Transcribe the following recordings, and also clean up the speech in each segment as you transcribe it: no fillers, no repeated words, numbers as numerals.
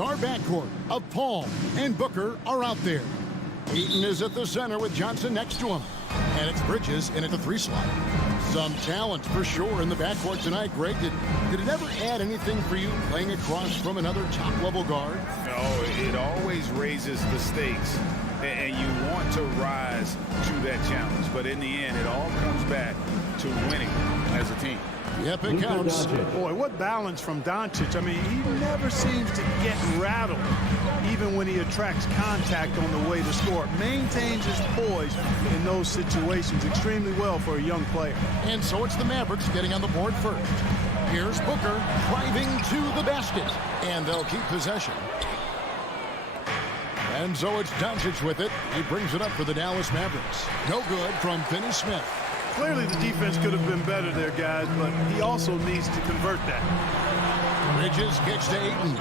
star backcourt of Paul and Booker are out there. Ayton is at the center with Johnson next to him. And it's Bridges in at the 3 slot. Some talent for sure in the backcourt tonight, Greg. Did it ever add anything for you playing across from another top-level guard? No, it always raises the stakes, and you want to rise to that challenge. But in the end, it all comes back to winning as a team. Yep, it counts. Boy, what balance from Doncic. I mean, he never seems to get rattled, even when he attracts contact on the way to score. Maintains his poise in those situations extremely well for a young player. And so it's the Mavericks getting on the board first. Here's Booker driving to the basket, and they'll keep possession. And so it's Doncic with it. He brings it up for the Dallas Mavericks. No good from Finney-Smith. Clearly the defense could have been better there, guys, but he also needs to convert that. Bridges kicks to Ayton.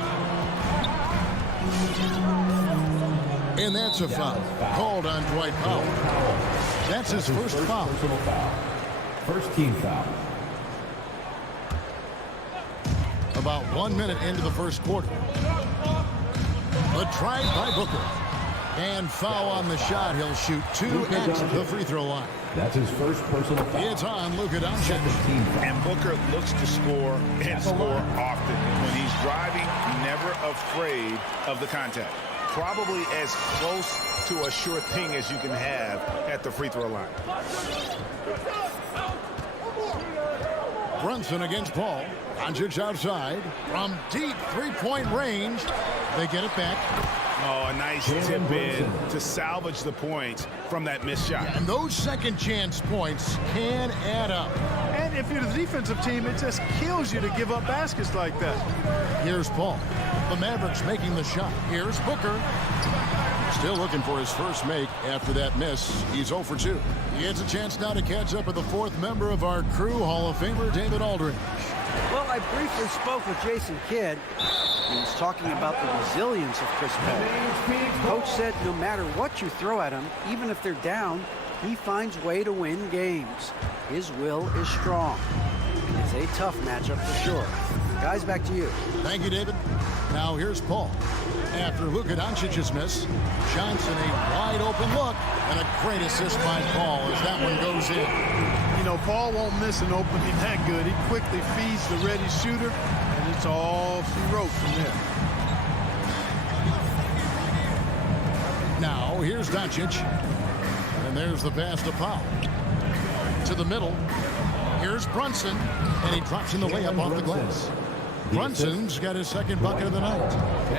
And that's a foul called on Dwight Powell. That's his first foul. First team foul. About 1 minute into the first quarter. The try by Booker. And foul on the shot. He'll shoot 2 at the free throw line. That's his first personal foul. It's on Luka Doncic. And Booker looks to score and score often. When he's driving, never afraid of the contact. Probably as close to a sure thing as you can have at the free throw line. Brunson against Paul. Doncic outside. From deep three-point range. They get it back. Oh, a nice tip in to salvage the points from that missed shot. And those second chance points can add up. And if you're the defensive team, it just kills you to give up baskets like that. Here's Paul. The Mavericks making the shot. Here's Booker. Still looking for his first make after that miss. He's 0 for 2. He gets a chance now to catch up with the 4th member of our crew, Hall of Famer David Aldridge. Well, I briefly spoke with Jason Kidd. He was talking about the resilience of Chris Paul. Coach said no matter what you throw at him, even if they're down, he finds a way to win games. His will is strong. It's a tough matchup for sure. Guys, back to you. Thank you, David. Now here's Paul. After Luka Doncic's miss, Johnson a wide open look, and a great assist by Paul as that one goes in. You know, Paul won't miss an opening that good. He quickly feeds the ready shooter, and it's all she wrote from there. Now here's Doncic, and there's the pass to Powell. To the middle. Here's Brunson, and he drops in the layup off the glass. Brunson's got his second bucket of the night.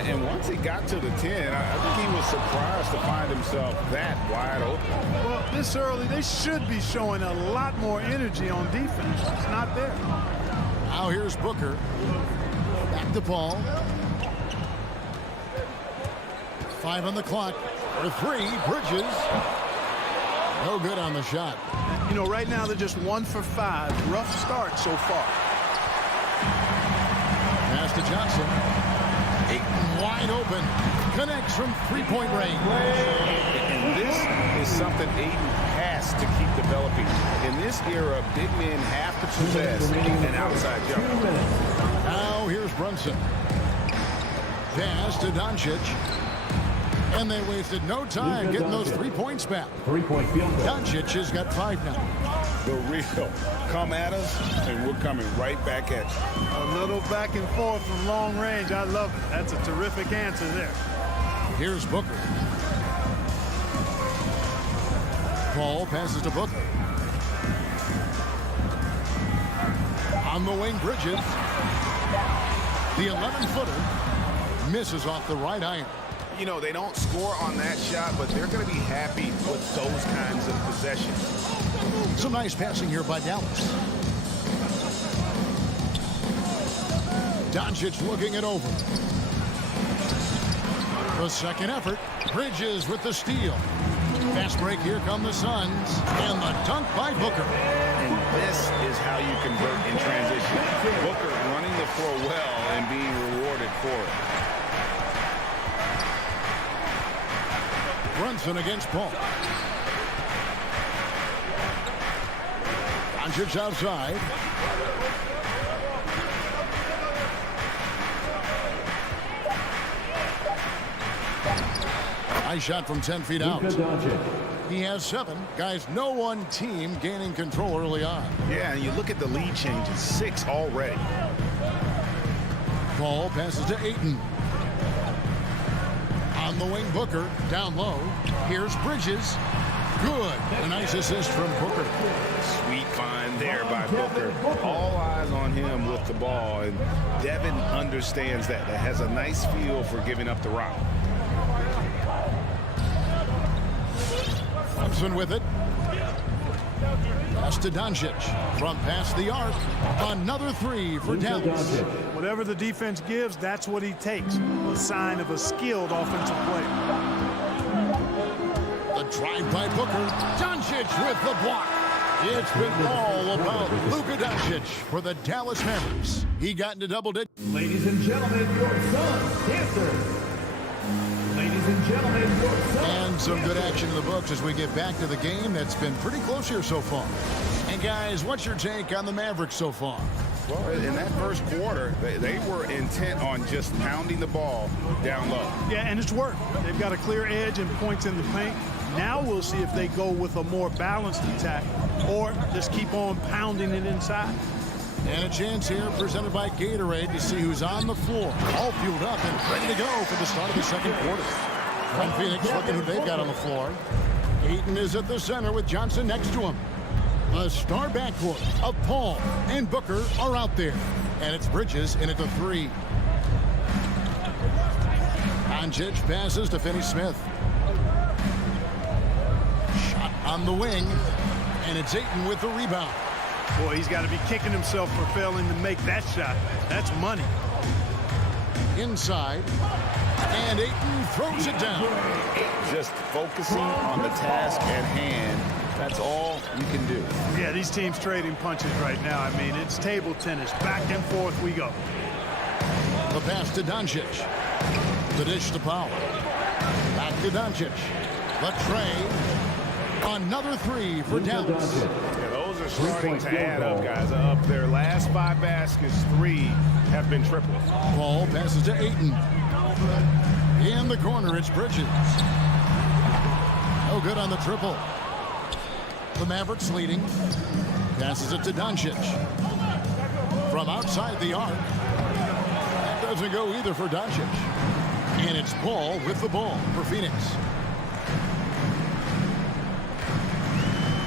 And once he got to the 10, I think he was surprised to find himself that wide open. Well, this early, they should be showing a lot more energy on defense. It's not there. Now here's Booker. Back to Paul. 5 on the clock. For 3, Bridges. No good on the shot. You know, right now they're just 1 for 5. Rough start so far. Pass to Johnson. Ayton wide open. Connects from three-point range. And this is something Ayton has to keep developing. In this era, big men have to possess an outside jumper. Now here's Brunson. Pass to Doncic. And they wasted no time getting those 3 points back. 3-point field goal. Doncic has got 5 now. The real come at us, and we're coming right back at you. A little back and forth from long range. I love it. That's a terrific answer there. Here's Booker. Paul passes to Booker. On the wing, Bridges. The 11-footer misses off the right iron. You know, they don't score on that shot, but they're going to be happy with those kinds of possessions. Some nice passing here by Dallas. Doncic looking it over. The second effort. Bridges with the steal. Fast break. Here come the Suns. And the dunk by Booker. And this is how you convert in transition. Booker running the floor well and being rewarded for it. Brunson against Paul. Doncic outside. Nice shot from 10 feet out. Luka Doncic. He has 7. Guys, no one team gaining control early on. Yeah, and you look at the lead changes, 6 already. Ball passes to Ayton. On the wing, Booker. Down low. Here's Bridges. Good. A nice assist from Booker. Sweet find there by Booker. All eyes on him with the ball, and Devin understands that. That has a nice feel for giving up the rock. Thompson with it. Pass to Doncic. From past the arc. Another 3 for Dallas. Whatever the defense gives, that's what he takes. A sign of a skilled offensive player. The drive by Booker. Doncic with the block. It's been all about Luka Doncic for the Dallas Mavericks. He got into double digits. Ladies and gentlemen, your son, Cancer. Ladies and gentlemen, your son. And some good action in the books as we get back to the game that's been pretty close here so far. And guys, what's your take on the Mavericks so far? Well, in that first quarter, they were intent on just pounding the ball down low. Yeah, and it's worked. They've got a clear edge and points in the paint. Now we'll see if they go with a more balanced attack or just keep on pounding it inside. And a chance here presented by Gatorade to see who's on the floor. All fueled up and ready to go for the start of the second quarter. From Phoenix, looking who they've got on the floor. Ayton is at the center with Johnson next to him. A star backcourt of Paul and Booker are out there. And it's Bridges in at the 3. Doncic passes to Finney-Smith. Shot on the wing. And it's Ayton with the rebound. Boy, he's got to be kicking himself for failing to make that shot. That's money. Inside. And Ayton throws it down. Just focusing on the task at hand. That's all you can do. Yeah, these teams trading punches right now. I mean, it's table tennis. Back and forth we go. The pass to Doncic. The dish to Powell. Back to Doncic. The tray. Another 3 for Dallas. Yeah, those are starting to add up, guys. Up their last 5 baskets, 3 have been triple. Paul passes to Ayton. In the corner, it's Bridges. No good on the triple. The Mavericks leading. Passes it to Doncic. From outside the arc. That doesn't go either for Doncic. And it's Paul with the ball for Phoenix.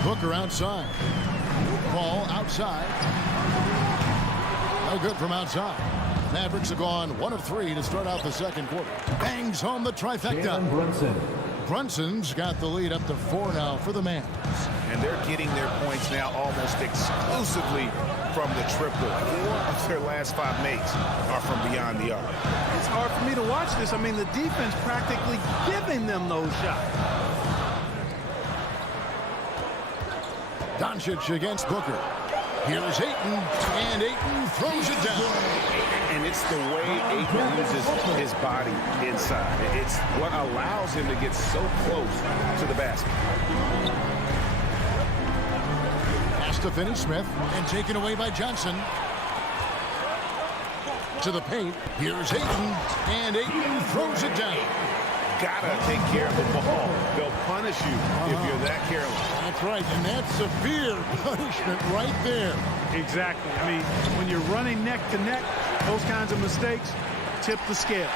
Booker outside. Paul outside. No good from outside. Mavericks have gone 1 of 3 to start out the second quarter. Bangs home the trifecta. Brunson. Brunson's got the lead up to 4 now for the Mavs. And they're getting their points now almost exclusively from the triple. 4 of their last 5 makes are from beyond the arc. It's hard for me to watch this. I mean, the defense practically giving them those shots. Doncic against Booker. Here's Ayton, and Ayton throws it down. And it's the way Ayton uses his body inside. It's what allows him to get so close to the basket. Pass to Finney-Smith, and taken away by Johnson. To the paint. Here's Ayton, and Ayton throws it down. Gotta take care of the ball. They'll punish you if you're that careless. That's right, and that's severe punishment right there. Exactly. I mean, when you're running neck to neck, those kinds of mistakes tip the scale.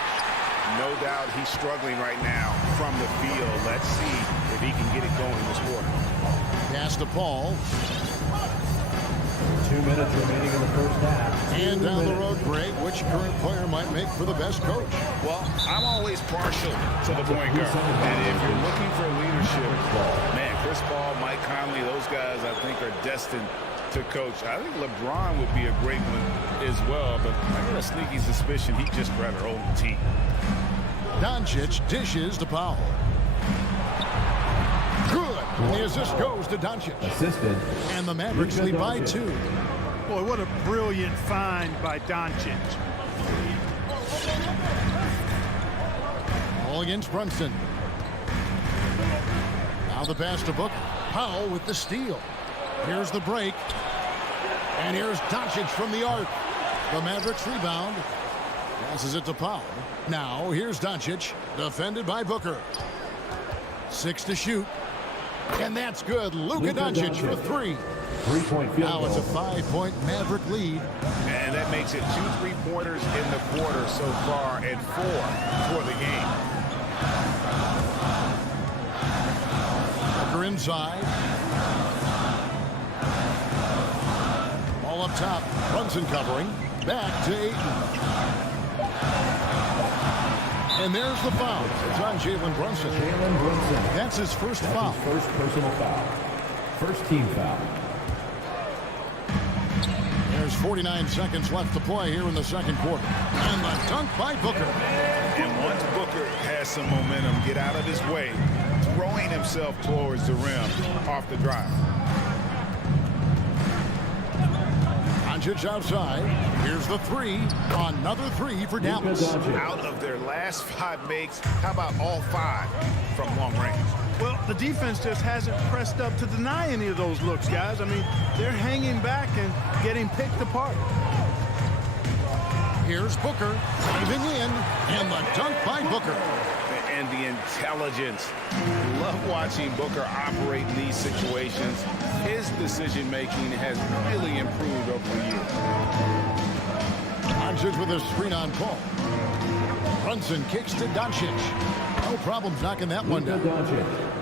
No doubt he's struggling right now from the field. Let's see if he can get it going this quarter. Pass to Paul. 2 minutes remaining in the first half. And down the road, Greg, which current player might make for the best coach? Well, I'm always partial to the point guard. And if you're looking for leadership, man, Chris Paul, Mike Conley, those guys I think are destined to coach. I think LeBron would be a great one as well, but I got a sneaky suspicion he'd just rather own the team. Doncic dishes to Powell. Good. And the assist goes to Doncic. Assisted. And the Mavericks lead by 2. Boy, what a brilliant find by Doncic. All against Brunson. Now the pass to Booker. Powell with the steal. Here's the break. And here's Doncic from the arc. The Mavericks rebound. Passes it to Powell. Now here's Doncic, defended by Booker. 6 to shoot. And that's good. Luka Doncic for 3. 3-point field Now it's a goal. 5-point Maverick lead. And that makes it 2 3-pointers in the quarter so far and 4 for the game. Booker inside. Ball up top. Brunson covering. Back to Ayton. And there's the foul. It's on Jalen Brunson. Jalen Brunson. That's his first That's foul. his first personal foul. First team foul. There's 49 seconds left to play here in the second quarter. And the dunk by Booker. And once Booker has some momentum, get out of his way, throwing himself towards the rim off the drive. Doncic outside. Here's the 3. Another 3 for Dallas. Out of their last 5 makes, how about all 5 from long range? Well, the defense just hasn't pressed up to deny any of those looks, guys. I mean, they're hanging back and getting picked apart. Here's Booker. Diving in. And the dunk by Booker. And the intelligence. Love watching Booker operate in these situations. His decision-making has really improved over the years. Doncic with a screen on Paul. Brunson kicks to Doncic. No problems knocking that one down.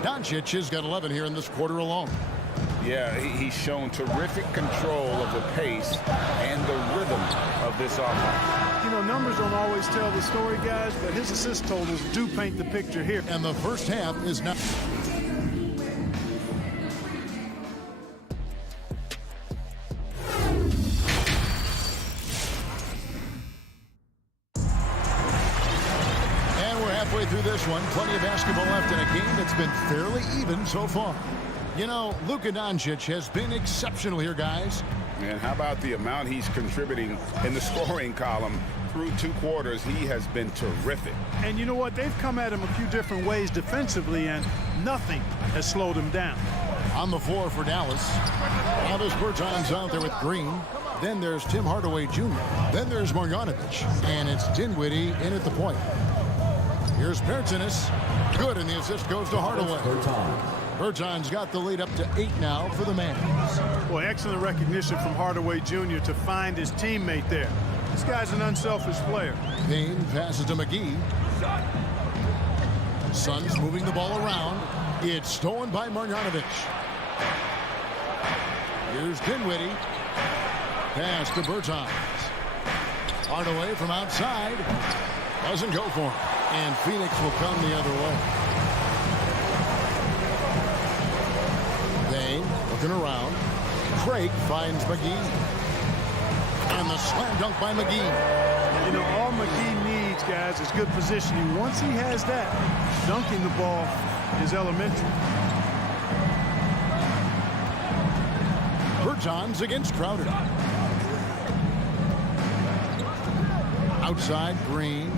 Doncic has got 11 here in this quarter alone. Yeah, he's shown terrific control of the pace and the rhythm of this offense. You know, numbers don't always tell the story, guys, but his assist totals do paint the picture here. And the first half is now. And we're halfway through this one. Plenty of basketball left in a game that's been fairly even so far. You know, Luka Doncic has been exceptional here, guys. And how about the amount he's contributing in the scoring column? Through 2 quarters, he has been terrific. And you know what? They've come at him a few different ways defensively, and nothing has slowed him down. On the floor for Dallas. Now there's Bertans out there with Green. Then there's Tim Hardaway Jr. Then there's Marjanovic. And it's Dinwiddie in at the point. Here's Bertans. Good, and the assist goes to Hardaway. Bertans got the lead up to 8 now for the Mavs. Boy, excellent recognition from Hardaway Jr. to find his teammate there. This guy's an unselfish player. Payne passes to McGee. Suns moving the ball around. It's stolen by Marjanovic. Here's Dinwiddie. Pass to Bertans. Hardaway from outside. Doesn't go for him. And Phoenix will come the other way. Payne looking around. Craig finds McGee. And the slam dunk by McGee. You know, all McGee needs, guys, is good positioning. Once he has that, dunking the ball is elementary. Bertans against Crowder. Outside, Green.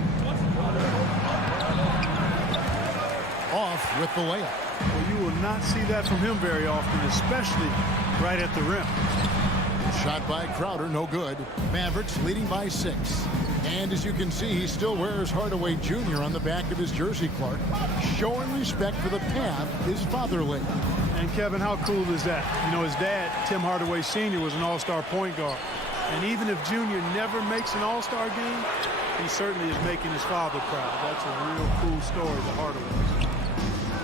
Off with the layup. Well, you will not see that from him very often, especially right at the rim. Shot by Crowder, no good. Mavericks leading by 6. And as you can see, he still wears Hardaway Jr. on the back of his jersey, Clark. Showing respect for the path his father laid. And Kevin, how cool is that? You know, his dad, Tim Hardaway Sr., was an all-star point guard. And even if Junior never makes an all-star game, he certainly is making his father proud. That's a real cool story to Hardaway.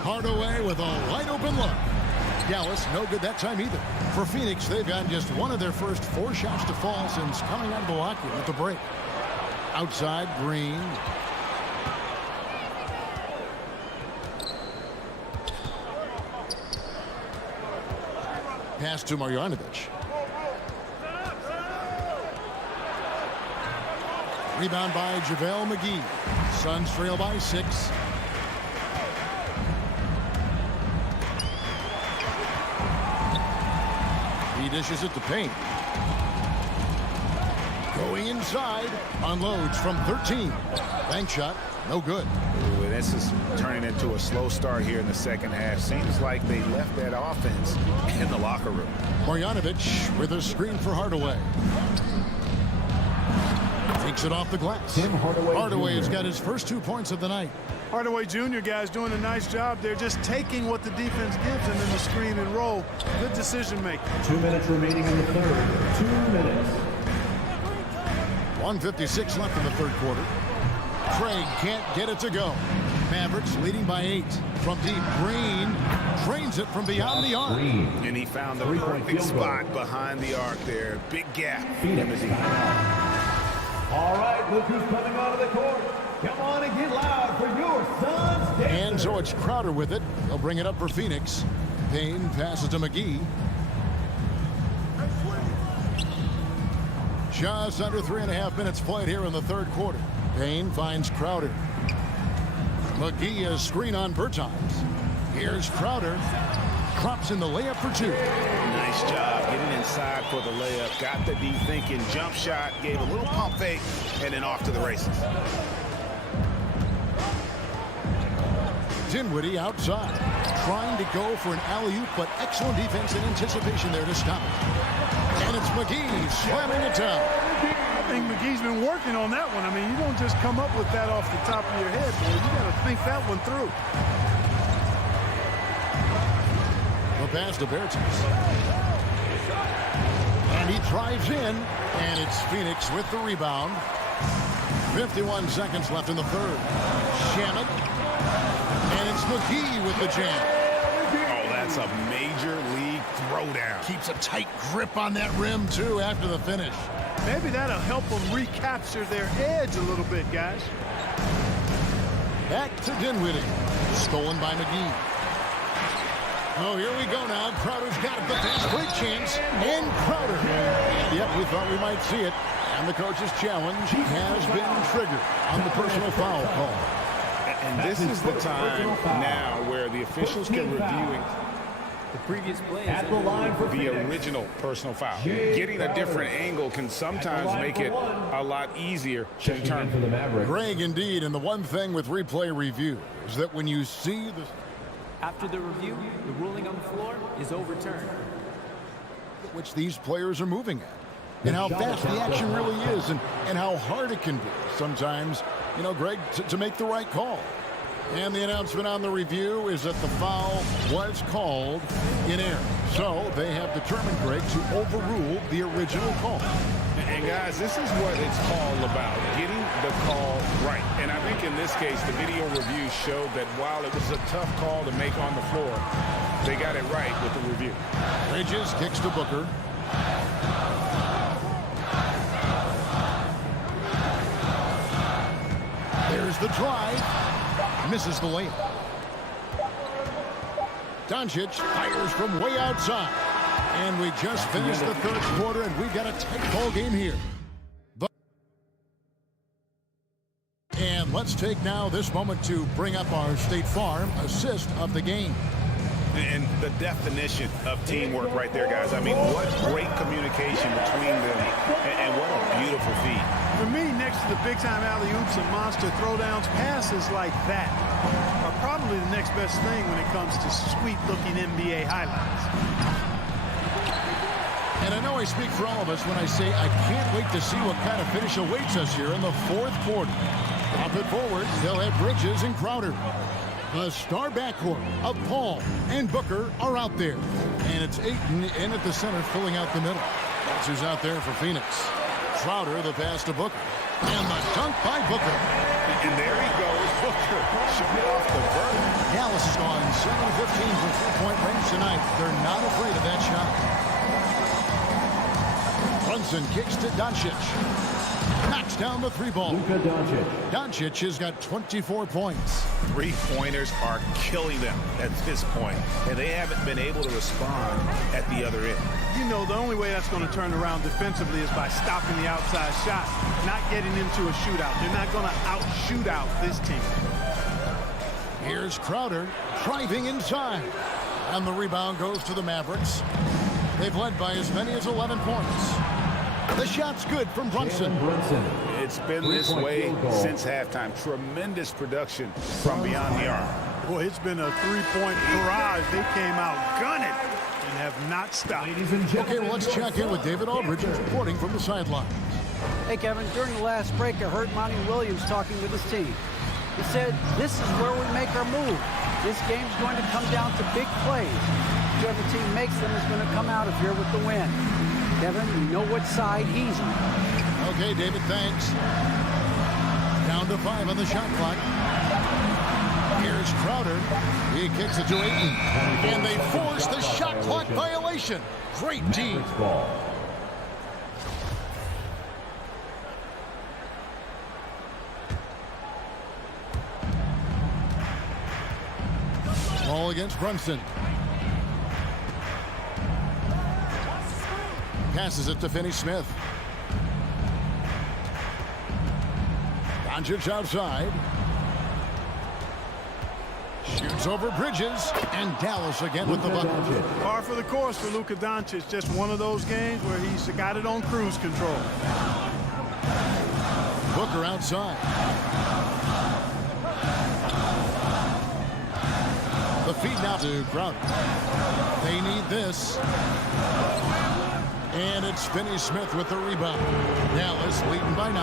Hardaway with a wide-open look. Dallas, no good that time either. For Phoenix, they've gotten just one of their first 4 shots to fall since coming on Milwaukee at the break. Outside, Green. Pass to Marjanovic. Rebound by JaVale McGee. Suns trail by 6. He dishes it to Payne. Going inside. Unloads from 13. Bank shot. No good. Ooh, and this is turning into a slow start here in the second half. Seems like they left that offense in the locker room. Marjanovic with a screen for Hardaway. Takes it off the glass. Hardaway's got his first 2 points of the night. Hardaway Jr., guys, doing a nice job there, just taking what the defense gives him in the screen and roll. Good decision making. 2 minutes remaining in the third. 2 minutes. 1:56 left in the third quarter. Craig can't get it to go. Mavericks leading by 8. From deep, Green drains it from beyond the arc. And he found the perfect spot behind the arc there. Big gap in the deep. All right, look who's coming onto the court. Come on and get loud for your Suns. And so it's Crowder with it. They'll bring it up for Phoenix. Payne passes to McGee. Just under 3.5 minutes played here in the third quarter. Payne finds Crowder. McGee a screen on Bertans. Here's Crowder. Drops in the layup for 2. Nice job getting inside for the layup. Got the D thinking. Jump shot. Gave a little pump fake. And then off to the races. Dinwiddie outside. Trying to go for an alley-oop, but excellent defense and anticipation there to stop it. And it's McGee slamming it down. I think McGee's been working on that one. I mean, you don't just come up with that off the top of your head, boy. You got to think that one through. The pass to Bertans. And he drives in, and it's Phoenix with the rebound. 51 seconds left in the third. Shannon. And it's McGee with the jam. Oh, that's a major league throwdown. Keeps a tight grip on that rim, too, after the finish. Maybe that'll help them recapture their edge a little bit, guys. Back to Dinwiddie. Stolen by McGee. Oh, here we go now. Crowder's got it. The pass. Great chance. And Crowder. And yep, we thought we might see it. And the coach's challenge has been triggered on the personal foul call. And this is the time now where the officials can review the previous play at the line for the original personal foul. Getting a different angle can sometimes make it a lot easier to determine. For the Mavericks. Greg, indeed, and the one thing with replay review is that when you see the... After the review, the ruling on the floor is overturned. Which these players are moving at. And how fast the action really is and how hard it can be sometimes, you know, Greg, to make the right call. And the announcement on the review is that the foul was called in error. So they have determined, Greg, to overrule the original call. And guys, this is what it's all about, getting the call right. And I think in this case, the video review showed that while it was a tough call to make on the floor, they got it right with the review. Bridges kicks to Booker. There's the drive. Misses the layup. Doncic fires from way outside. And we just finished the third quarter, and we've got a tight ball game here. And let's take now this moment to bring up our State Farm assist of the game. And the definition of teamwork right there, guys. I mean, what great communication between them, and what a beautiful feed. For me, next to the big-time alley-oops and monster throwdowns, passes like that are probably the next best thing when it comes to sweet-looking NBA highlights. And I know I speak for all of us when I say I can't wait to see what kind of finish awaits us here in the fourth quarter. Drop it forward. They'll have Bridges and Crowder. The star backcourt of Paul and Booker are out there. And it's Ayton in at the center, filling out the middle. That's who's out there for Phoenix. Crowder, the pass to Booker. And the dunk by Booker. And there he goes, Booker. Shooting off the vert. Dallas has gone 7-15 from three-point range tonight. They're not afraid of that shot. Brunson kicks to Doncic. Knocks down the three ball. Luka Doncic. Doncic has got 24 points. Three-pointers are killing them at this point, and they haven't been able to respond at the other end. You know, the only way that's going to turn around defensively is by stopping the outside shot, not getting into a shootout. They're not going to out-shoot out this team. Here's Crowder driving inside. And the rebound goes to the Mavericks. They've led by as many as 11 points. The shot's good from Brunson. It's been this way since halftime. Tremendous production from beyond the arc. Boy, it's been a three-point barrage. They came out gunning and have not stopped. Okay, well, let's check in with David Aldridge, reporting from the sideline. Hey, Kevin, during the last break, I heard Monty Williams talking with his team. He said, this is where we make our move. This game's going to come down to big plays. Whichever team makes them is going to come out of here with the win. Kevin, you know what side he's on. Okay, David, thanks. Down to 5 on the shot clock. Here's Crowder. He kicks it to Ayton. And they force the shot clock violation. Great team. Ball against Brunson. Passes it to Finney-Smith. Doncic outside. Shoots over Bridges. And Dallas again with the bucket. Par for the course for Luka Doncic. Just one of those games where he's got it on cruise control. Booker outside. The feed now to Crowder. They need this. And it's Finney-Smith with the rebound. Dallas leading by 9.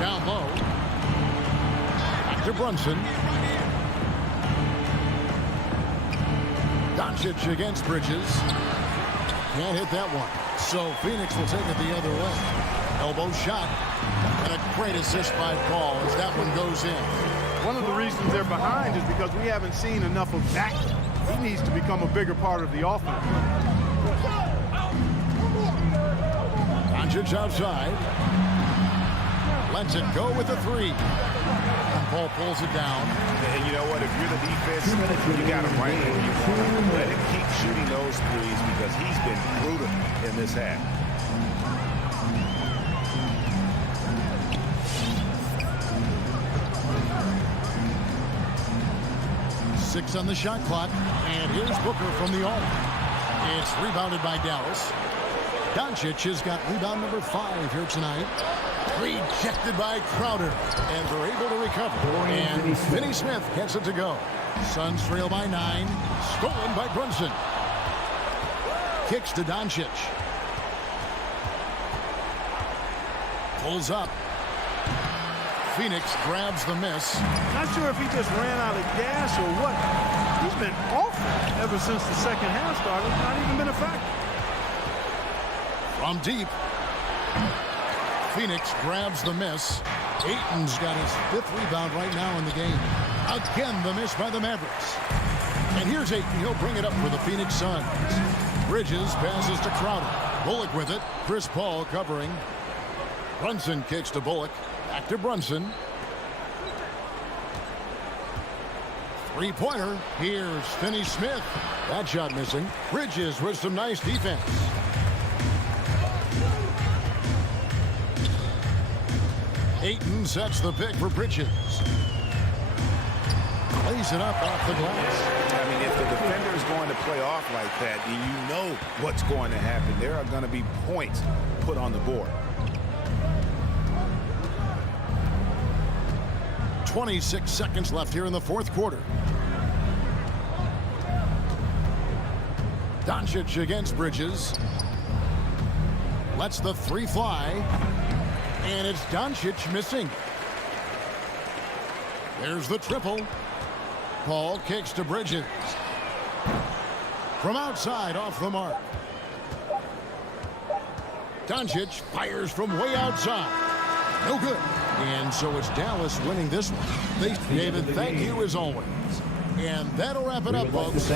Down low. Back to Brunson. Doncic against Bridges. Can't hit that one. So Phoenix will take it the other way. Elbow shot. And a great assist by Paul as that one goes in. One of the reasons they're behind is because we haven't seen enough of that. He needs to become a bigger part of the offense. Doncic outside. Lets it go with a 3. And Paul pulls it down. And you know what? If you're the defense, you got him right where you want him. Let him keep shooting those threes because he's been brutal in this half. 6 on the shot clock. And here's Booker from the arc. It's rebounded by Dallas. Doncic has got rebound number 5 here tonight. Rejected by Crowder. And they're able to recover. And Finney-Smith gets it to go. Suns trail by 9. Stolen by Brunson. Kicks to Doncic. Pulls up. Phoenix grabs the miss. Not sure if he just ran out of gas or what. He's been awful ever since the second half started. Not even been a factor. From deep. Phoenix grabs the miss. Ayton's got his 5th rebound right now in the game. Again, the miss by the Mavericks. And here's Ayton. He'll bring it up for the Phoenix Suns. Bridges passes to Crowder. Bullock with it. Chris Paul covering. Brunson kicks to Bullock. Back to Brunson. 3-pointer. Here's Finney-Smith. That shot missing. Bridges with some nice defense. Ayton sets the pick for Bridges. Lays it up off the glass. I mean, if the defender is going to play off like that, then you know what's going to happen. There are going to be points put on the board. 26 seconds left here in the 4th quarter. Doncic against Bridges. Lets the 3 fly. And it's Doncic missing. There's the triple. Paul kicks to Bridges. From outside off the mark. Doncic fires from way outside. No good. And so it's Dallas winning this one. David, thank you as always. And that'll wrap it up, folks.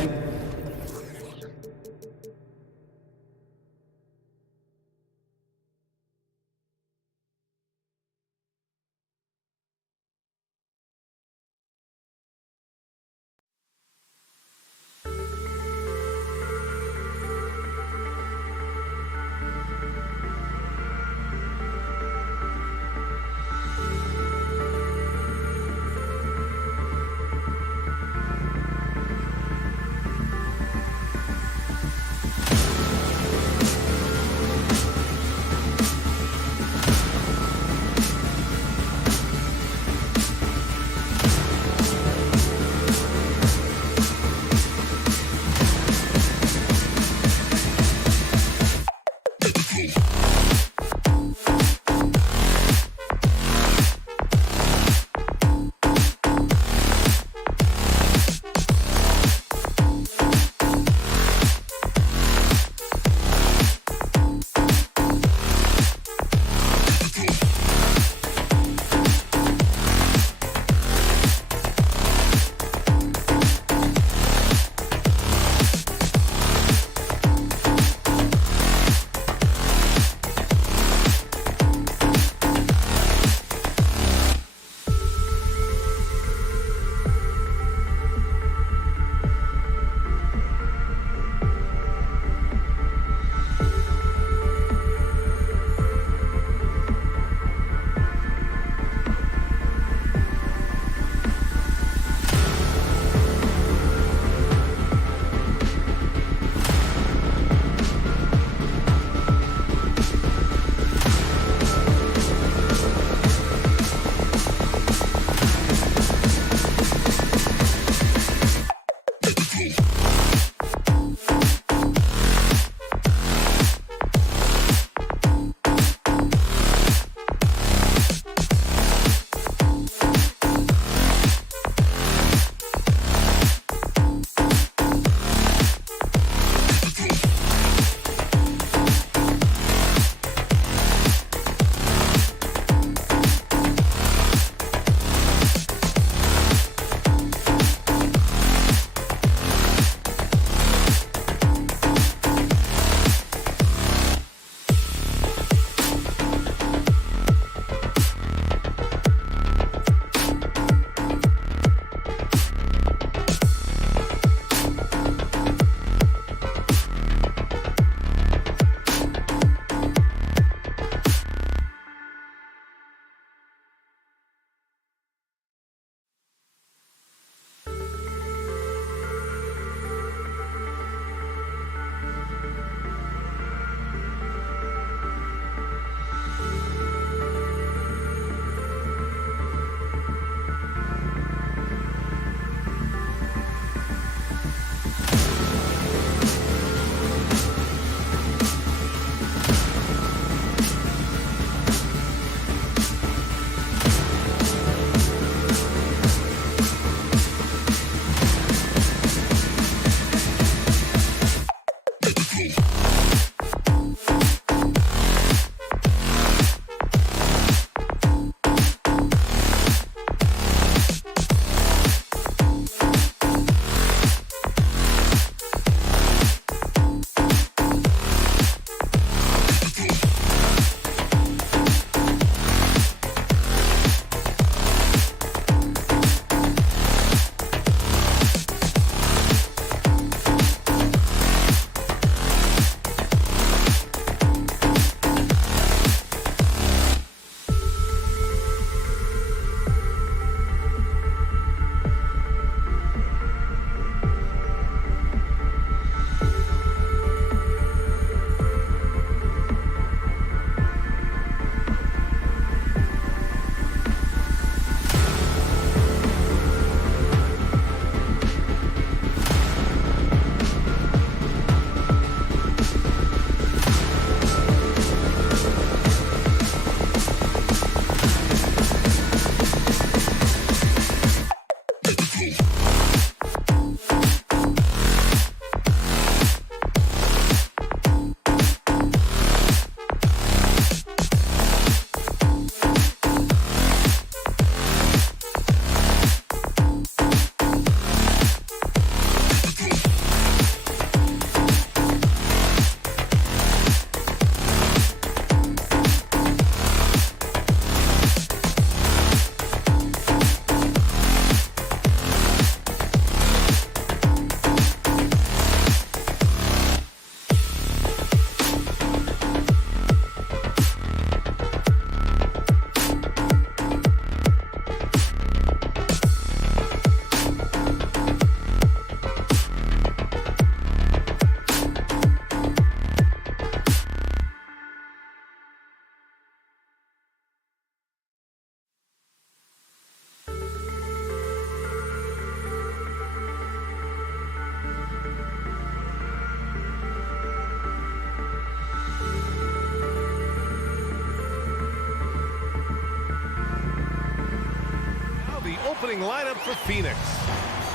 opening lineup for Phoenix.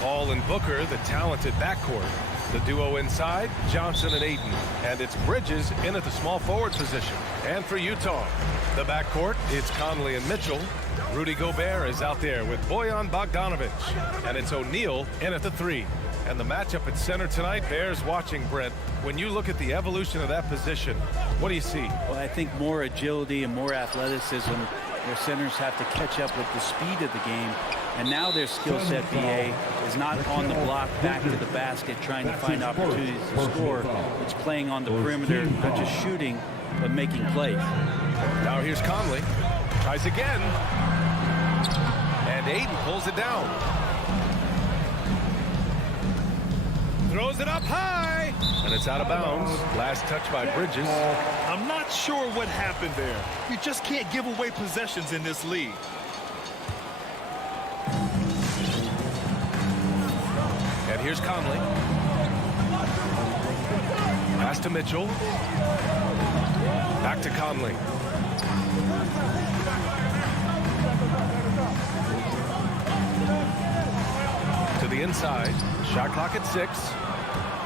Paul and Booker, the talented backcourt. The duo inside, Johnson and Ayton. And it's Bridges in at the small forward position. And for Utah, the backcourt, it's Conley and Mitchell. Rudy Gobert is out there with Bojan Bogdanovic. And it's O'Neal in at the 3. And the matchup at center tonight bears watching, Brent. When you look at the evolution of that position, what do you see? Well, I think more agility and more athleticism. Their centers have to catch up with the speed of the game. And now their skill set, BA, is not on the block back to the basket trying to find opportunities to score. It's playing on the perimeter, not just shooting, but making plays. Now here's Conley. Tries again. And Ayton pulls it down. Throws it up high. And it's out of bounds. Last touch by Bridges. I'm not sure what happened there. You just can't give away possessions in this league. And here's Conley. Pass to Mitchell. Back to Conley. To the inside. Shot clock at 6.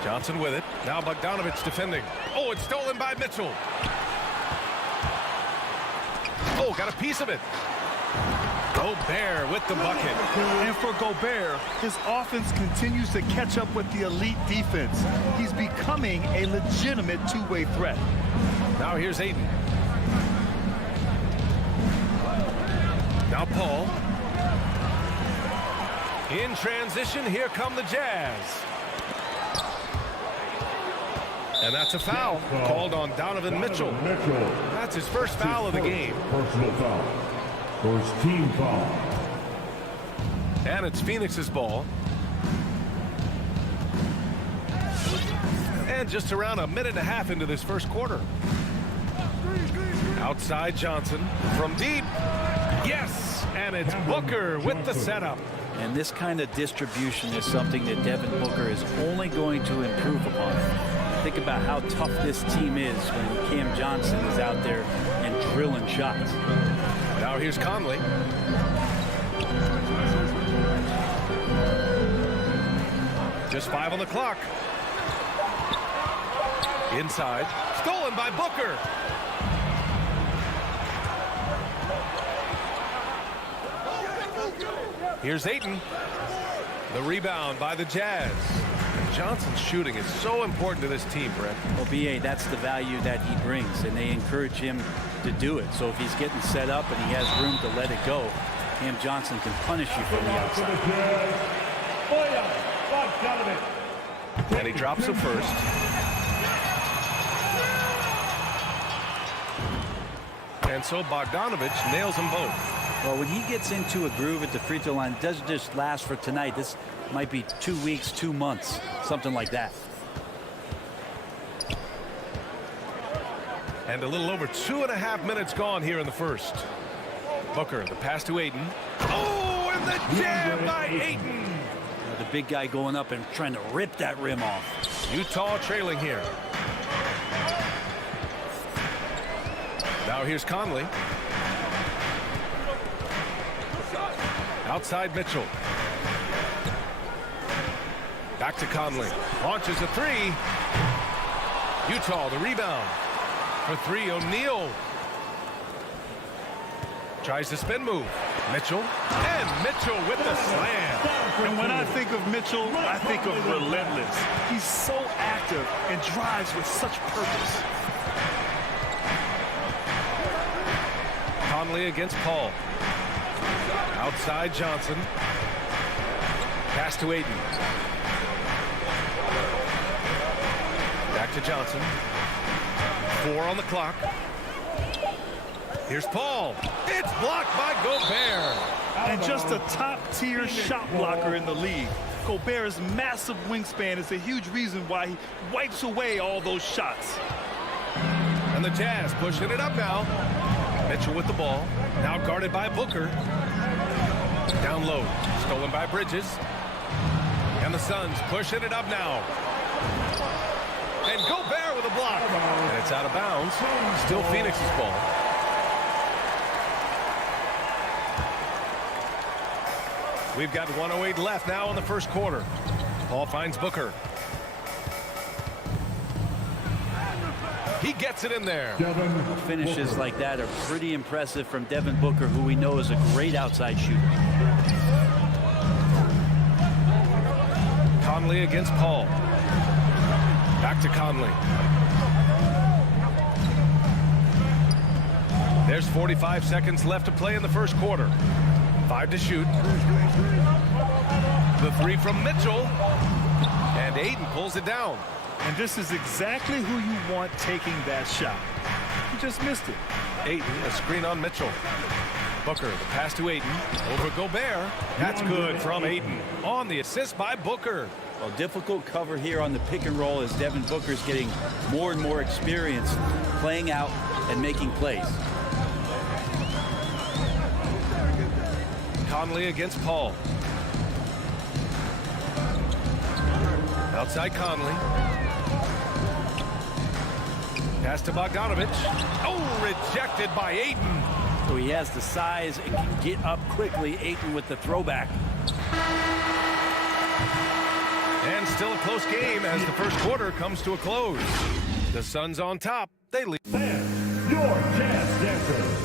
Johnson with it. Now Bogdanovic defending. Oh, it's stolen by Mitchell. Oh, got a piece of it. Gobert with the bucket. And for Gobert, his offense continues to catch up with the elite defense. He's becoming a legitimate two-way threat. Now here's Ayton. Now Paul. In transition, here come the Jazz. And that's a foul called on Donovan Mitchell. That's his first foul of the game. Personal foul. First team foul. And it's Phoenix's ball. And just around a minute and a half into this first quarter. Outside Johnson from deep. Yes, and it's Booker with the setup. And this kind of distribution is something that Devin Booker is only going to improve upon. Think about how tough this team is when Cam Johnson is out there and drilling shots. Now here's Conley. Just 5 on the clock. Inside. Stolen by Booker. Here's Ayton. The rebound by the Jazz. Johnson's shooting is so important to this team, Brett. Well, BA, that's the value that he brings, and they encourage him to do it. So if he's getting set up and he has room to let it go, Cam Johnson can punish you from the outside. And he drops it first. And so Bogdanovic nails them both. Well, when he gets into a groove at the free throw line, it doesn't just last for tonight. This might be 2 weeks, 2 months, something like that. And a little over 2.5 minutes gone here in the first. Booker, the pass to Ayton. Oh, and the jam by Ayton. The big guy going up and trying to rip that rim off. Utah trailing here. Now here's Conley. Outside Mitchell. Back to Conley. Launches a 3. Utah the rebound. For 3, O'Neal. Tries the spin move. Mitchell. And Mitchell with the slam. And when I think of Mitchell, I think of relentless. He's so active and drives with such purpose. Conley against Paul. Outside Johnson. Pass to Ayton. Back to Johnson. 4 on the clock. Here's Paul. It's blocked by Gobert. And just a top-tier shot blocker in the league. Gobert's massive wingspan is a huge reason why he wipes away all those shots. And the Jazz pushing it up now. Mitchell with the ball. Now guarded by Booker. Down low. Stolen by Bridges. And the Suns pushing it up now. And Gobert with a block. And it's out of bounds. Still Phoenix's ball. We've got 1:08 left now in the first quarter. Paul finds Booker. He gets it in there. Finishes like that are pretty impressive from Devin Booker, who we know is a great outside shooter. Conley against Paul. Back to Conley. There's 45 seconds left to play in the first quarter. 5 to shoot. The three from Mitchell. And Ayton pulls it down. And this is exactly who you want taking that shot. He just missed it. Ayton, a screen on Mitchell. Booker, the pass to Ayton. Over Gobert. That's good from Ayton. On the assist by Booker. Well, difficult cover here on the pick and roll as Devin Booker's getting more and more experience playing out and making plays. Conley against Paul. Outside Conley. Pass to Bogdanovich. Oh, rejected by Ayton. So he has the size and can get up quickly. Ayton with the throwback. And still a close game as the first quarter comes to a close. The Suns on top. They lead. Fans, your Jazz Dancers.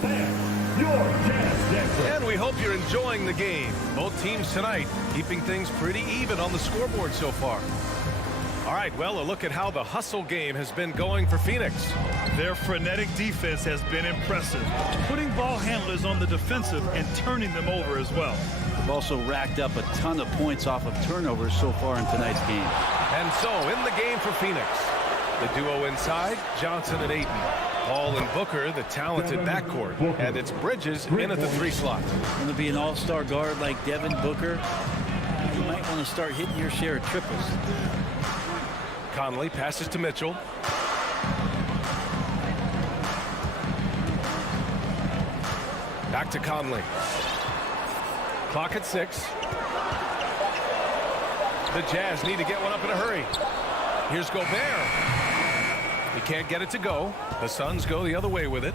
Fans, your Jazz Dancers. And we hope you're enjoying the game. Both teams tonight keeping things pretty even on the scoreboard so far. All right, well, a look at how the hustle game has been going for Phoenix. Their frenetic defense has been impressive, putting ball handlers on the defensive and turning them over as well. They've also racked up a ton of points off of turnovers so far in tonight's game. And so in the game for Phoenix, the duo inside, Johnson and Ayton. Paul and Booker, the talented backcourt. And it's Bridges in at the 3 slot. Going to be an all-star guard like Devin Booker. You might want to start hitting your share of triples. Conley passes to Mitchell. Back to Conley. Clock at 6. The Jazz need to get one up in a hurry. Here's Gobert. He can't get it to go. The Suns go the other way with it.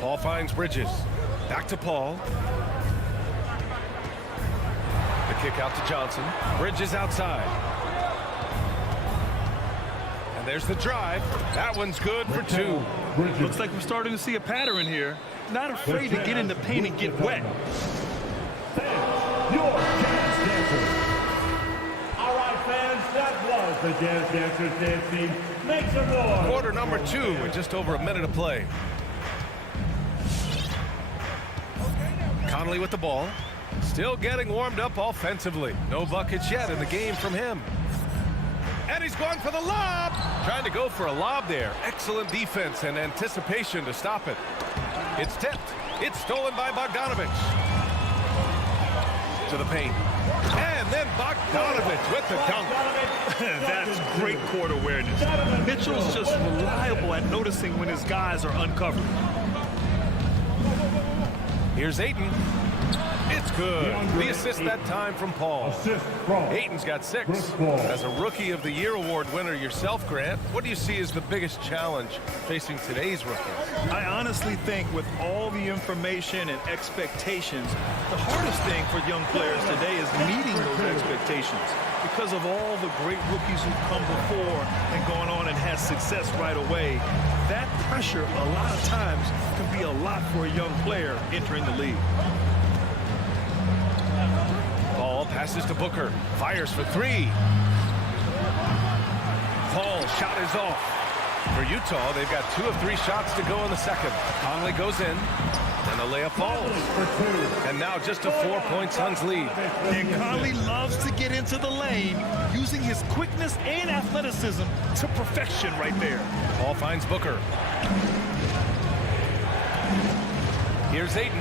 Paul finds Bridges. Back to Paul. The kick out to Johnson. Bridges outside. And there's the drive. That one's good for 2. Looks like we're starting to see a pattern here. Not afraid to get in the paint and get wet. Fans, your Jazz Dancers. All right, fans, that was the Jazz Dancers dance team. Make some noise. Quarter number 2 with just over a minute to play. Conley with the ball. Still getting warmed up offensively. No buckets yet in the game from him. And he's going for the lob. Trying to go for a lob there. Excellent defense and anticipation to stop it. It's tipped. It's stolen by Bogdanovich. To the paint. And then Bogdanovich with the dunk. That's great court awareness. Mitchell's just reliable at noticing when his guys are uncovered. Here's Ayton. It's good. The assist that time from Paul. Ayton's got 6. As a Rookie of the Year award winner yourself, Grant, what do you see as the biggest challenge facing today's rookies? I honestly think with all the information and expectations, the hardest thing for young players today is meeting those expectations. Because of all the great rookies who've come before and gone on and had success right away, that pressure a lot of times can be a lot for a young player entering the league. Paul passes to Booker. Fires for 3. Paul's shot is off. For Utah, they've got 2 of 3 shots to go in the second. Conley goes in. And the layup falls. And now just a 4-point Suns lead. And Conley loves to get into the lane, using his quickness and athleticism to perfection right there. Paul finds Booker. Here's Ayton.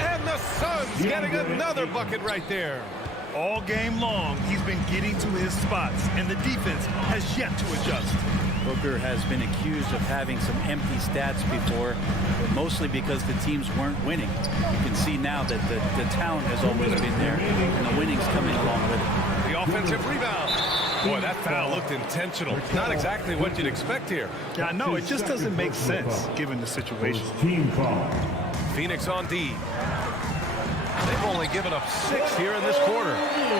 And the Suns getting another bucket right there. All game long, he's been getting to his spots, and the defense has yet to adjust. Booker has been accused of having some empty stats before, mostly because the teams weren't winning. You can see now that the talent has always been there, and the winning's coming along with it. The offensive rebound. Boy, that foul looked intentional. Not exactly what you'd expect here. Yeah, I know. It just doesn't make sense, given the situation. Team foul. Phoenix on D. They've only given up 6 here in this quarter.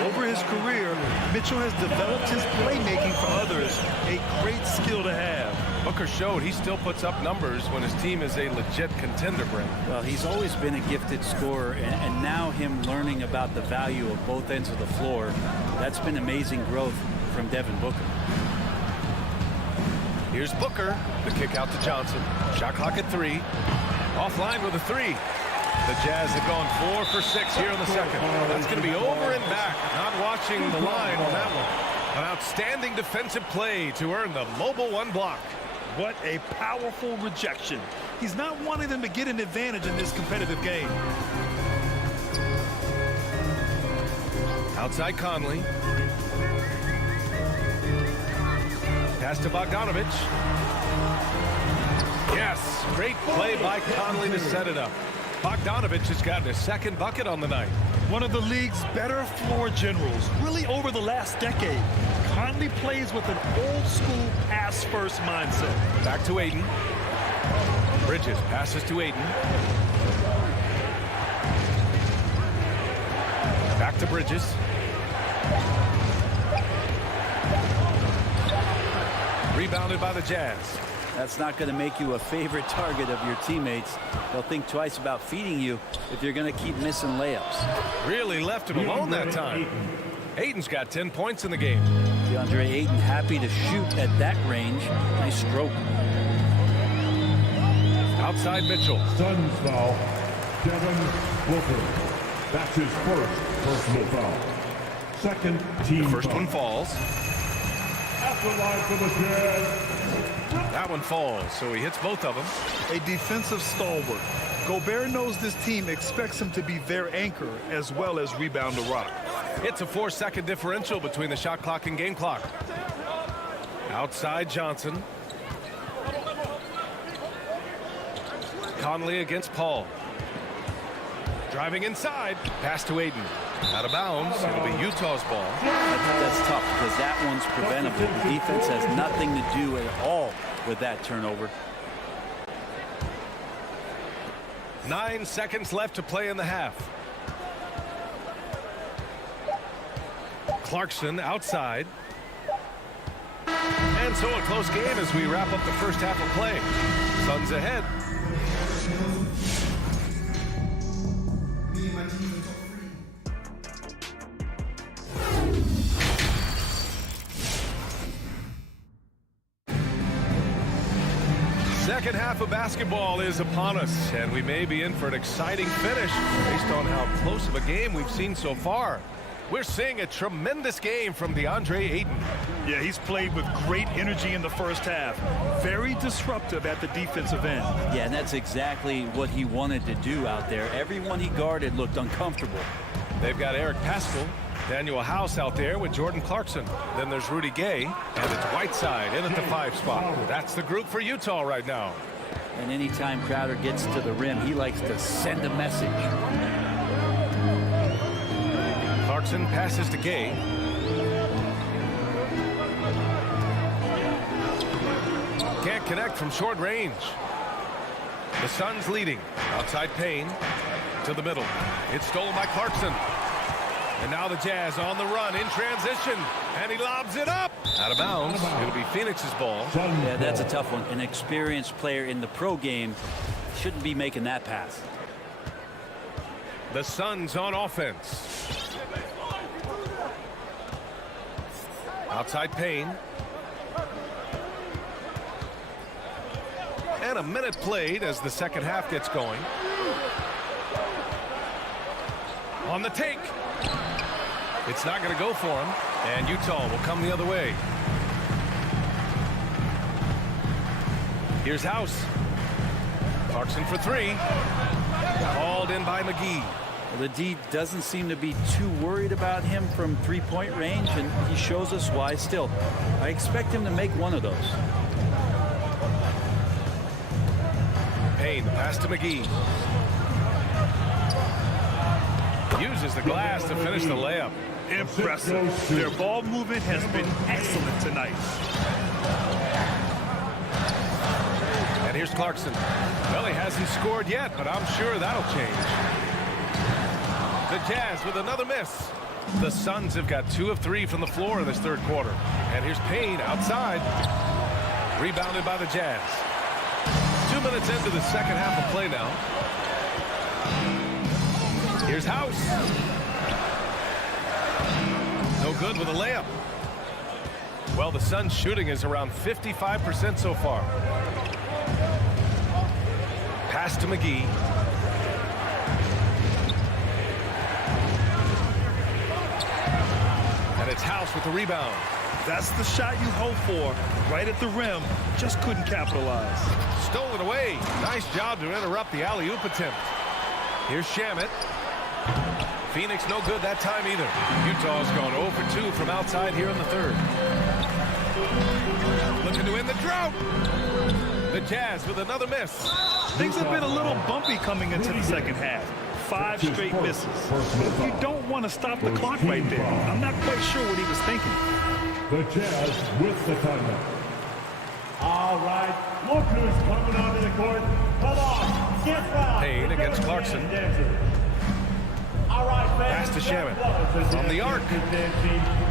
Over his career, Mitchell has developed his playmaking for others, a great skill to have. Booker showed he still puts up numbers when his team is a legit contender, Brent. Well, he's always been a gifted scorer, and now him learning about the value of both ends of the floor, that's been amazing growth from Devin Booker. Here's Booker. The kick out to Johnson. Shot clock at 3. Offline with a 3. The Jazz have gone 4 for 6 here in the second. That's going to be over and back. Not watching the line on that one. An outstanding defensive play to earn the mobile 1 block. What a powerful rejection. He's not wanting them to get an advantage in this competitive game. Outside Conley. Pass to Bogdanovic. Yes, great play by Conley to set it up. Bogdanovic has gotten his 2nd bucket on the night. One of the league's better floor generals, really over the last decade. Conley plays with an old-school pass-first mindset. Back to Ayton. Bridges passes to Ayton. Back to Bridges. Rebounded by the Jazz. That's not going to make you a favorite target of your teammates. They'll think twice about feeding you if you're going to keep missing layups. Really left him alone that time. Ayton's got 10 points in the game. DeAndre Ayton happy to shoot at that range. Nice stroke. Outside Mitchell. Suns foul. Devin Booker. That's his first personal foul. Second team The first foul. one falls. After line for the Jazz. That one falls, so he hits both of them. A defensive stalwart. Gobert knows this team expects him to be their anchor as well as rebound the rock. It's a 4-second differential between the shot clock and game clock. Outside Johnson. Conley against Paul. Driving inside. Pass to Ayton. Out of bounds. It'll be Utah's ball. That's tough because that one's preventable. The defense has nothing to do at all with that turnover. 9 seconds left to play in the half. Clarkson outside. And so a close game as we wrap up the first half of play. Suns ahead. Second half of basketball is upon us, and we may be in for an exciting finish based on how close of a game we've seen so far. We're seeing a tremendous game from DeAndre Ayton. Yeah, he's played with great energy in the first half. Very disruptive at the defensive end. Yeah, and that's exactly what he wanted to do out there. Everyone he guarded looked uncomfortable. They've got Eric Paschall, Daniel House out there with Jordan Clarkson. Then there's Rudy Gay, and it's Whiteside in at the 5 spot. That's the group for Utah right now. And anytime Crowder gets to the rim, he likes to send a message. Clarkson passes to Gay. Can't connect from short range. The Suns leading. Outside Payne to the middle. It's stolen by Clarkson. And now the Jazz on the run in transition. And he lobs it up. Out of bounds. It'll be Phoenix's ball. Yeah, that's a tough one. An experienced player in the pro game shouldn't be making that pass. The Suns on offense. Outside Payne. And a minute played as the second half gets going. On the take. It's not going to go for him. And Utah will come the other way. Here's House. Clarkson for 3. Called in by McGee. Well, the D doesn't seem to be too worried about him from three-point range, and he shows us why still. I expect him to make one of those. Payne, pass to McGee. Uses the glass to finish the layup. Impressive. Their ball movement has been excellent tonight. And here's Clarkson. Well, he hasn't scored yet, but I'm sure that'll change. The Jazz with another miss. The Suns have got 2 of 3 from the floor in this third quarter. And here's Payne outside. Rebounded by the Jazz. 2 minutes into the second half of play now. Here's House. No good with a layup. Well, the Suns' shooting is around 55% so far. Pass to McGee. And it's House with the rebound. That's the shot you hope for. Right at the rim. Just couldn't capitalize. Stolen away. Nice job to interrupt the alley-oop attempt. Here's Shamet. Phoenix no good that time either. Utah's gone 0 for 2 from outside here in the third. Looking to win the drought. The Jazz with another miss. Things have been a little bumpy coming into the second half. 5 straight misses. You don't want to stop the clock right there. I'm not quite sure what he was thinking. The Jazz with the timeout. All right, look who's coming onto the court. Come on, get fouled. Payne against Clarkson. All right, pass to Shamet. On the arc.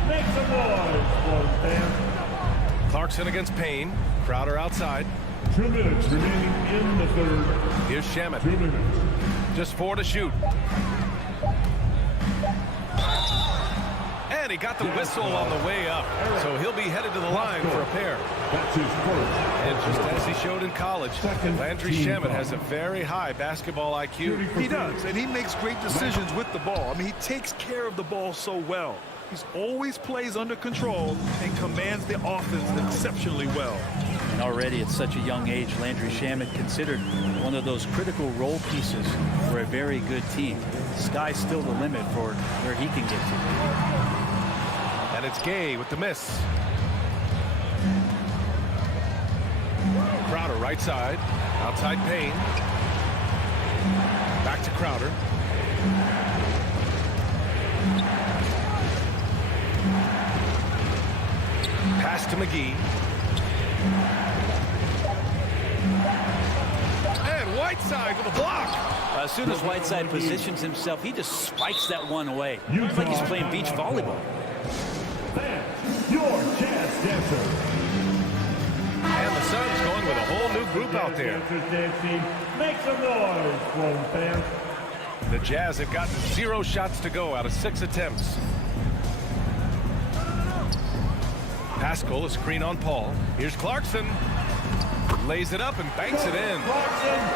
Make some noise for the fans. Clarkson against Payne. Crowder outside. 2 minutes remaining in the third. Here's Shamet. 2 minutes. Just 4 to shoot. And he got the whistle on the way up. So he'll be headed to the line for a pair. That's his first. And just as he showed in college, Landry Shamet has a very high basketball IQ. He does, and he makes great decisions with the ball. I mean, he takes care of the ball so well. He's always plays under control and commands the offense exceptionally well. And already at such a young age, Landry Shamet considered one of those critical role pieces for a very good team. Sky's still the limit for where he can get to. And it's Gay with the miss. Crowder right side. Outside Payne. Back to Crowder. Pass to McGee. And Whiteside with a block. As soon as Whiteside positions himself, he just spikes that one away. It's like he's playing beach volleyball. Your Jazz Dancer. And the Suns going with a whole new group out there. Make some noise for the fans. The Jazz have gotten 0 shots to go out of 6 attempts. Pascal, a screen on Paul. Here's Clarkson. Lays it up and banks it in.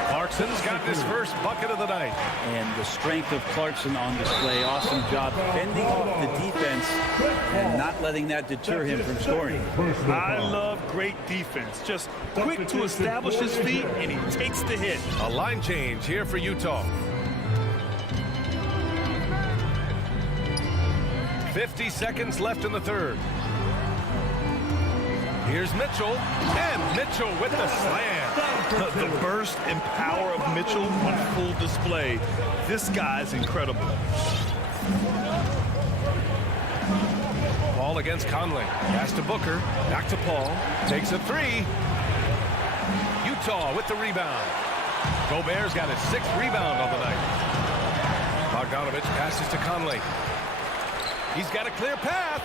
Clarkson's got his first bucket of the night. And the strength of Clarkson on display. Awesome job fending off the defense and not letting that deter him from scoring. I love great defense. Just quick to establish his feet, and he takes the hit. A line change here for Utah. 50 seconds left in the third. Here's Mitchell, and Mitchell with the slam. The burst and power of Mitchell on full display. This guy's incredible. Paul against Conley. Pass to Booker. Back to Paul. Takes a 3. Utah with the rebound. Gobert's got his 6th rebound on the night. Bogdanovich passes to Conley. He's got a clear path.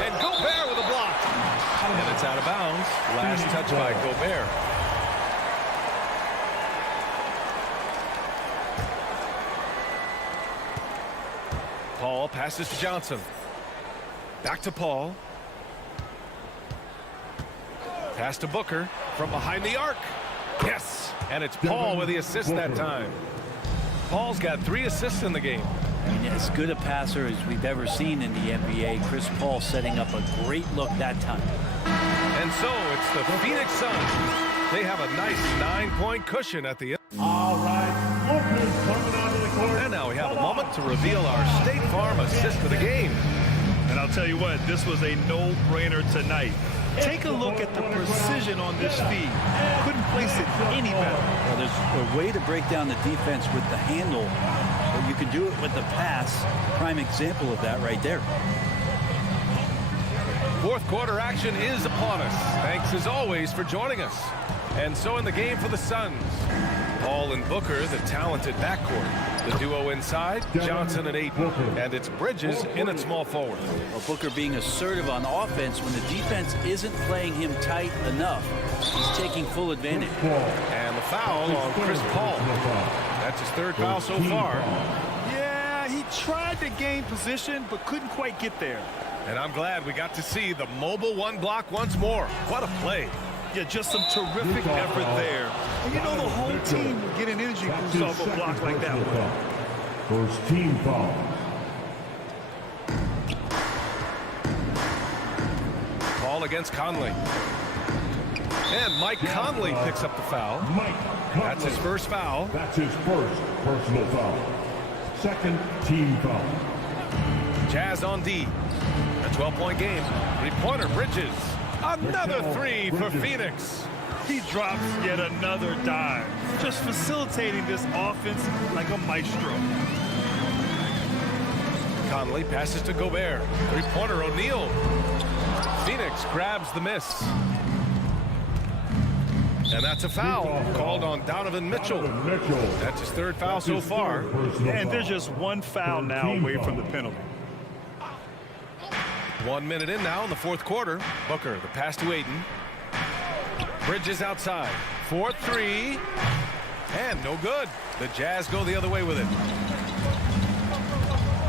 And Gobert with a block. And it's out of bounds. Last touch by Gobert. Paul passes to Johnson. Back to Paul. Pass to Booker from behind the arc. Yes! And it's Paul with the assist that time. Paul's got 3 assists in the game. I mean, as good a passer as we've ever seen in the NBA. Chris Paul setting up a great look that time. And so it's the Phoenix Suns. They have a nice 9-point cushion at the end. All right, look who's coming onto the court. And now we have a moment to reveal our State Farm assist of the game. And I'll tell you what, this was a no-brainer tonight. Take a look at the precision on this feed. Couldn't place it any better. Well, there's a way to break down the defense with the handle, but you can do it with the pass. Prime example of that right there. Fourth quarter action is upon us. Thanks as always for joining us. And so in the game for the Suns, Paul and Booker, the talented backcourt. The duo inside, Johnson and Ayton. And it's Bridges in at small forward. Well, Booker being assertive on offense when the defense isn't playing him tight enough. He's taking full advantage. And the foul on Chris Paul. That's his third foul so far. Yeah, he tried to gain position, but couldn't quite get there. And I'm glad we got to see the mobile one block once more. What a play. Yeah, just some terrific effort there. And you know the whole team will get an energy boost off a block like that one. First team foul. Paul against Conley. And Mike Conley picks up the foul. That's his first foul. That's his first personal foul. Second team foul. Jazz on D. A 12-point game. Three-pointer, Bridges. Another three for Phoenix. He drops yet another dive, just facilitating this offense like a maestro. Conley passes to Gobert. Three-pointer, O'Neal. Phoenix grabs the miss. And that's a foul called on Donovan Mitchell. That's his third foul so far. And there's just one foul now away from the penalty. 1 minute in now in the fourth quarter. Booker, the pass to Ayton. Bridges outside. 4-3. And no good. The Jazz go the other way with it.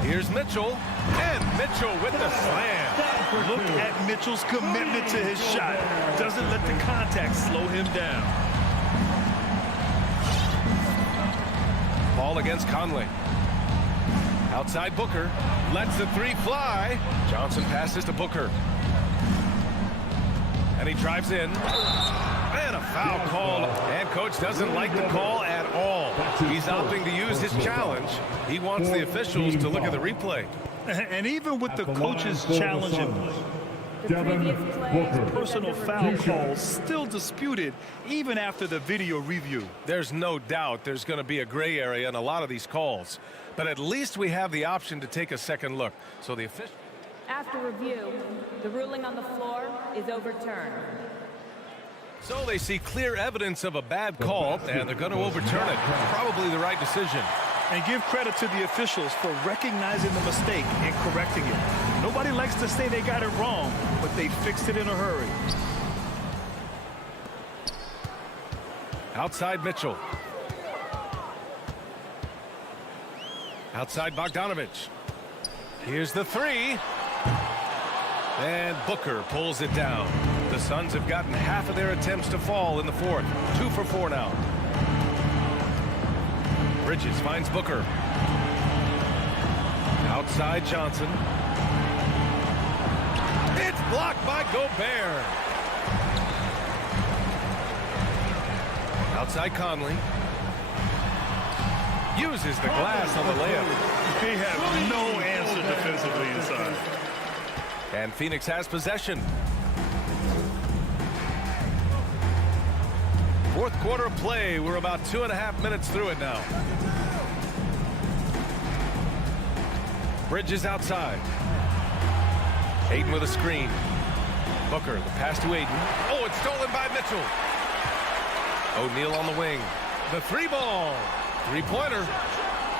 Here's Mitchell. And Mitchell with the slam. Look at Mitchell's commitment to his shot. Doesn't let the contact slow him down. Paul against Conley. Outside Booker. Lets the three fly. Johnson passes to Booker. And he drives in. And a foul called. And coach doesn't like the call at all. He's opting to use his challenge. He wants the officials to look at the replay. And even with the coach's challenge in Booker. personal foul calls still disputed even after the video review. There's no doubt there's going to be a gray area in a lot of these calls. But at least we have the option to take a second look. So the official. After review, the ruling on the floor is overturned. So they see clear evidence of a bad call, and they're going to overturn it. Probably the right decision. And give credit to the officials for recognizing the mistake and correcting it. Nobody likes to say they got it wrong, but they fixed it in a hurry. Outside Mitchell. Outside Bogdanovich. Here's the three. And Booker pulls it down. The Suns have gotten half of their attempts to fall in the fourth. 2 for 4 now. Bridges finds Booker. Outside Johnson. It's blocked by Gobert. Outside Conley. Uses the glass on the layup. They have no answer defensively inside. And Phoenix has possession. Fourth quarter of play. We're about 2.5 minutes through it now. Bridges outside. Ayton with a screen. Booker, the pass to Ayton. Oh, it's stolen by Mitchell. O'Neal on the wing. The three ball. Three-pointer.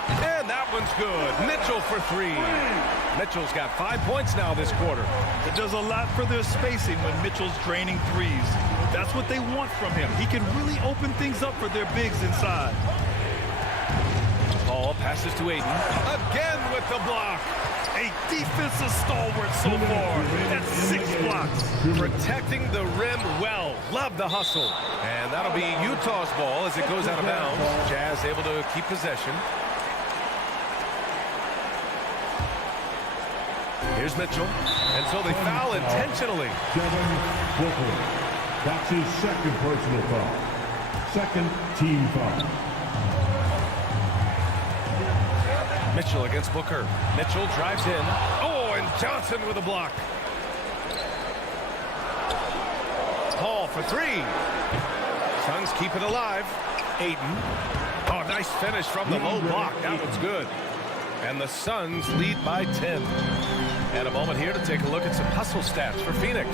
And that one's good. Mitchell for three. Mitchell's got 5 points now this quarter. It does a lot for their spacing when Mitchell's draining threes. That's what they want from him. He can really open things up for their bigs inside. Paul passes to Ayton. Again with the block. A defensive stalwart so far. That's 6 blocks. Protecting the rim well. Love the hustle. And that'll be Utah's ball as it goes out of bounds. Jazz able to keep possession. Here's Mitchell. And so they foul intentionally. Devin Booker. That's his second personal foul. Second team foul. Mitchell against Booker. Mitchell drives in. Oh, and Johnson with a block. Paul for three. Suns keep it alive. Ayton. Oh, nice finish from the low block. That one's good. and the Suns lead by 10. And a moment here to take a look at some hustle stats for Phoenix.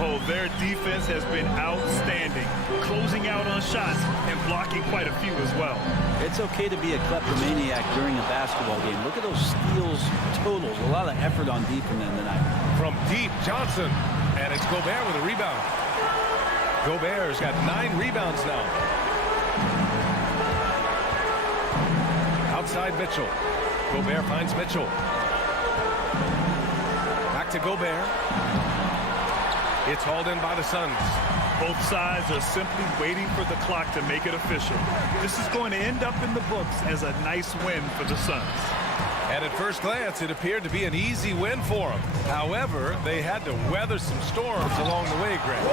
Oh, their defense has been outstanding, closing out on shots and blocking quite a few as well. It's okay to be a kleptomaniac during a basketball game. Look at those steals totals. A lot of effort on deep from them tonight. From deep, Johnson. And it's Gobert with a rebound. Gobert's got 9 rebounds now. Outside Mitchell. Gobert finds Mitchell. Back to Gobert. It's hauled in by the Suns. Both sides are simply waiting for the clock to make it official. This is going to end up in the books as a nice win for the Suns. And at first glance, it appeared to be an easy win for them. However, they had to weather some storms along the way, Greg.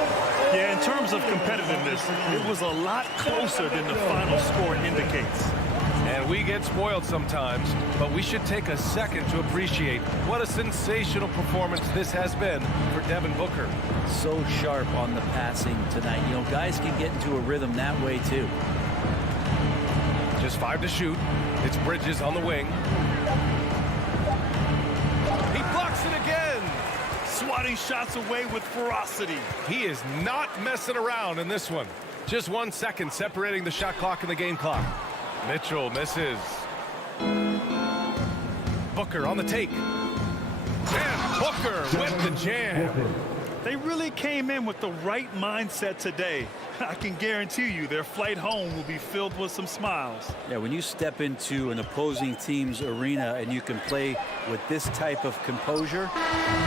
Yeah, in terms of competitiveness, it was a lot closer than the final score indicates. And we get spoiled sometimes, but we should take a second to appreciate what a sensational performance this has been for Devin Booker. So sharp on the passing tonight. You know, guys can get into a rhythm that way too. Just 5 to shoot. It's Bridges on the wing. He blocks it again. Swatting shots away with ferocity. He is not messing around in this one. Just 1 second separating the shot clock and the game clock. Mitchell misses. Booker on the take. And Booker with the jam. They really came in with the right mindset today. I can guarantee you their flight home will be filled with some smiles. Yeah, when you step into an opposing team's arena and you can play with this type of composure,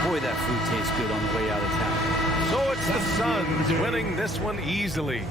boy, that food tastes good on the way out of town. So it's the Suns winning this one easily.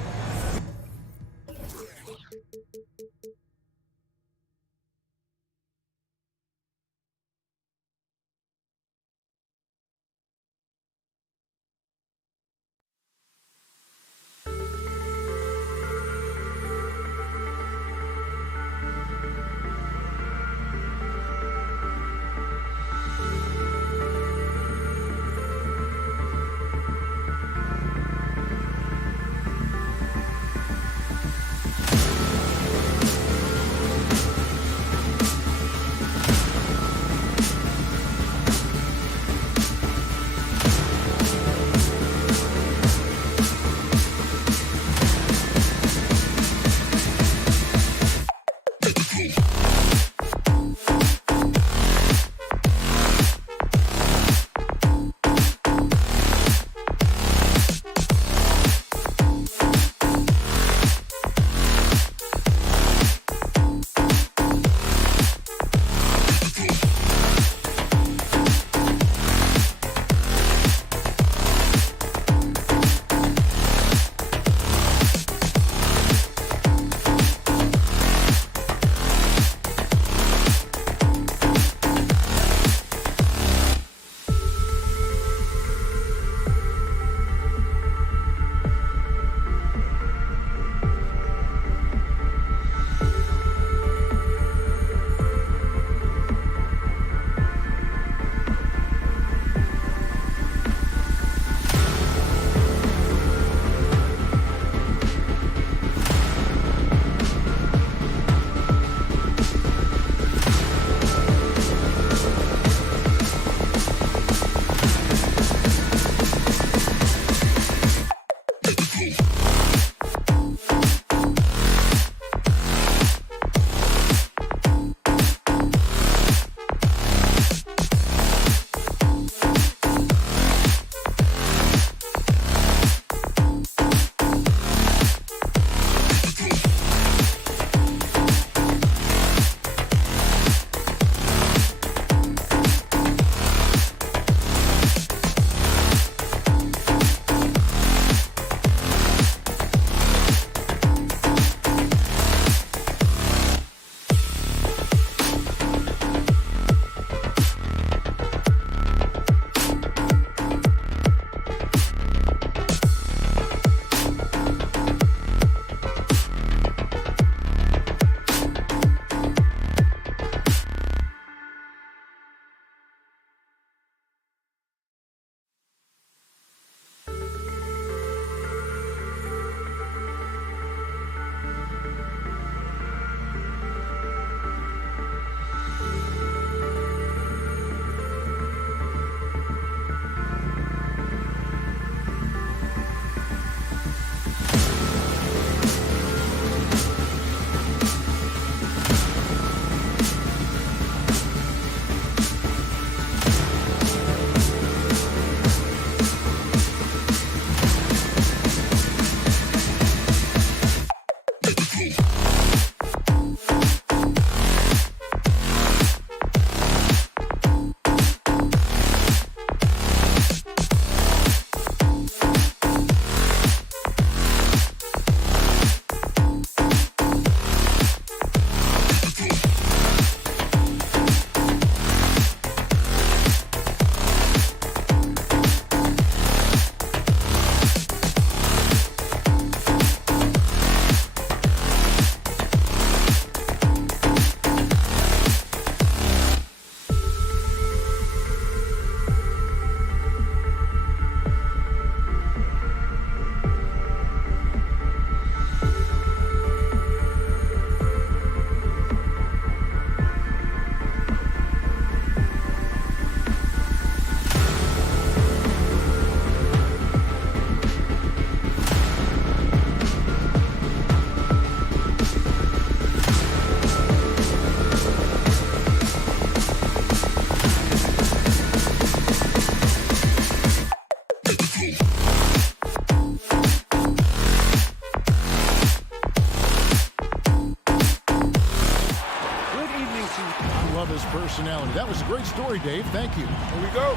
Personality. That was a great story, Dave. Thank you. Here we go.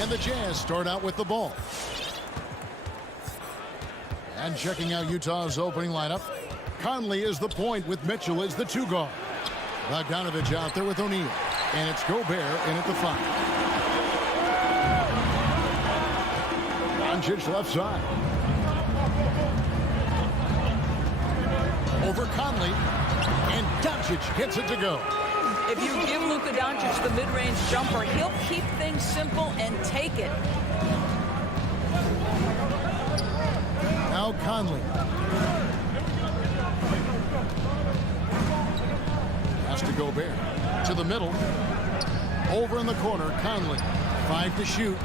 And the Jazz start out with the ball. And checking out Utah's opening lineup, Conley is the point with Mitchell as the 2 guard. Bogdanovich out there with O'Neal. And it's Gobert in at the 5. Doncic left side. Over Conley. And Doncic hits it to go. If you give Luka Doncic the mid-range jumper, he'll keep things simple and take it. Now Conley. Has to Gobert. To the middle. Over in the corner, Conley. 5 to shoot.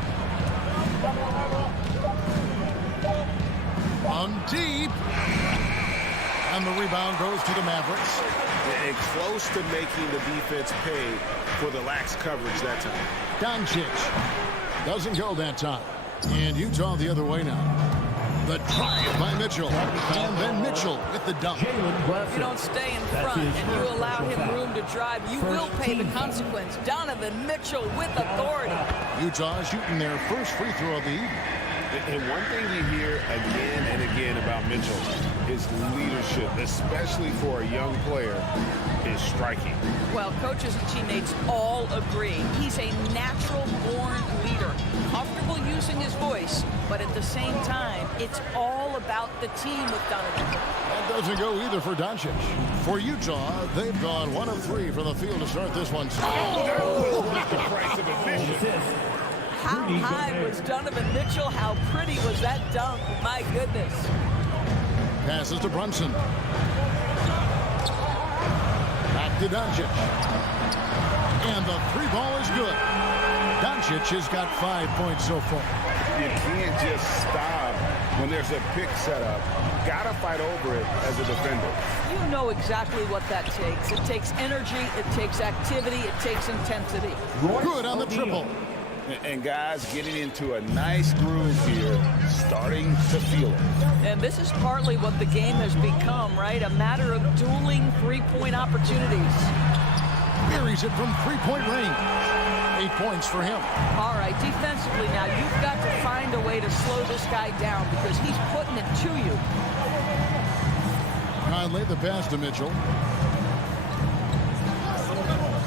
On deep. And the rebound goes to the Mavericks. And close to making the defense pay for the lax coverage that time. Doncic doesn't go that time. And Utah the other way now. The drive by Mitchell. And then Mitchell with the dunk. If you don't stay in front and you allow him room to drive, you will pay the consequence. Donovan Mitchell with authority. Utah shooting their first free throw of the evening. And one thing you hear again and again about Mitchell, his leadership, especially for a young player, is striking. Well, coaches and teammates all agree. He's a natural-born leader, comfortable using his voice, but at the same time, it's all about the team with Donovan. That doesn't go either for Doncic. For Utah, they've gone 1 of 3 from the field to start this one. Oh, that's the price of admission. How high was Donovan Mitchell? How pretty was that dunk? My goodness. Passes to Brunson. Back to Doncic. And the 3 ball is good. Doncic has got 5 points so far. You can't just stop when there's a pick set up. Got to fight over it as a defender. You know exactly what that takes. It takes energy, it takes activity, it takes intensity. Good on the triple. And guys getting into a nice groove here, starting to feel it. And this is partly what the game has become, right? A matter of dueling three-point opportunities. Buries it from 3-point range. 8 points for him. All right, defensively now, you've got to find a way to slow this guy down because he's putting it to you. Conley, the pass to Mitchell.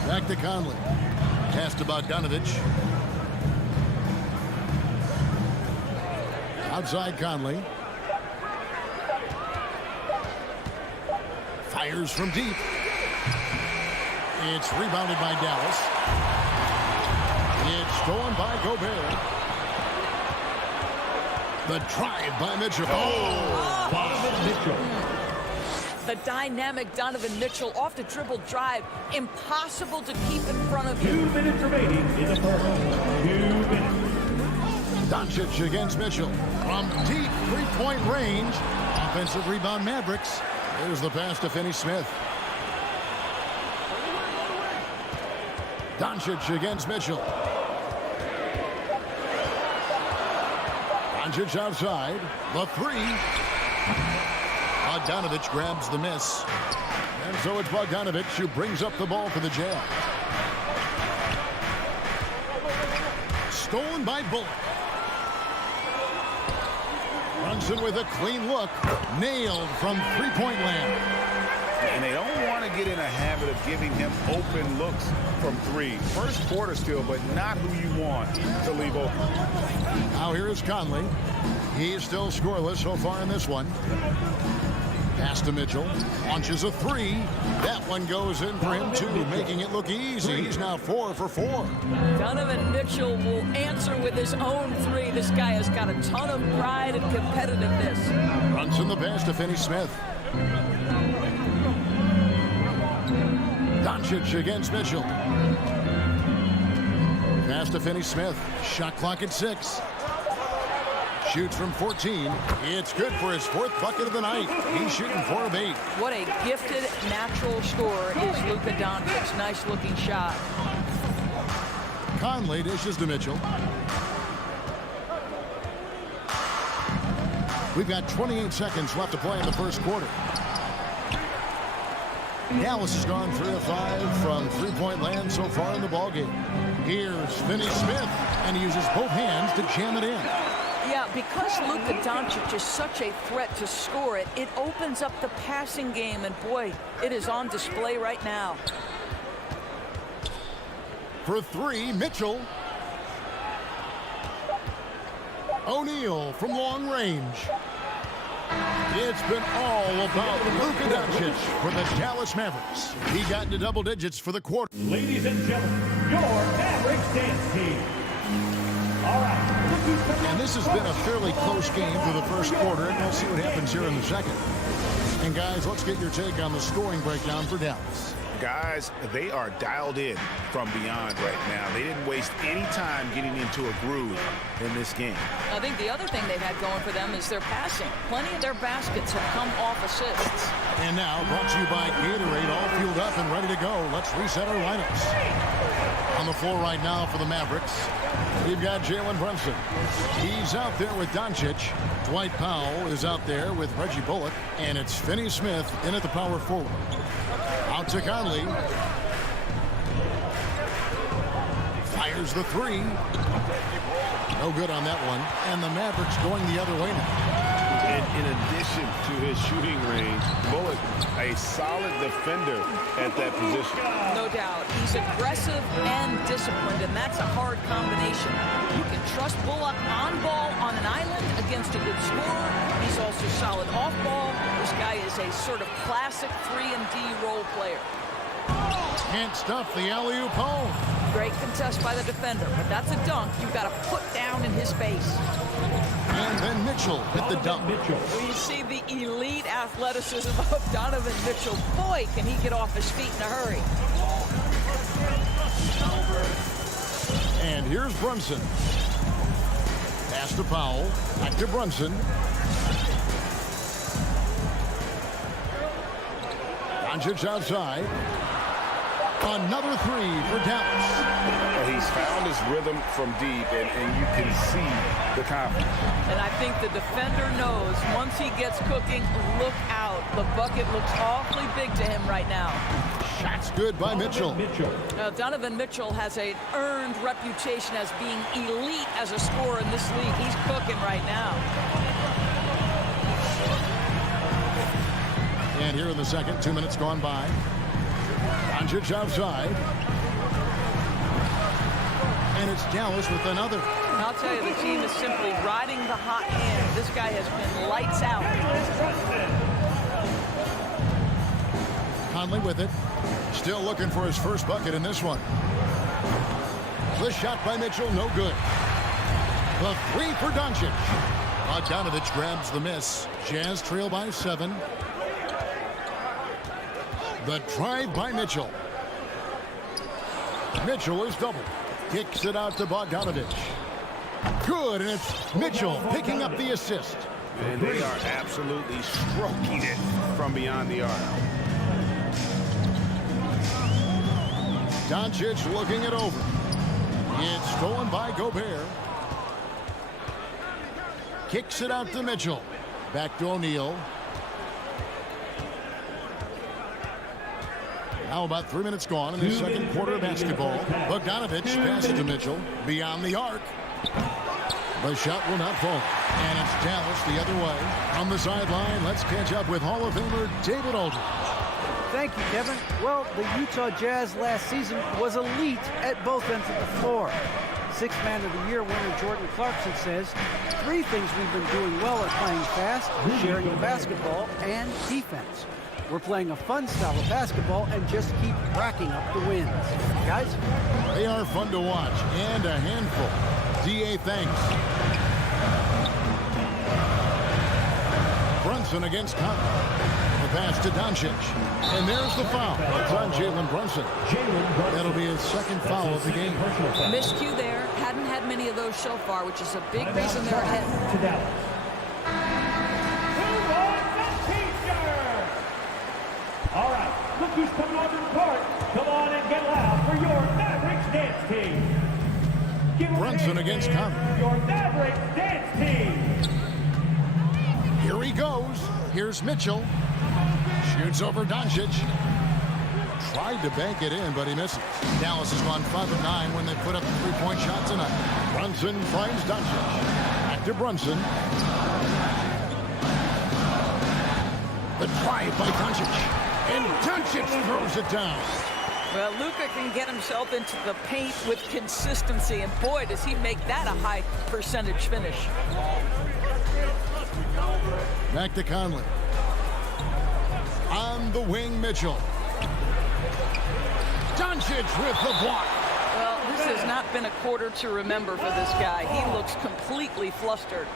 Back to Conley. Pass to Bogdanovich. Outside Conley. Fires from deep. It's rebounded by Dallas. It's stolen by Gobert. The drive by Mitchell. Oh! Donovan Mitchell. The dynamic Donovan Mitchell off the dribble drive. Impossible to keep in front of you. 2 minutes remaining in the first. 2 minutes. Doncic against Mitchell from deep 3-point range. Offensive rebound Mavericks. Here's the pass to Finney-Smith. Doncic against Mitchell. Doncic outside. The three. Bogdanovich grabs the miss. And so it's Bogdanovich who brings up the ball for the Jazz. Stolen by Bullock. Brunson with a clean look. Nailed from three-point land. And they don't want to get in a habit of giving him open looks from three. First quarter still, but not who you want to leave open. Now here is Conley. He is still scoreless so far in this one. Pass to Mitchell. Launches a three. That one goes in for him too, making it look easy. He's now 4 for 4. Donovan Mitchell will answer with his own three. This guy has got a ton of pride and competitiveness. Brunson the pass to Finney-Smith. Doncic against Mitchell. Pass to Finney-Smith. Shot clock at 6. Shoots from 14. It's good for his 4th bucket of the night. He's shooting 4 of 8. What a gifted natural scorer is Luka Doncic. Nice looking shot. Conley dishes to Mitchell. We've got 28 seconds left to play in the first quarter. Dallas has gone 3 of 5 from three-point land so far in the ballgame. Here's Finney-Smith, and he uses both hands to jam it in. Yeah, because Luka Doncic is such a threat to score it, it opens up the passing game, and boy, it is on display right now. For 3, Mitchell. O'Neal from long range. It's been all about Luka Doncic for the Dallas Mavericks. He got into double digits for the quarter. Ladies and gentlemen, your Mavericks dance team. All right. And this has been a fairly close game through the first quarter, and we'll see what happens here in the second. And guys, let's get your take on the scoring breakdown for Dallas. Guys, they are dialed in from beyond right now. They didn't waste any time getting into a groove in this game. I think the other thing they've had going for them is their passing. Plenty of their baskets have come off assists. And now, brought to you by Gatorade, all fueled up and ready to go. Let's reset our lineups. On the floor right now for the Mavericks, we've got Jalen Brunson. He's out there with Doncic. Dwight Powell is out there with Reggie Bullock. And it's Finney-Smith in at the power forward. Out to Conley. Fires the three. No good on that one. And the Mavericks going the other way now. And in addition to his shooting range, Bullock, a solid defender at that position. No doubt. He's aggressive and disciplined, and that's a hard combination. You can trust Bullock on ball on an island against a good scorer. He's also solid off ball. This guy is a sort of classic 3-and-D role player. Can't stuff the alley-oop home. Great contest by the defender, but that's a dunk you've got to put down in his face. And then Mitchell with the dunk. We see the elite athleticism of Donovan Mitchell. Boy, can he get off his feet in a hurry. And here's Brunson. Pass to Powell. Back to Brunson. Doncic outside. Another three for Dallas. Well, he's found his rhythm from deep, and you can see the confidence. And I think the defender knows once he gets cooking, look out. The bucket looks awfully big to him right now. Shots good by Mitchell. Now, Donovan Mitchell has an earned reputation as being elite as a scorer in this league. He's cooking right now. And here in the second, 2 minutes gone by. Doncic outside. And it's Dallas with another. And I'll tell you, the team is simply riding the hot hand. This guy has been lights out. Conley with it. Still looking for his first bucket in this one. The shot by Mitchell, no good. The three for Doncic. Bogdanovich grabs the miss. Jazz trail by 7. The drive by Mitchell. Mitchell is doubled. Kicks it out to Bogdanovich. Good, and it's Mitchell picking up the assist. And they are absolutely stroking it from beyond the arc. Doncic looking it over. It's stolen by Gobert. Kicks it out to Mitchell. Back to O'Neal. Now about 3 minutes gone in the second quarter of basketball. Bogdanovich passes to Mitchell. Beyond the arc. The shot will not fall. And it's Dallas the other way. On the sideline, let's catch up with Hall of Famer David Aldridge. Thank you, Kevin. Well, the Utah Jazz last season was elite at both ends of the floor. Sixth Man of the Year winner Jordan Clarkson says, 3 things we've been doing well are playing fast, sharing the basketball, and defense. We're playing a fun style of basketball and just keep racking up the wins. Guys? They are fun to watch and a handful. D.A. thanks. Brunson against Conley. The pass to Doncic. And there's the foul. It's on Jalen Brunson. That'll be his second foul of the game. Miscue there. Hadn't had many of those so far, which is a big reason they're ahead. All right, look who's coming onto the court. Come on and get loud for your Mavericks dance team. Brunson against Conley. Your Mavericks dance team. Here he goes. Here's Mitchell. Shoots over Doncic. Tried to bank it in, but he misses. Dallas has gone 5 of 9 when they put up the 3-point shot tonight. Brunson finds Doncic. Back to Brunson. The drive by Doncic. And Doncic throws it down. Well, Luka can get himself into the paint with consistency, and boy, does he make that a high percentage finish. Back to Conley. On the wing, Mitchell. Doncic with the block. Well, this has not been a quarter to remember for this guy. He looks completely flustered.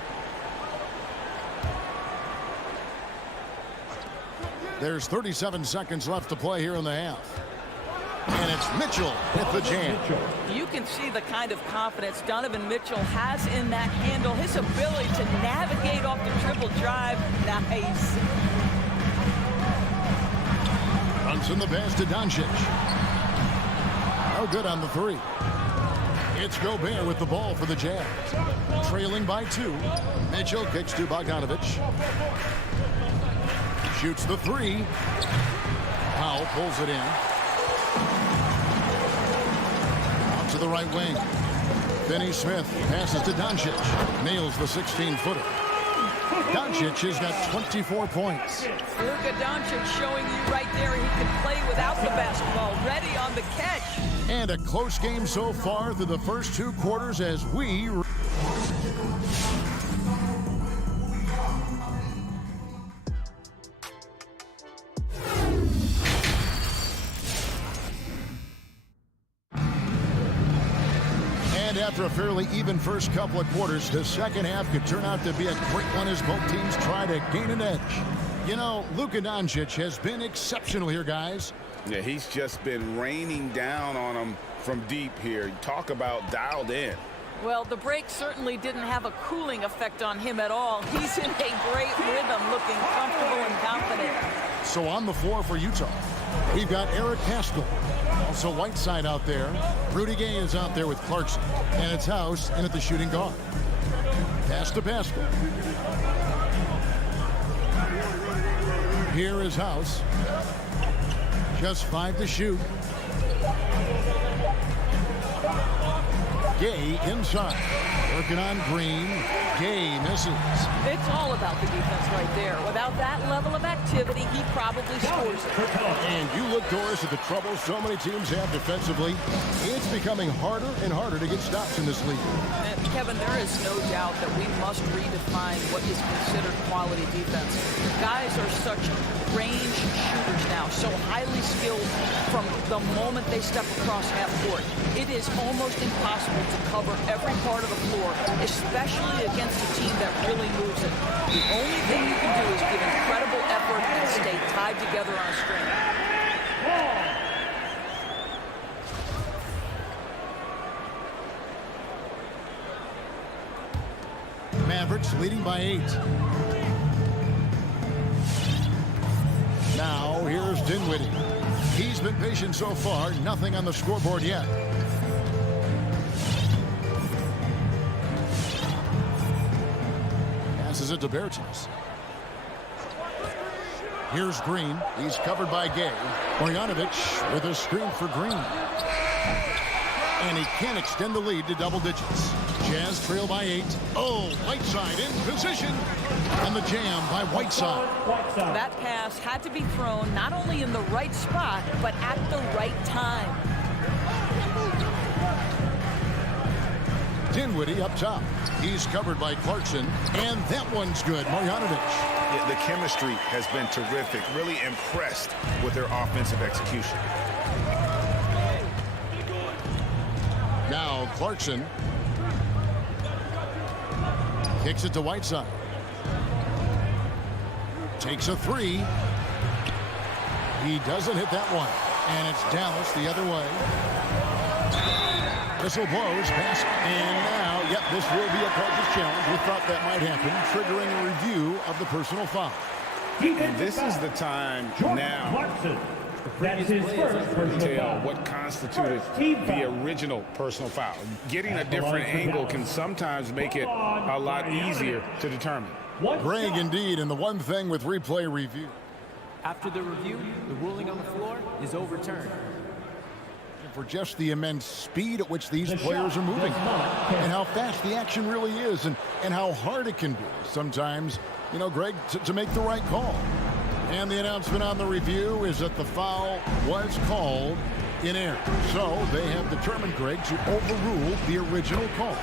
There's 37 seconds left to play here in the half. And it's Mitchell with the jam. You can see the kind of confidence Donovan Mitchell has in that handle. His ability to navigate off the dribble drive. Nice. Runs in the pass to Doncic. No good on the 3. It's Gobert with the ball for the Jazz. Trailing by 2. Mitchell kicks to Bogdanovich. Shoots the 3. Powell pulls it in. Out to the right wing. Finney Smith passes to Doncic. Nails the 16-footer. Doncic has got 24 points. Luka Doncic showing you right there he can play without the basketball. Ready on the catch. And a close game so far through the first 2 quarters as we... After a fairly even first couple of quarters, the second half could turn out to be a great one as both teams try to gain an edge. You know, Luka Doncic has been exceptional here, guys. Yeah, he's just been raining down on them from deep here. Talk about dialed in. Well, the break certainly didn't have a cooling effect on him at all. He's in a great rhythm, looking comfortable and confident. So on the floor for Utah, we've got Eric Pascal. Also Whiteside out there. Rudy Gay is out there with Clarkson. And it's House in at the shooting guard. Pass to Pascal. Here is House. Just 5 to shoot. Gay inside. Working on Green. Gay misses. It's all about the defense right there. Without that level of activity, he probably scores it. And you look, Doris, at the trouble so many teams have defensively. It's becoming harder and harder to get stops in this league. And Kevin, there is no doubt that we must redefine what is considered quality defense. Guys are such range shooters now, so highly skilled from the moment they step across half court. It is almost impossible to cover every part of the floor, especially against a team that really moves it. The only thing you can do is give incredible effort and stay tied together on a string. Mavericks leading by 8. Now here's Dinwiddie. He's been patient so far. Nothing on the scoreboard yet. passes it to Bertens. Here's Green. He's covered by Gay. Marjanovic with a screen for Green. And he can't extend the lead to double digits. Jazz trail by 8. Oh, Whiteside in position. And the jam by Whiteside. That pass had to be thrown not only in the right spot, but at the right time. Dinwiddie up top. He's covered by Clarkson. And that one's good. Marjanovic. Yeah, the chemistry has been terrific. Really impressed with their offensive execution. Now Clarkson kicks it to Whiteside. Takes a 3. He doesn't hit that one. And it's Dallas the other way. Whistle blows, pass, and now, yep, this will be a Clarkson's challenge. We thought that might happen, triggering a review of the personal foul. And this is the time now That's his first personal foul. what constituted the original personal foul. Getting a different angle can sometimes make it a lot easier to determine. Greg, indeed, and the one thing with replay review. After the review, the ruling on the floor is overturned. For just the immense speed at which these players are moving and how fast the action really is and how hard it can be sometimes, you know, Greg, to make the right call. And the announcement on the review is that the foul was called in error. So they have determined, Greg, to overrule the original call.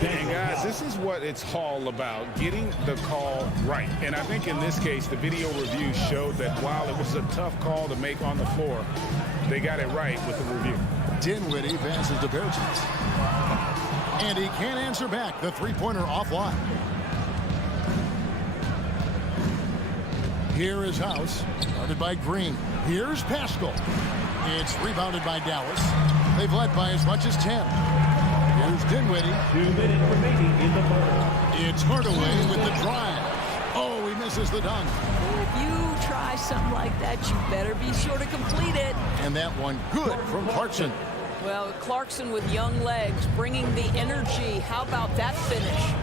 And guys, this is what it's all about, getting the call right. And I think in this case, the video review showed that while it was a tough call to make on the floor, they got it right with the review. Dinwiddie passes to Bertens. And he can't answer back. The three-pointer offline. Here is House, guarded by Green. Here's Pascal. It's rebounded by Dallas. They've led by as much as 10. Here's Dinwiddie. 2 minutes remaining in the third. It's Hardaway with the drive. Oh, he misses the dunk. If you try something like that, you better be sure to complete it. And that one good from Clarkson. Well, Clarkson with young legs, bringing the energy. How about that finish?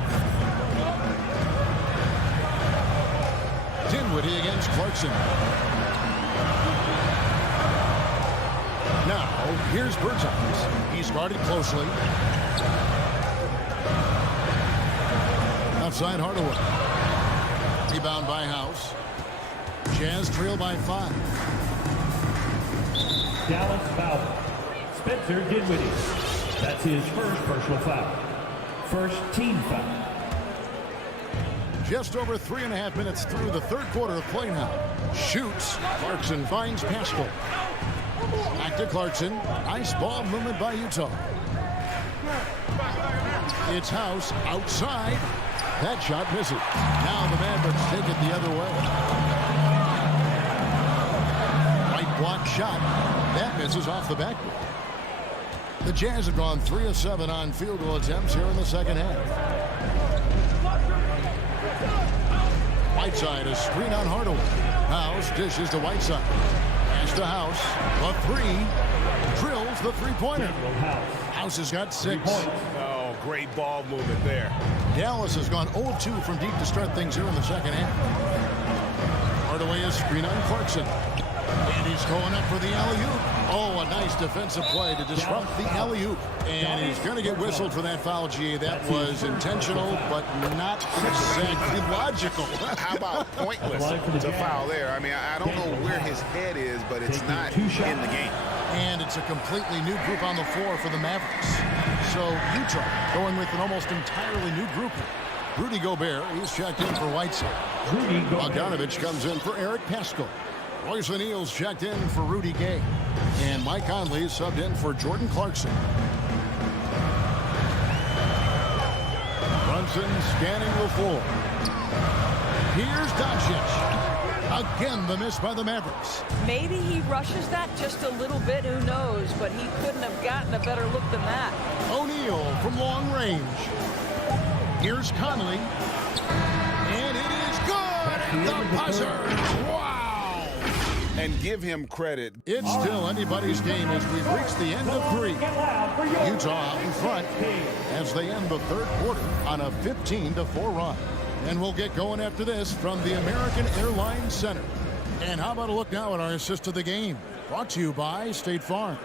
Dinwiddie against Clarkson. Now, here's Bertens. He's guarded closely. Outside Hardaway. Rebound by House. Jazz trail by 5. Dallas foul. Spencer Dinwiddie. That's his first personal foul. First team foul. Just over 3.5 minutes through the third quarter of play now. Shoots. Clarkson finds Pascal. Back to Clarkson. Nice ball movement by Utah. It's House outside. That shot misses. Now the Mavericks take it the other way. Right block shot. That misses off the backboard. The Jazz have gone 3 of 7 on field goal attempts here in the second half. Whiteside, a screen on Hardaway. House dishes to Whiteside. Pass to House. A 3. Drills the three-pointer. House has got 6. Oh, great ball movement there. Dallas has gone 0-2 from deep to start things here in the second half. Hardaway is screen on Clarkson. And he's going up for the alley-oop. Oh, a nice defensive play to disrupt the alley-oop. And he's going to get whistled for that foul, G. That was intentional, but not exactly logical. How about pointless to foul there? I mean, I don't know where his head is, but it's not in the game. And it's a completely new group on the floor for the Mavericks. So Utah going with an almost entirely new group. Rudy Gobert, he's checked in for Whiteside. Bogdanovich comes in for Eric Pascal. Royce O'Neal's checked in for Rudy Gay. And Mike Conley is subbed in for Jordan Clarkson. Brunson scanning the floor. Here's Doncic. Again, the miss by the Mavericks. Maybe he rushes that just a little bit, who knows, but he couldn't have gotten a better look than that. O'Neal from long range. Here's Conley. And it is good. The buzzer. Wow. And give him credit. It's still anybody's game as we've reached the end of 3. Utah out in front as they end the third quarter on a 15-4 run. And we'll get going after this from the American Airlines Center. And how about a look now at our assist of the game? Brought to you by State Farm.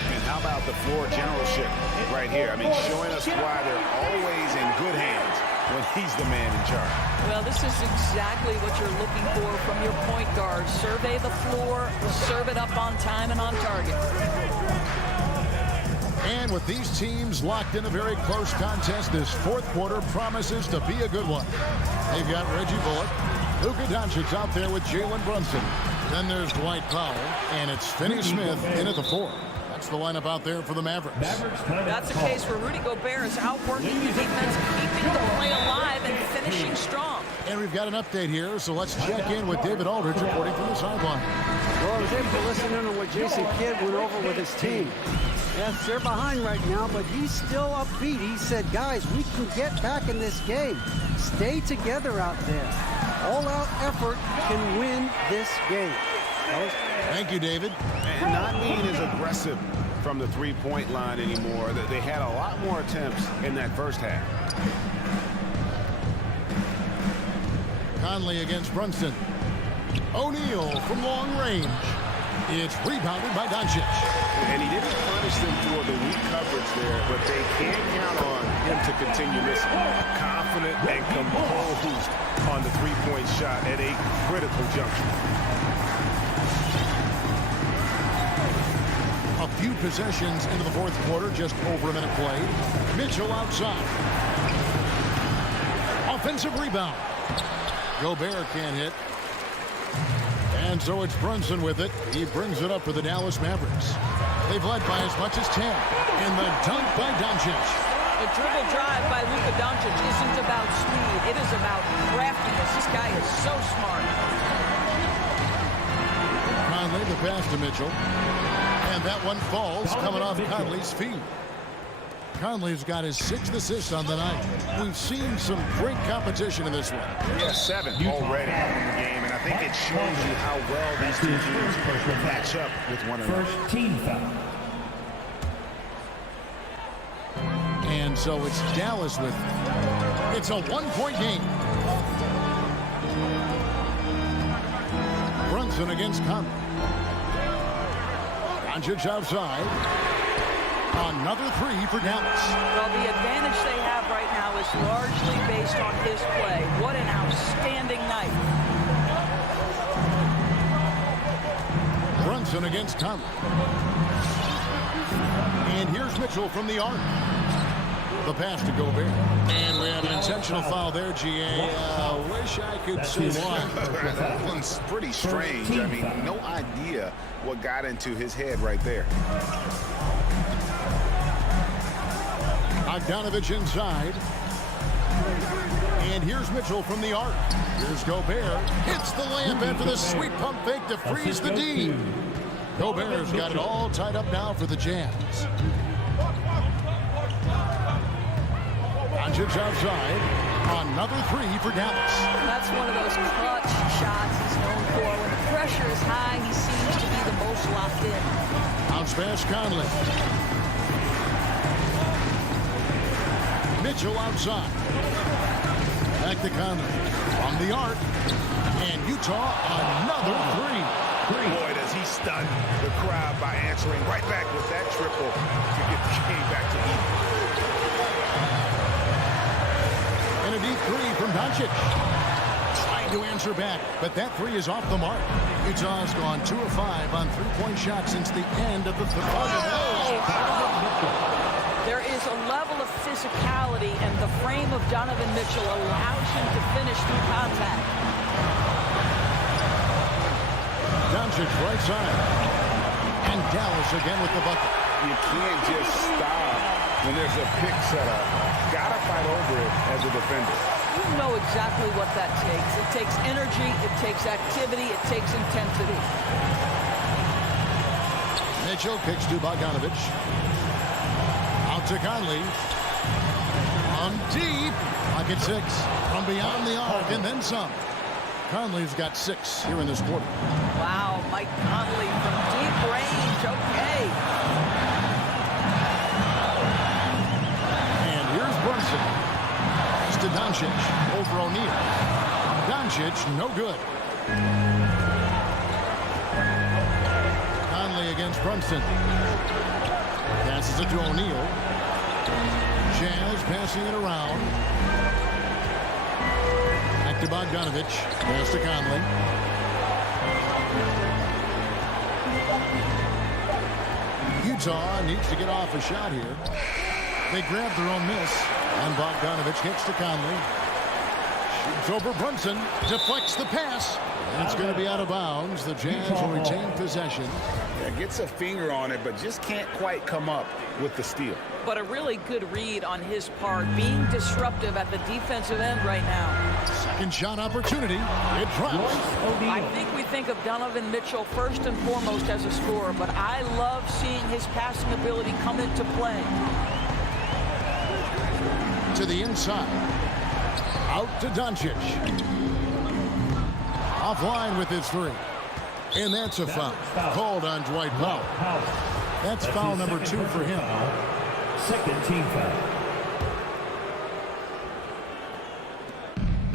And how about the floor generalship right here? I mean, showing us why they're always in good hands when he's the man in charge. Well, this is exactly what you're looking for from your point guard. Survey the floor, serve it up on time and on target. And with these teams locked in a very close contest, this fourth quarter promises to be a good one. They've got Reggie Bullock, Luka Doncic out there with Jalen Brunson. Then there's Dwight Powell, and it's Finney Smith in at the 4. That's the lineup out there for the Mavericks. That's a case where Rudy Gobert is outworking the defense, keeping the play alive and finishing strong. And we've got an update here, so let's check in with David Aldridge reporting from the sideline. Well, I was able to listen in on what Jason Kidd went over with his team. Yes, they're behind right now, but he's still upbeat. He said, guys, we can get back in this game. Stay together out there. All-out effort can win this game. Thank you, David. And not being as aggressive from the three-point line anymore. They had a lot more attempts in that first half. Conley against Brunson. O'Neal from long range. It's rebounded by Doncic. And he didn't punish them for the weak coverage there, but they can count on him to continue missing. Confident and composed on the three-point shot at a critical juncture. A few possessions into the fourth quarter, just over a minute played. Mitchell outside. Offensive rebound. Gobert can't hit. And so it's Brunson with it. He brings it up for the Dallas Mavericks. They've led by as much as 10. And the dunk by Doncic. The dribble drive by Luka Doncic isn't about speed. It is about craftiness. This guy is so smart. Conley, the pass to Mitchell. And that one falls coming off Conley's feet. Conley's got his 6th assist on the night. We've seen some great competition in this one. Yeah, 7 already in the game, and I think it shows you how well these two teams match up with one another. First team foul. And so it's Dallas with it's a one-point game. Brunson against Conley. Doncic outside. Another 3 for Dallas. Well, the advantage they have right now is largely based on his play. What an outstanding night. Brunson against Conley. And here's Mitchell from the arc. The pass to Gobert. And we have an intentional foul there, GA. Wish I could see why. That one's pretty strange. I mean, no idea what got into his head right there. Bogdanovich inside. And here's Mitchell from the arc. Here's Gobert. Hits the layup after the sweet pump fake to freeze the D. Gobert's got it all tied up now for the Jazz. Doncic outside. Another 3 for Dallas. That's one of those clutch shots he's known for. When the pressure is high, he seems to be the most locked in. Bounce pass Conley. Mitchell outside. Back to Conley. From the arc. And Utah, another 3. Boy, does he stun the crowd by answering right back with that triple to get the game back to even. And a deep 3 from Doncic. Trying to answer back, but that 3 is off the mark. Utah's gone 2 of 5 on 3-point shots since the end of the third. There is a level of physicality, and the frame of Donovan Mitchell allows him to finish through contact. Doncic right side. And Dallas again with the bucket. You can't just stop when there's a pick set up. Gotta fight over it as a defender. You know exactly what that takes. It takes energy, it takes activity, it takes intensity. Mitchell kicks to Bogdanovich. Out to Conley. On deep. Pocket 6. From beyond the arc and then some. Conley's got 6 here in this quarter. Wow, Mike Conley from deep range. Okay. And here's Brunson. Pass to Doncic over O'Neal. Doncic, no good. Conley against Brunson. Passes it to O'Neal. Jazz passing it around. Back to Bogdanovich. Pass to Conley. Utah needs to get off a shot here. They grab their own miss. And Bogdanovich gets to Conley. Shoots over Brunson. Deflects the pass. And it's going to be out of bounds. The Jazz will retain possession. Yeah, gets a finger on it, but just can't quite come up with the steal. But a really good read on his part, being disruptive at the defensive end right now. Second shot opportunity. It drops. I think we think of Donovan Mitchell first and foremost as a scorer, but I love seeing his passing ability come into play. To the inside. Out to Doncic. Offline with his three. And that's a foul. Called on Dwight Powell. That's foul number 2 for him. Second team foul.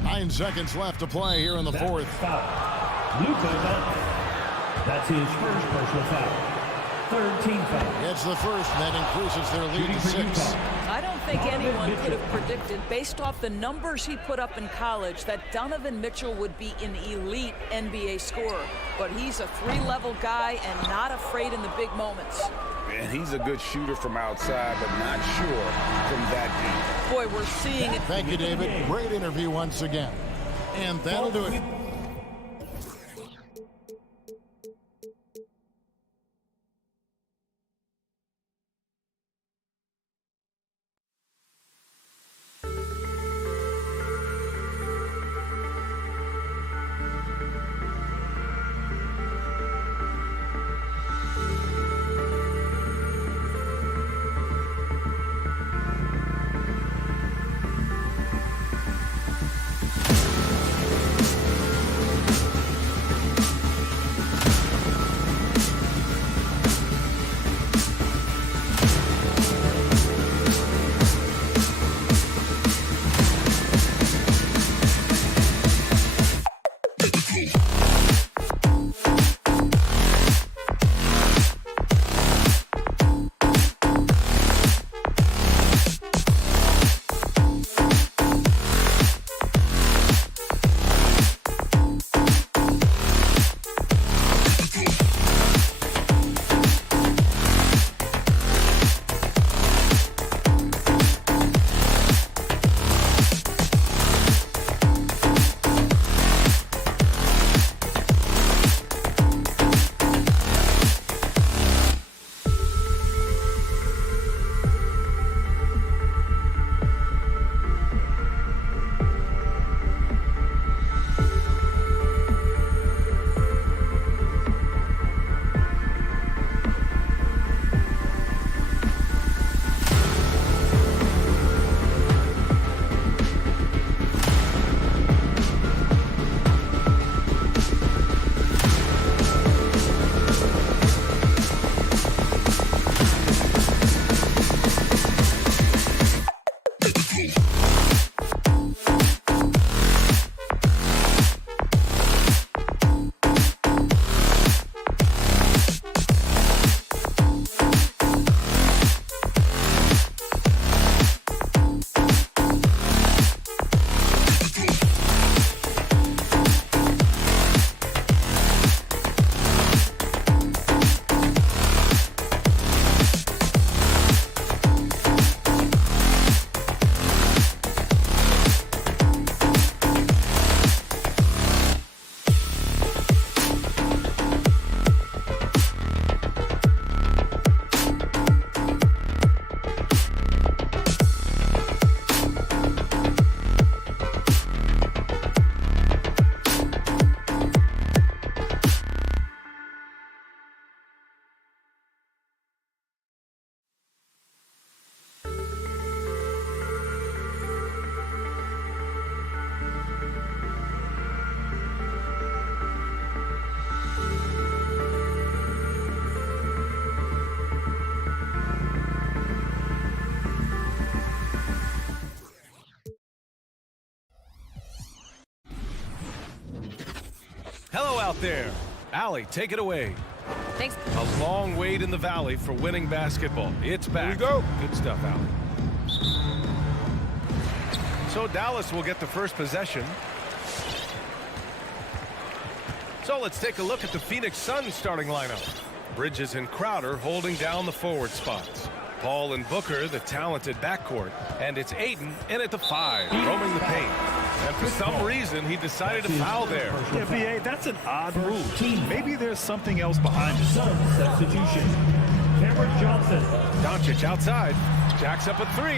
9 seconds left to play here in the fourth. Luka Doncic. That's his first personal foul. Third team foul. It's the first, and that increases their lead to 6. I don't think anyone could have predicted, based off the numbers he put up in college, that Donovan Mitchell would be an elite NBA scorer. But he's a 3-level guy and not afraid in the big moments. And he's a good shooter from outside, but not sure from that deep. Boy, we're seeing it. Thank you, David. Great interview once again. And that'll do it. Hello out there. Allie, take it away. Thanks. A long wait in the valley for winning basketball. It's back. Here we go. Good stuff, Allie. So Dallas will get the first possession. So let's take a look at the Phoenix Suns starting lineup. Bridges and Crowder holding down the forward spots. Paul and Booker, the talented backcourt. And it's Ayton in at the 5, roaming the paint. And for some reason, he decided to foul there. Yeah, B.A., that's an odd move. Maybe there's something else behind it. Substitution. Cameron Johnson. Doncic outside. Jacks up a 3.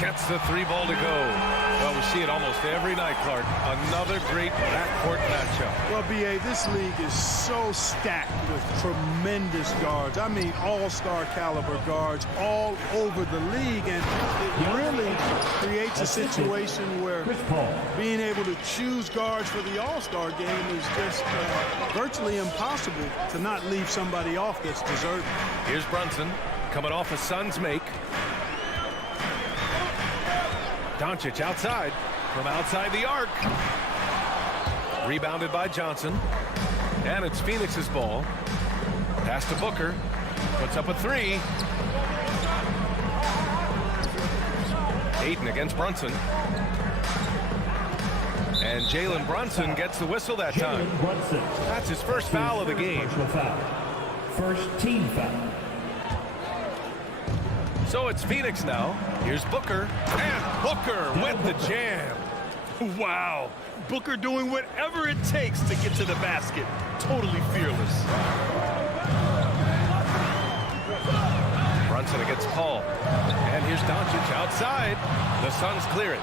Gets the 3 ball to go. Well, we see it almost every night, Clark. Another great backcourt matchup. Well, B.A., this league is so stacked with tremendous guards. I mean, all-star caliber guards all over the league. And it really creates a situation where being able to choose guards for the all-star game is just virtually impossible to not leave somebody off that's deserving. Here's Brunson coming off a Suns make. Doncic outside from outside the arc. Rebounded by Johnson. And it's Phoenix's ball. Pass to Booker. Puts up a 3. Ayton against Brunson. And Jalen Brunson gets the whistle that time. That's his first foul of the game. First team foul. So it's Phoenix now. Here's Booker. And Booker with the jam. Wow. Booker doing whatever it takes to get to the basket. Totally fearless. Brunson against Paul. And here's Doncic outside. The Suns clear it.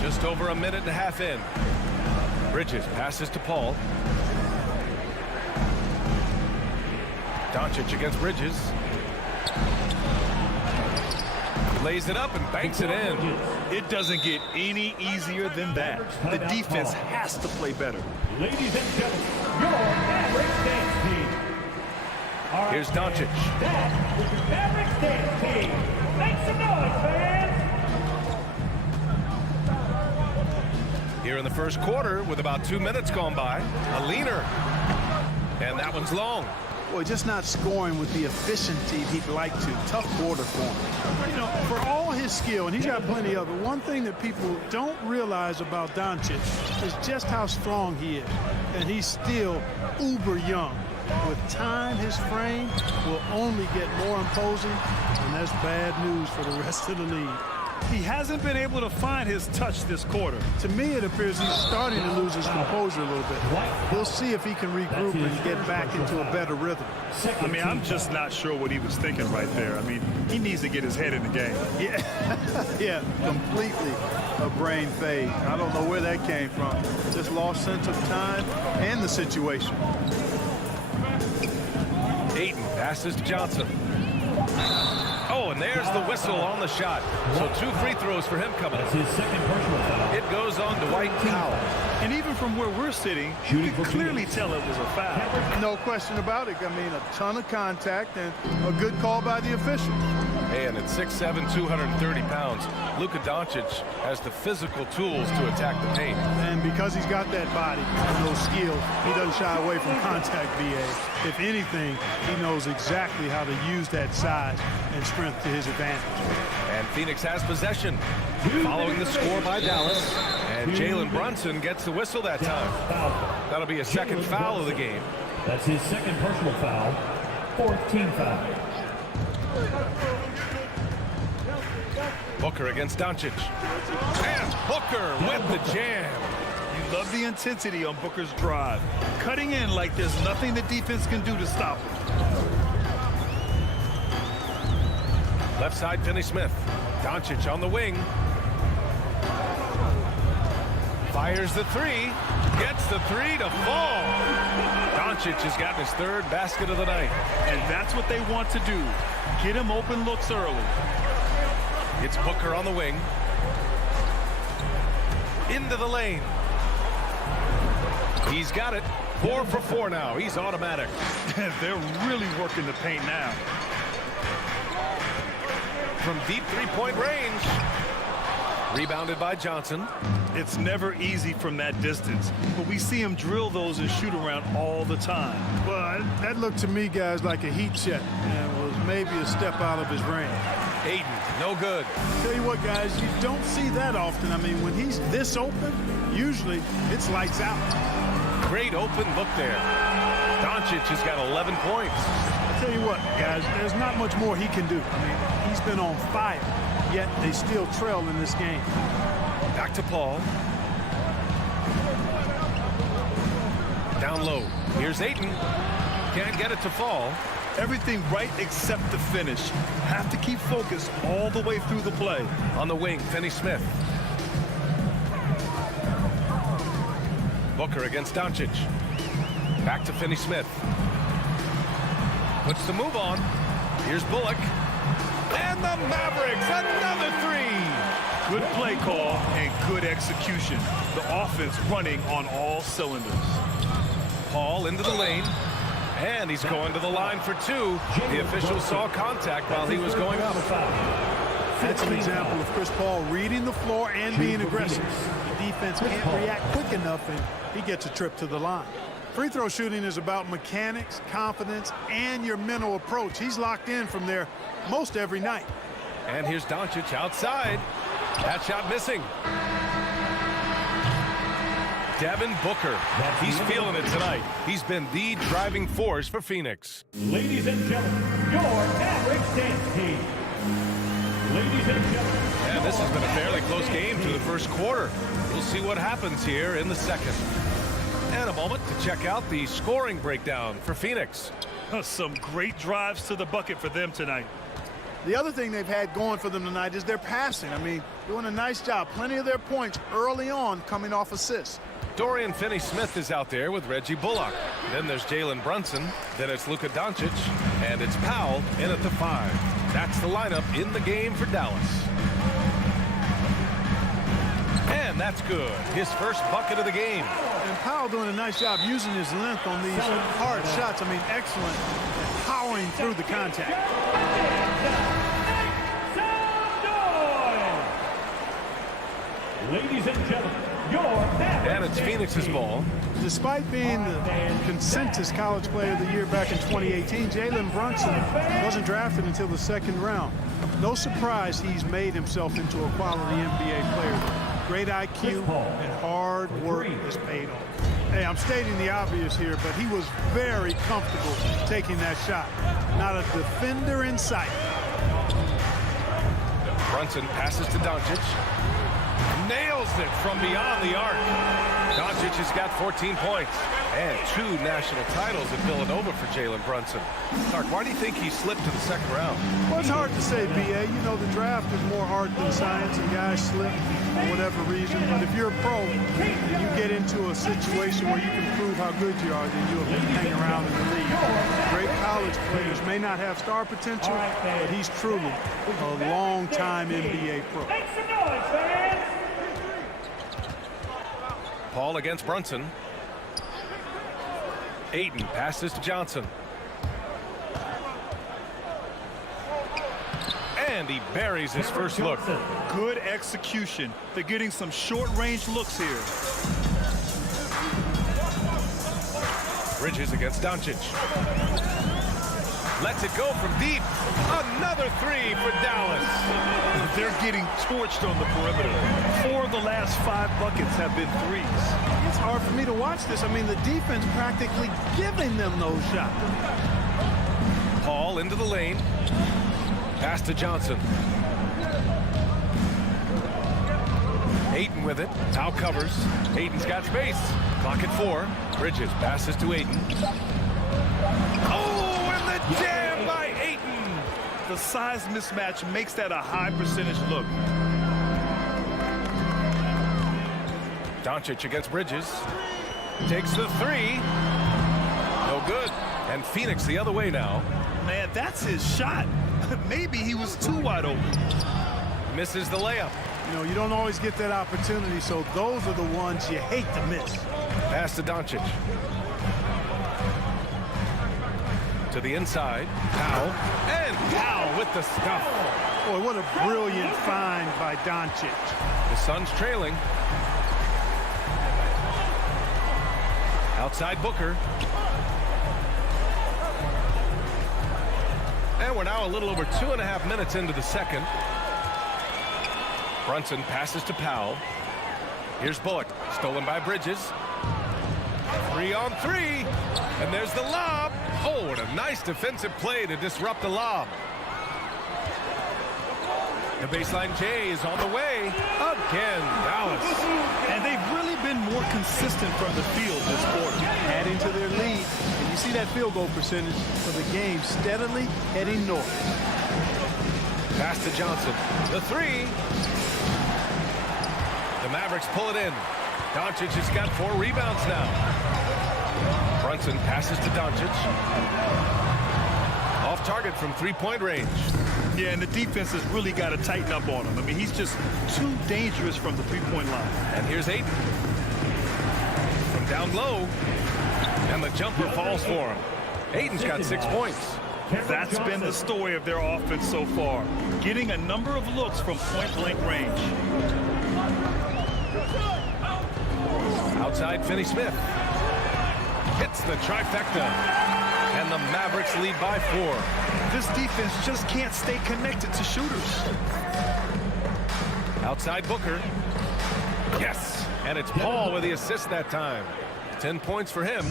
Just over a minute and a half in. Bridges passes to Paul. Doncic against Bridges. Lays it up and banks it in. It doesn't get any easier than that. The defense has to play better. Ladies and gentlemen, your Mavericks dance team. Here's Doncic. That is your Mavericks dance team. Make some noise, fans. Here in the first quarter with about 2 minutes gone by. A leaner. And that one's long. Boy, just not scoring with the efficiency he'd like to. Tough quarter for him. You know, for all his skill, and he's got plenty of it, one thing that people don't realize about Doncic is just how strong he is. And he's still uber young. With time, his frame will only get more imposing, and that's bad news for the rest of the league. He hasn't been able to find his touch this quarter. To me, it appears he's starting to lose his composure a little bit. We'll see if he can regroup and get back into a better rhythm. I mean, I'm just not sure what he was thinking right there. I mean, he needs to get his head in the game. Yeah, completely a brain fade. I don't know where that came from. Just lost sense of time and the situation. Ayton passes to Johnson. Oh, and there's the whistle on the shot. So 2 free throws for him coming up. His second personal foul. It goes on Dwight Powell. And even from where we're sitting, you can clearly tell it was a foul. No question about it. I mean, a ton of contact and a good call by the official. And at 6'7", 230 pounds, Luka Doncic has the physical tools to attack the paint. And because he's got that body and those skills, he doesn't shy away from contact, B.A. If anything, he knows exactly how to use that size and strength to his advantage. And Phoenix has possession, following the score by Dallas. And Jalen Brunson gets the whistle that time. That'll be a second foul of the game. That's his second personal foul. 4th team foul. Booker against Doncic. And Booker with the jam. You love the intensity on Booker's drive. Cutting in like there's nothing the defense can do to stop him. Left side, Finney-Smith. Doncic on the wing. Fires the 3. Gets the 3 to fall. Doncic has gotten his 3rd basket of the night. And that's what they want to do. Get him open looks early. It's Booker on the wing. Into the lane. He's got it. 4 for 4 now. He's automatic. They're really working the paint now. From deep 3-point range. Rebounded by Johnson. It's never easy from that distance, but we see him drill those and shoot around all the time. Well, that looked to me, guys, like a heat check, and was maybe a step out of his range. Ayton, no good. Tell you what, guys, you don't see that often. I mean, when he's this open, usually it's lights out. Great open look there. Doncic has got 11 points. I tell you what, guys, there's not much more he can do. I mean, he's been on fire, yet they still trail in this game. Back to Paul. Down low. Here's Ayton. Can't get it to fall. Everything right except the finish. Have to keep focused all the way through the play. On the wing, Finney-Smith. Booker against Doncic. Back to Finney-Smith. Puts the move on. Here's Bullock. And the Mavericks, another three. Good play call and good execution. The offense running on all cylinders. Paul into the lane. And he's going to the line for two. The official saw contact while he was going up. That's an example of Chris Paul reading the floor and being aggressive. The defense can't react quick enough, and he gets a trip to the line. Free throw shooting is about mechanics, confidence, and your mental approach. He's locked in from there most every night. And here's Doncic outside. That shot missing. Devin Booker. He's feeling it tonight. He's been the driving force for Phoenix. Ladies and gentlemen, your Mavericks dance team. Ladies and gentlemen. And this has been a fairly close game through the first quarter. We'll see what happens here in the second. And a moment to check out the scoring breakdown for Phoenix. Some great drives to the bucket for them tonight. The other thing they've had going for them tonight is their passing. I mean, doing a nice job. Plenty of their points early on coming off assists. Dorian Finney-Smith is out there with Reggie Bullock. Then there's Jalen Brunson. Then it's Luka Doncic. And it's Powell in at the 5. That's the lineup in the game for Dallas. And that's good. His first bucket of the game. And Powell doing a nice job using his length on these hard shots. I mean, excellent. Powering through the contact. Ladies and gentlemen, your Mavericks. And it's Phoenix's ball. Despite being the consensus college player of the year back in 2018, Jalen Brunson wasn't drafted until the second round. No surprise he's made himself into a quality NBA player. Great IQ and hard work has paid off. Hey, I'm stating the obvious here, but he was very comfortable taking that shot. Not a defender in sight. Brunson passes to Doncic. Nails it from beyond the arc. Doncic has got 14 points and 2 national titles at Villanova for Jalen Brunson. Clark, why do you think he slipped to the second round? Well, it's hard to say, B.A. You know, the draft is more art than science, and guys slip for whatever reason. But if you're a pro and you get into a situation where you can prove how good you are, then you'll hang around in the league. Great college players may not have star potential, but he's truly a long-time NBA pro. Make some noise, fans! Paul against Brunson. Ayton passes to Johnson. And he buries his first look. Good execution. They're getting some short-range looks here. Bridges against Doncic. Lets it go from deep. Another 3 for Dallas. They're getting torched on the perimeter. 4 of the last 5 buckets have been threes. It's hard for me to watch this. I mean, the defense practically giving them those shots. Paul into the lane. Pass to Johnson. Ayton with it. Now covers. Ayton's got space. Clock at 4. Bridges passes to Ayton. Oh, and the jam by Ayton. The size mismatch makes that a high percentage look. Doncic against Bridges. Takes the 3. No good. And Phoenix the other way now. Man, that's his shot. Maybe he was too wide open. Misses the layup. You know, you don't always get that opportunity, so those are the ones you hate to miss. Pass to Doncic. To the inside. Powell. And Powell with the stuff. Boy, what a brilliant find by Doncic. The Suns trailing. Outside Booker. And we're now a little over 2.5 minutes into the second. Brunson passes to Powell. Here's Bullock, stolen by Bridges. 3-on-3, and there's the lob. Oh, what a nice defensive play to disrupt the lob. The baseline J is on the way. Again, Dallas. And they've really been more consistent from the field this quarter. Adding to their lead. And you see that field goal percentage for the game steadily heading north. Pass to Johnson. The three. The Mavericks pull it in. Doncic has got 4 rebounds now. Brunson passes to Doncic. Off target from 3-point range. Yeah, and the defense has really got to tighten up on him. I mean, he's just too dangerous from the 3-point line. And here's Ayton. From down low. And the jumper falls for him. Ayton's got 6 points. That's been the story of their offense so far. Getting a number of looks from point-blank range. Outside Finney-Smith. Hits the trifecta. And the Mavericks lead by 4. This defense just can't stay connected to shooters. Outside Booker. Yes. And it's Paul with the assist that time. 10 points for him.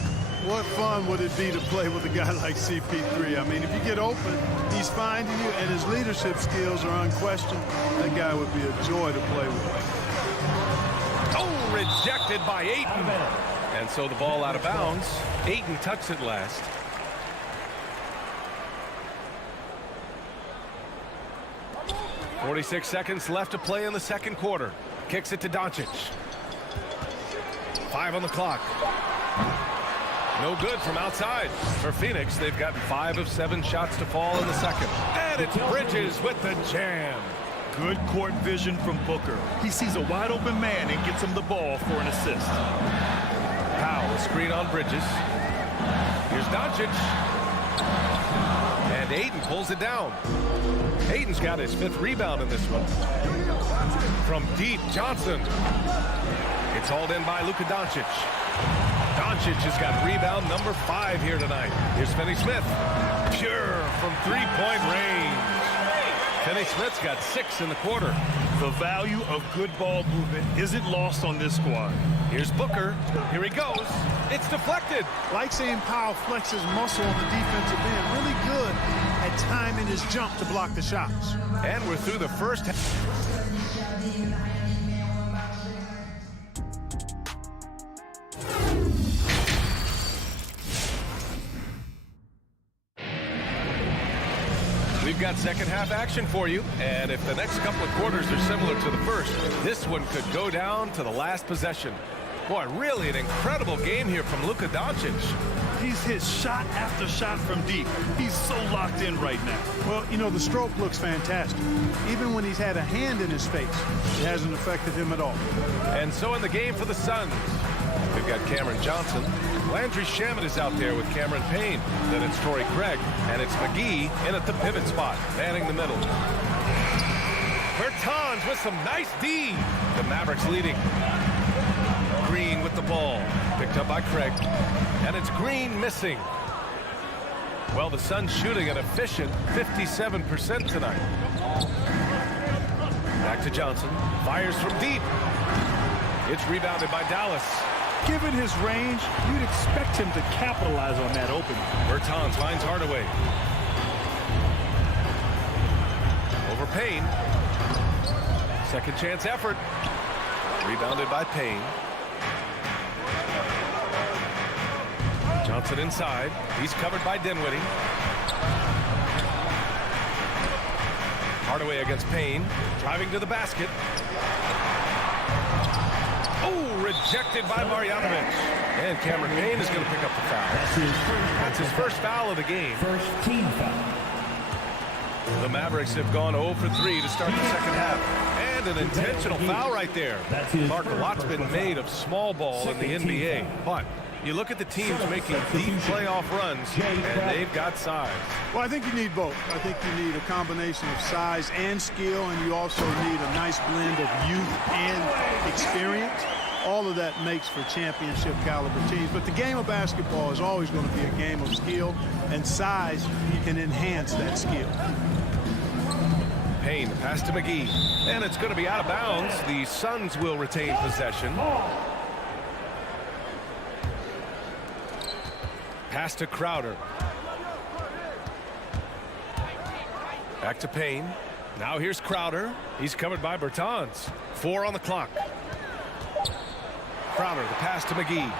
What fun would it be to play with a guy like CP3? I mean, if you get open, he's finding you, and his leadership skills are unquestioned. That guy would be a joy to play with. Oh, rejected by Ayton. And so the ball out of bounds. Ayton touched it last. .46 seconds left to play in the second quarter. Kicks it to Doncic. 5 on the clock. No good from outside. For Phoenix, they've gotten 5 of 7 shots to fall in the second. And it's Bridges with the jam. Good court vision from Booker. He sees a wide open man and gets him the ball for an assist. Powell, screen on Bridges. Here's Doncic. And Ayton pulls it down. Ayton's got his 5th rebound in this one. From deep, Johnson. It's hauled in by Luka Doncic. Doncic has got rebound number 5 here tonight. Here's Finney-Smith. Pure from 3-point range. Finney-Smith's got 6 in the quarter. The value of good ball movement isn't lost on this squad. Here's Booker. Here he goes. It's deflected. Like seeing Powell flex his muscle on the defensive end. Really good at timing his jump to block the shots. And we're through the first half. We've got second half action for you, and if the next couple of quarters are similar to the first, this one could go down to the last possession. Boy, really an incredible game here from Luka Doncic. He's hit shot after shot from deep. He's so locked in right now. Well, you know, the stroke looks fantastic. Even when he's had a hand in his face, it hasn't affected him at all. And so in the game for the Suns, we've got Cameron Johnson. Landry Shamet is out there with Cameron Payne. Then it's Torrey Craig, and it's McGee in at the pivot spot, manning the middle. Bertans with some nice D. The Mavericks leading. Green with the ball, picked up by Craig, and it's Green missing. Well, the Suns shooting an efficient 57% tonight. Back to Johnson, fires from deep. It's rebounded by Dallas. Given his range, you'd expect him to capitalize on that opening. Bertans finds Hardaway. Over Payne. Second chance effort. Rebounded by Payne. Johnson inside. He's covered by Dinwiddie. Hardaway against Payne. Driving to the basket. Oh, rejected by Marjanovic. And Cameron Payne is going to pick up the foul. That's his first foul of the game. First team foul. The Mavericks have gone 0 for 3 to start the second half. And an intentional foul right there. Mark, a lot's been made of small ball in the NBA, but You look at the teams making deep playoff runs, and they've got size. Well, I think you need both. I think you need a combination of size and skill, and you also need a nice blend of youth and experience. All of that makes for championship caliber teams. But the game of basketball is always going to be a game of skill, and size, you can enhance that skill. Payne, pass to McGee, and it's going to be out of bounds. The Suns will retain possession. Pass to Crowder. Back to Payne. Now here's Crowder. He's covered by Bertans. 4 on the clock. Crowder, the pass to McGee.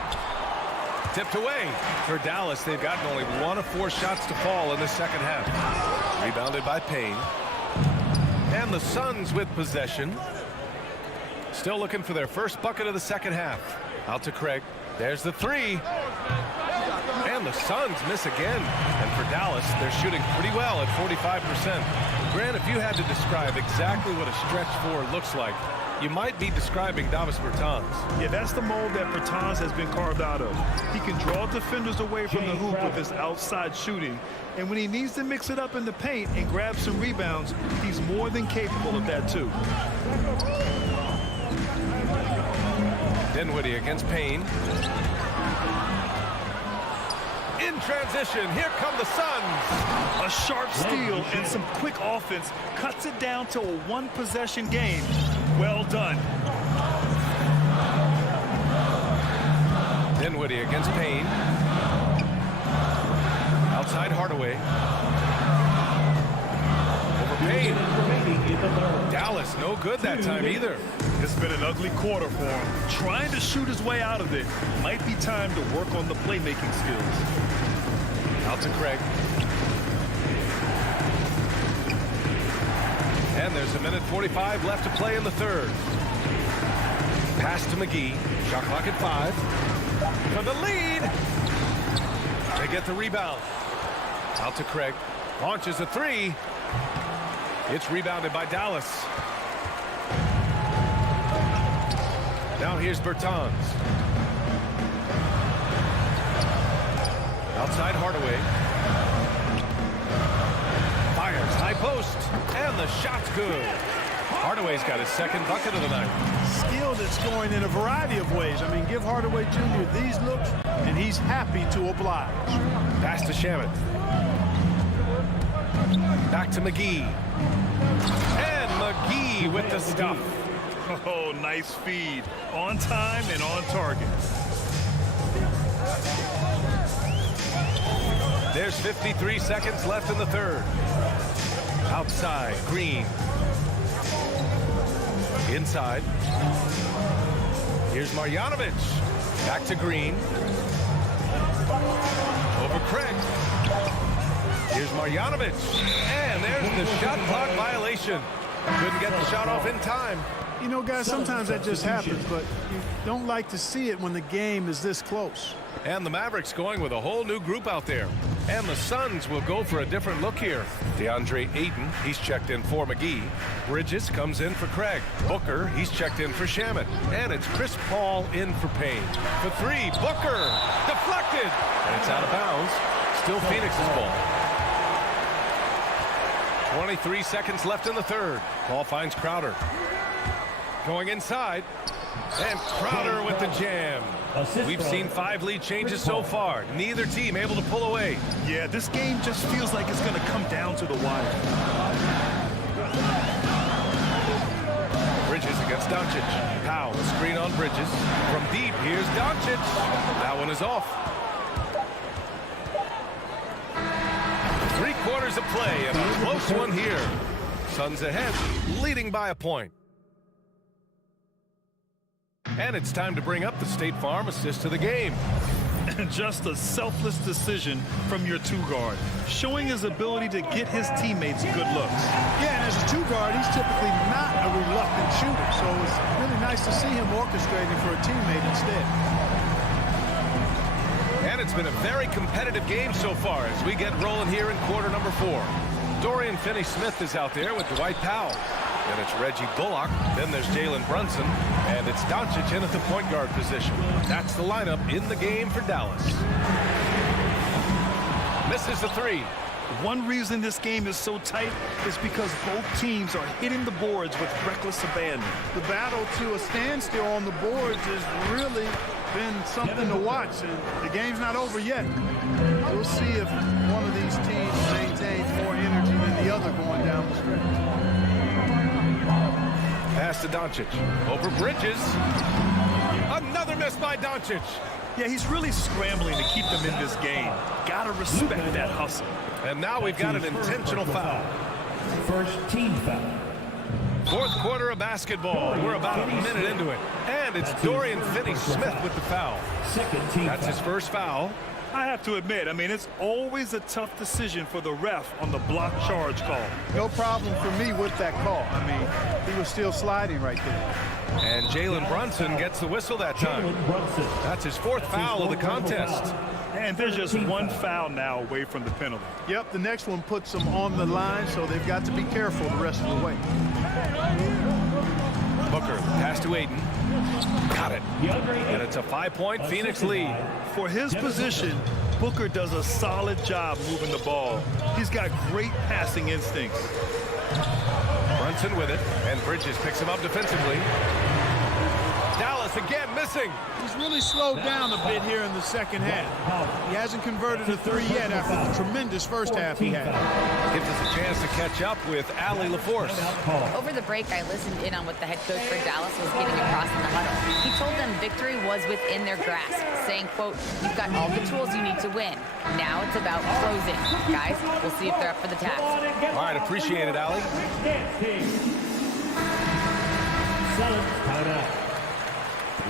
Tipped away for Dallas. They've gotten only 1 of 4 shots to fall in the second half. Rebounded by Payne. And the Suns with possession. Still looking for their first bucket of the second half. Out to Craig. There's the 3. And the Suns miss again. And for Dallas, they're shooting pretty well at 45%. Grant, if you had to describe exactly what a stretch 4 looks like, you might be describing Davis Bertans. Yeah, that's the mold that Bertans has been carved out of. He can draw defenders away from the hoop with his outside shooting. And when he needs to mix it up in the paint and grab some rebounds, he's more than capable of that too. Dinwiddie against Payne. In transition, here come the Suns. A sharp steal and some quick offense cuts it down to a 1-possession game. Well done. Dinwiddie against Payne. Outside Hardaway. Over Payne. Dallas no good that time either. It's been an ugly quarter for him. Trying to shoot his way out of it. Might be time to work on the playmaking skills. Out to Craig. And there's 1:45 left to play in the third. Pass to McGee. Shot clock at 5. For the lead. They get the rebound. Out to Craig. Launches a 3. It's rebounded by Dallas. Now here's Bertans. Outside Hardaway. Fires high post. And the shot's good. Hardaway's got his second bucket of the night. Skill that's scoring in a variety of ways. I mean, give Hardaway Jr. these looks, and he's happy to oblige. Pass to Shamet. Back to McGee. And McGee with the stuff. Oh, nice feed. On time and on target. There's 53 seconds left in the third. Outside, Green. Inside. Here's Marjanovic. Back to Green. Over Craig. Here's Marjanovic. And there's the shot clock violation. Couldn't get the shot off in time. You know, guys, sometimes that just happens, but you don't like to see it when the game is this close. And the Mavericks going with a whole new group out there. And the Suns will go for a different look here. DeAndre Ayton, he's checked in for McGee. Bridges comes in for Craig. Booker, he's checked in for Shamet. And it's Chris Paul in for Payne. For 3, Booker, deflected. And it's out of bounds. Still Phoenix's ball. 23 seconds left in the third. Paul finds Crowder. Going inside. And Crowder with the jam. We've seen 5 lead changes so far. Neither team able to pull away. Yeah, this game just feels like it's going to come down to the wire. Bridges against Doncic. Powell, screen on Bridges. From deep, here's Doncic. That one is off. 3 quarters of play and a close one here. Suns ahead, leading by a point. And it's time to bring up the State Farm assist of the game. Just a selfless decision from your 2-guard, showing his ability to get his teammates good looks. Yeah, and as a 2-guard, he's typically not a reluctant shooter, so it's really nice to see him orchestrating for a teammate instead. And it's been a very competitive game so far as we get rolling here in quarter number 4. Dorian Finney-Smith is out there with Dwight Powell. Then it's Reggie Bullock. Then there's Jalen Brunson. And it's Doncic in at the point guard position. That's the lineup in the game for Dallas. Misses the three. One reason this game is so tight is because both teams are hitting the boards with reckless abandon. The battle to a standstill on the boards has really been something to watch, and the game's not over yet. We'll see if one of these teams maintains more energy than the other going down the stretch. Pass to Doncic. Over Bridges. Another miss by Doncic. Yeah, he's really scrambling to keep them in this game. Gotta respect that hustle. And now we've got an intentional foul. First team foul. Fourth quarter of basketball. We're about a minute into it. And it's Dorian Finney-Smith with the foul. Second team That's foul. his first foul. I have to admit, I mean, it's always a tough decision for the ref on the block charge call. No problem for me with that call. I mean, he was still sliding right there. And Jalen Brunson gets the whistle that time. That's his fourth foul of the contest. And there's just one foul now away from the penalty. Yep, the next one puts them on the line, so they've got to be careful the rest of the way. Booker, pass to Ayton. Got it. And it's a 5-point Phoenix lead. For his position, Booker does a solid job moving the ball. He's got great passing instincts. Brunson with it, and Bridges picks him up defensively. Dallas again missing. He's really slowed down a bit here in the second half. He hasn't converted a three yet after the tremendous first half he had. Gives us a chance to catch up with Allie LaForce. Over the break, I listened in on what the head coach for Dallas was getting across in the huddle. He told them victory was within their grasp, saying, quote, "You've got all the tools you need to win. Now it's about closing. Guys, we'll see if they're up for the task." All right, appreciate it, Allie.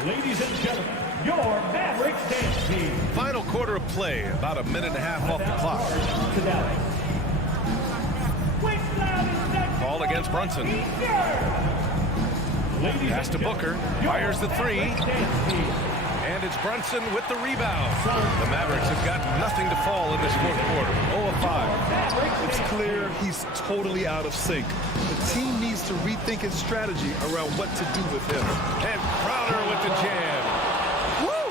Ladies and gentlemen, your Mavericks dance team. Final quarter of play, about a minute and a half off the clock. Ball against Brunson. Pass to Booker, fires the three. And it's Brunson with the rebound. The Mavericks have got nothing to fall in this fourth quarter. 0 of 5. It's clear he's totally out of sync. The team needs to rethink its strategy around what to do with him. And Crowder with the jam. Woo!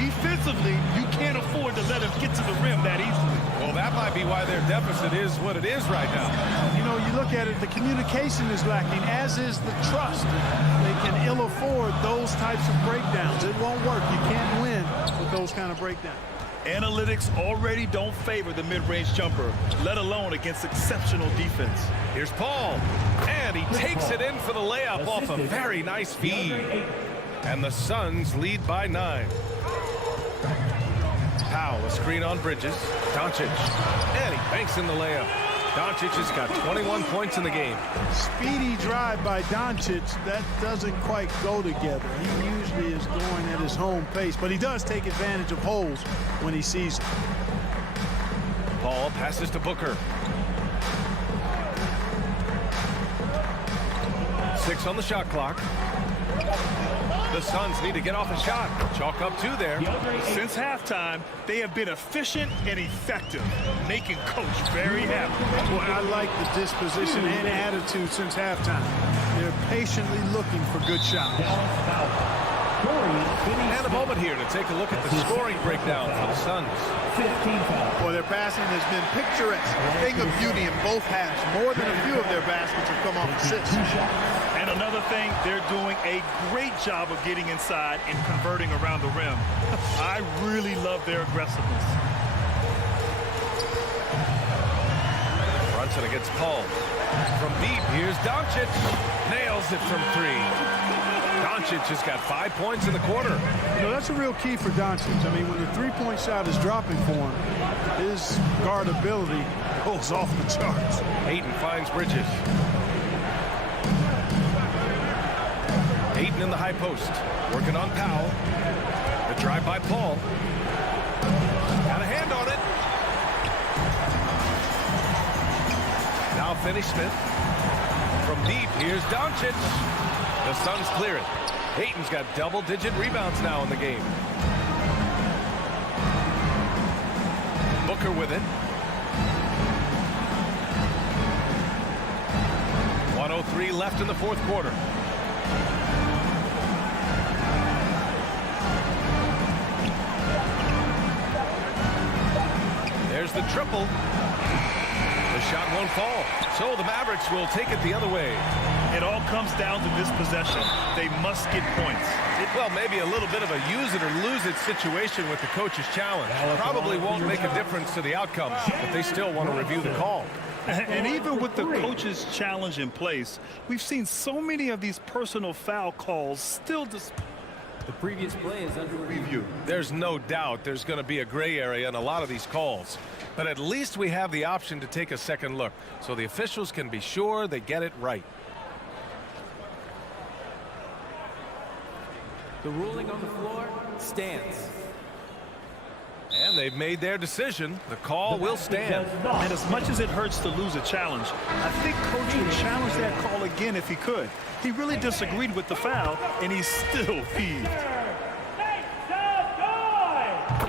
Defensively, you can't afford to let him get to the rim that easily. Well, that might be why their deficit is what it is right now. You know, you look at it, the communication is lacking, as is the trust. They can ill afford those types of breakdowns. It won't work. You can't win with those kind of breakdowns. Analytics already don't favor the mid-range jumper, let alone against exceptional defense. Here's Paul, and he takes it in for the layup off a very nice feed. And the Suns lead by 9. Powell, a screen on Bridges. Doncic, and he banks in the layup. Doncic has got 21 points in the game. Speedy drive by Doncic, that doesn't quite go together. He usually is going at his home pace, but he does take advantage of holes when he sees them. Paul passes to Booker. 6 on the shot clock. The Suns need to get off a shot. Chalk up 2 there. Since halftime, they have been efficient and effective, making Coach very happy. Well, I like the disposition and attitude since halftime. They're patiently looking for good shots. And a moment here to take a look at the scoring breakdown for the Suns. Boy, their passing has been picturesque. A thing of beauty in both halves. More than a few of their baskets have come off assists. And another thing, they're doing a great job of getting inside and converting around the rim. I really love their aggressiveness. Brunson against Paul. From deep, here's Doncic. Nails it from 3. Doncic has got 5 points in the quarter. You know, that's a real key for Doncic. I mean, when the three-point shot is dropping for him, his guardability goes off the charts. Ayton finds Bridges. Ayton in the high post. Working on Powell. The drive by Paul. Got a hand on it. Now Finney-Smith. From deep, here's Doncic. The Suns clear it. Ayton's got double-digit rebounds now in the game. Booker with it. 1 1:03 left in the fourth quarter. There's the triple. The shot won't fall, so the Mavericks will take it the other way. It all comes down to this possession. They must get points. Well, maybe a little bit of a use it or lose it situation with the coach's challenge. Probably won't make a difference to the outcome, but they still want to review the call. And even with the coach's challenge in place, we've seen so many of these personal foul calls still The previous play is under review. There's no doubt there's going to be a gray area in a lot of these calls. But at least we have the option to take a second look, so the officials can be sure they get it right. The ruling on the floor stands. And they've made their decision. The call will stand. And as much as it hurts to lose a challenge, I think Coach would challenge that call again if he could. He really disagreed with the foul, and he still heaved.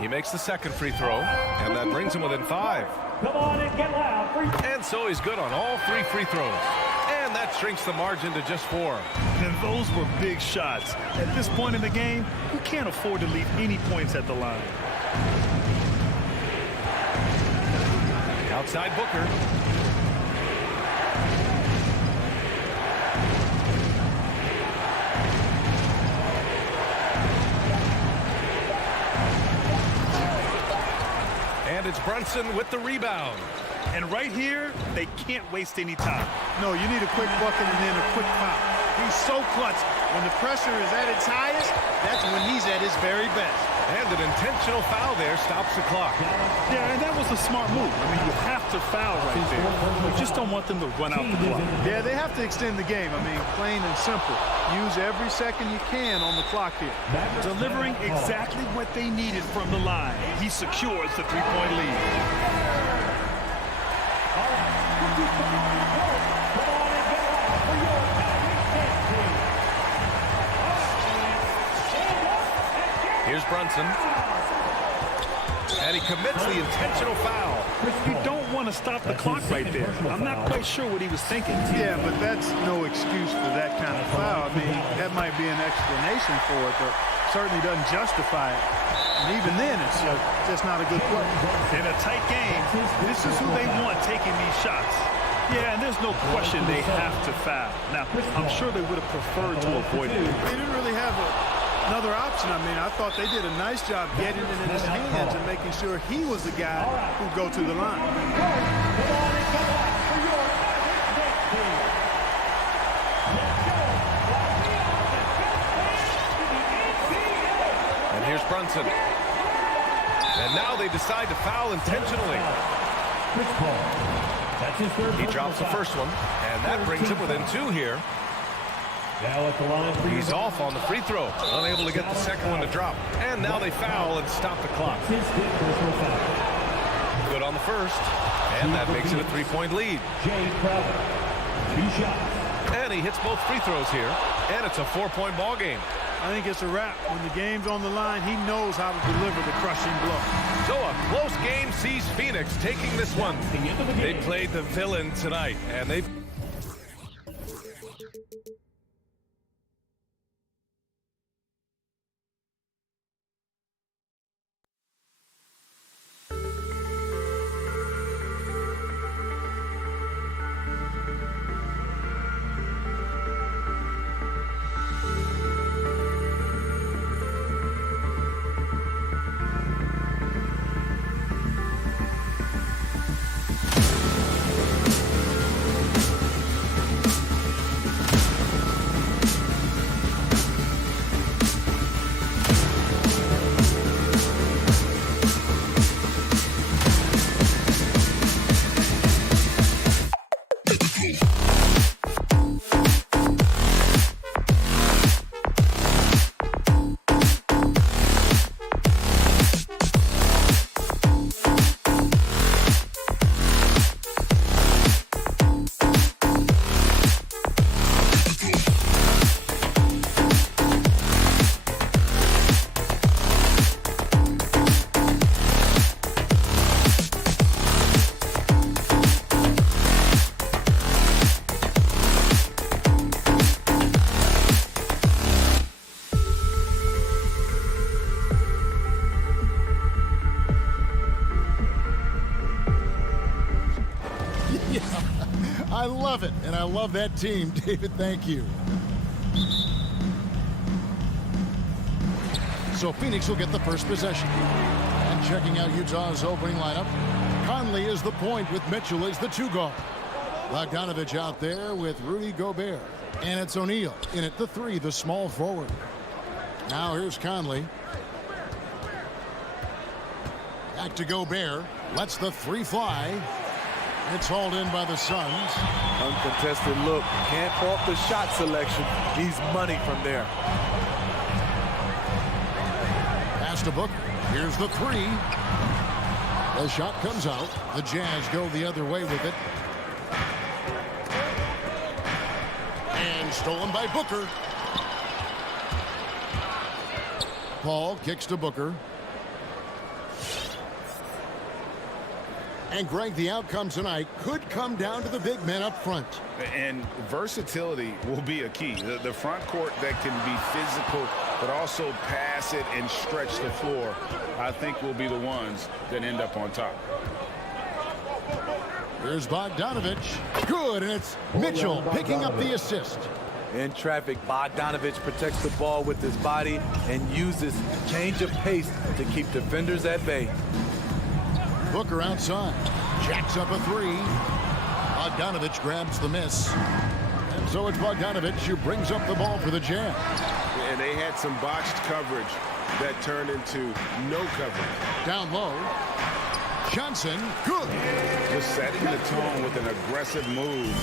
He makes the second free throw, and that brings him within 5. Come on and get loud. And so he's good on all 3 free throws. And that shrinks the margin to just 4. And those were big shots. At this point in the game, you can't afford to leave any points at the line. Outside Booker. And it's Brunson with the rebound. And right here, they can't waste any time. No, you need a quick bucket and then a quick foul. He's so clutch. When the pressure is at its highest, that's when he's at his very best. And an intentional foul there stops the clock. Yeah, and that was a smart move. I mean, you have to foul right there. You just don't want them to run out the clock. Yeah, they have to extend the game. I mean, plain and simple. Use every second you can on the clock here. Delivering exactly what they needed from the line. He secures the three-point lead. Here's Brunson. And he commits the intentional foul. You don't want to stop the clock right there. I'm not quite sure what he was thinking. Yeah, but that's no excuse for that kind of foul. I mean, that might be an explanation for it, but certainly doesn't justify it. And even then, it's just not a good play. In a tight game, this is who they want taking these shots. Yeah, and there's no question they have to foul. Now, I'm sure they would have preferred to avoid it. They didn't really have another option. I mean, I thought they did a nice job getting it in his hands and making sure he was the guy who'd go to the line. And here's Brunson. And now they decide to foul intentionally. He drops the first one, and that brings him within 2 here. Now at the line. He's off on the free throw, unable to get the second one to drop. And now they foul and stop the clock. Good on the first, and that makes it a 3-point lead. Jay Crowder, 2 shots. And he hits both free throws here, and it's a 4-point ball game. I think it's a wrap. When the game's on the line, he knows how to deliver the crushing blow. So a close game sees Phoenix taking this one. They played the villain tonight, and they I love it, and I love that team. David, thank you. So Phoenix will get the first possession. And checking out Utah's opening lineup, Conley is the point with Mitchell as the 2 guard. Bogdanovich out there with Rudy Gobert. And it's O'Neal in at the 3, the small forward. Now here's Conley. Back to Gobert. Lets the 3 fly. It's hauled in by the Suns. Uncontested look. Can't fault the shot selection. He's money from there. Pass to Booker. Here's the 3. The shot comes out. The Jazz go the other way with it. And stolen by Booker. Paul kicks to Booker. And Greg, the outcome tonight could come down to the big men up front. And versatility will be a key. The front court that can be physical, but also pass it and stretch the floor, I think will be the ones that end up on top. Here's Bogdanovich. Good, and it's Mitchell picking up the assist. In traffic, Bogdanovich protects the ball with his body and uses change of pace to keep defenders at bay. Booker outside. Jacks up a 3. Bogdanovich grabs the miss. And so it's Bogdanovich who brings up the ball for the Jazz. And they had some botched coverage that turned into no coverage. Down low. Johnson, good. Just setting the tone with an aggressive move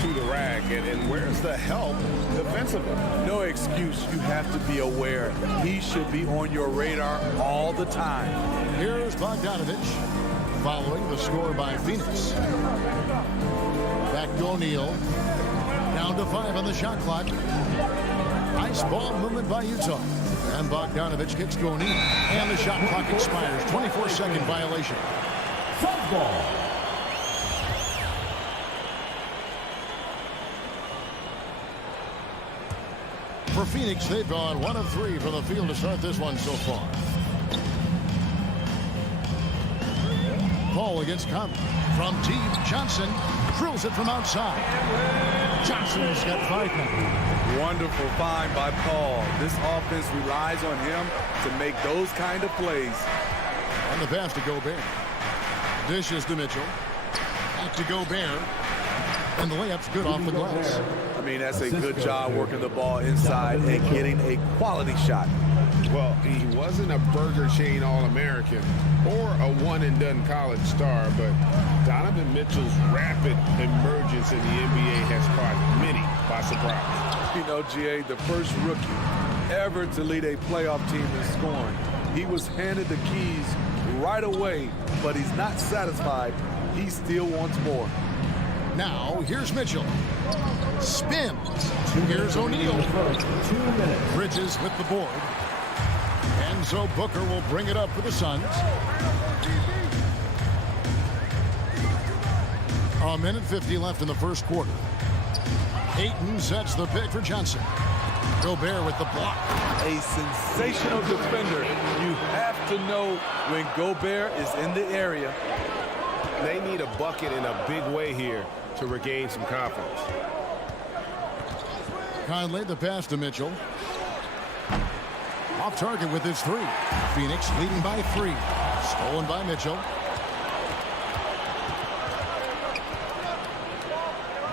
to the rack. And where's the help defensively? No excuse. You have to be aware. He should be on your radar all the time. Here's Bogdanovich. Following the score by Phoenix. Back to O'Neal. Down to 5 on the shot clock. Nice ball movement by Utah. And Bogdanovich kicks to O'Neal. And the shot clock expires. 24-second violation. Ball. For Phoenix, they've gone 1 of 3 from the field to start this one so far. Paul against Conley. From deep, Johnson drills it from outside. Johnson's got 5 now. Wonderful find by Paul. This offense relies on him to make those kind of plays. And the pass to Gobert. Dishes to Mitchell. Back to Gobert. And the layup's good off the glass. I mean, that's a good job working the ball inside and getting a quality shot. Well, he wasn't a Burger Chain All-American or a one-and-done college star, but Donovan Mitchell's rapid emergence in the NBA has caught many by surprise. You know, G.A., the first rookie ever to lead a playoff team in scoring. He was handed the keys right away, but he's not satisfied. He still wants more. Now, here's Mitchell. Spins. Here's O'Neal. Bridges with the board. And so Booker will bring it up for the Suns. A minute 50 left in the first quarter. Ayton sets the pick for Johnson. Gobert with the block. A sensational defender. You have to know when Gobert is in the area. They need a bucket in a big way here to regain some confidence. Conley, the pass to Mitchell. Off target with his 3. Phoenix leading by 3. Stolen by Mitchell.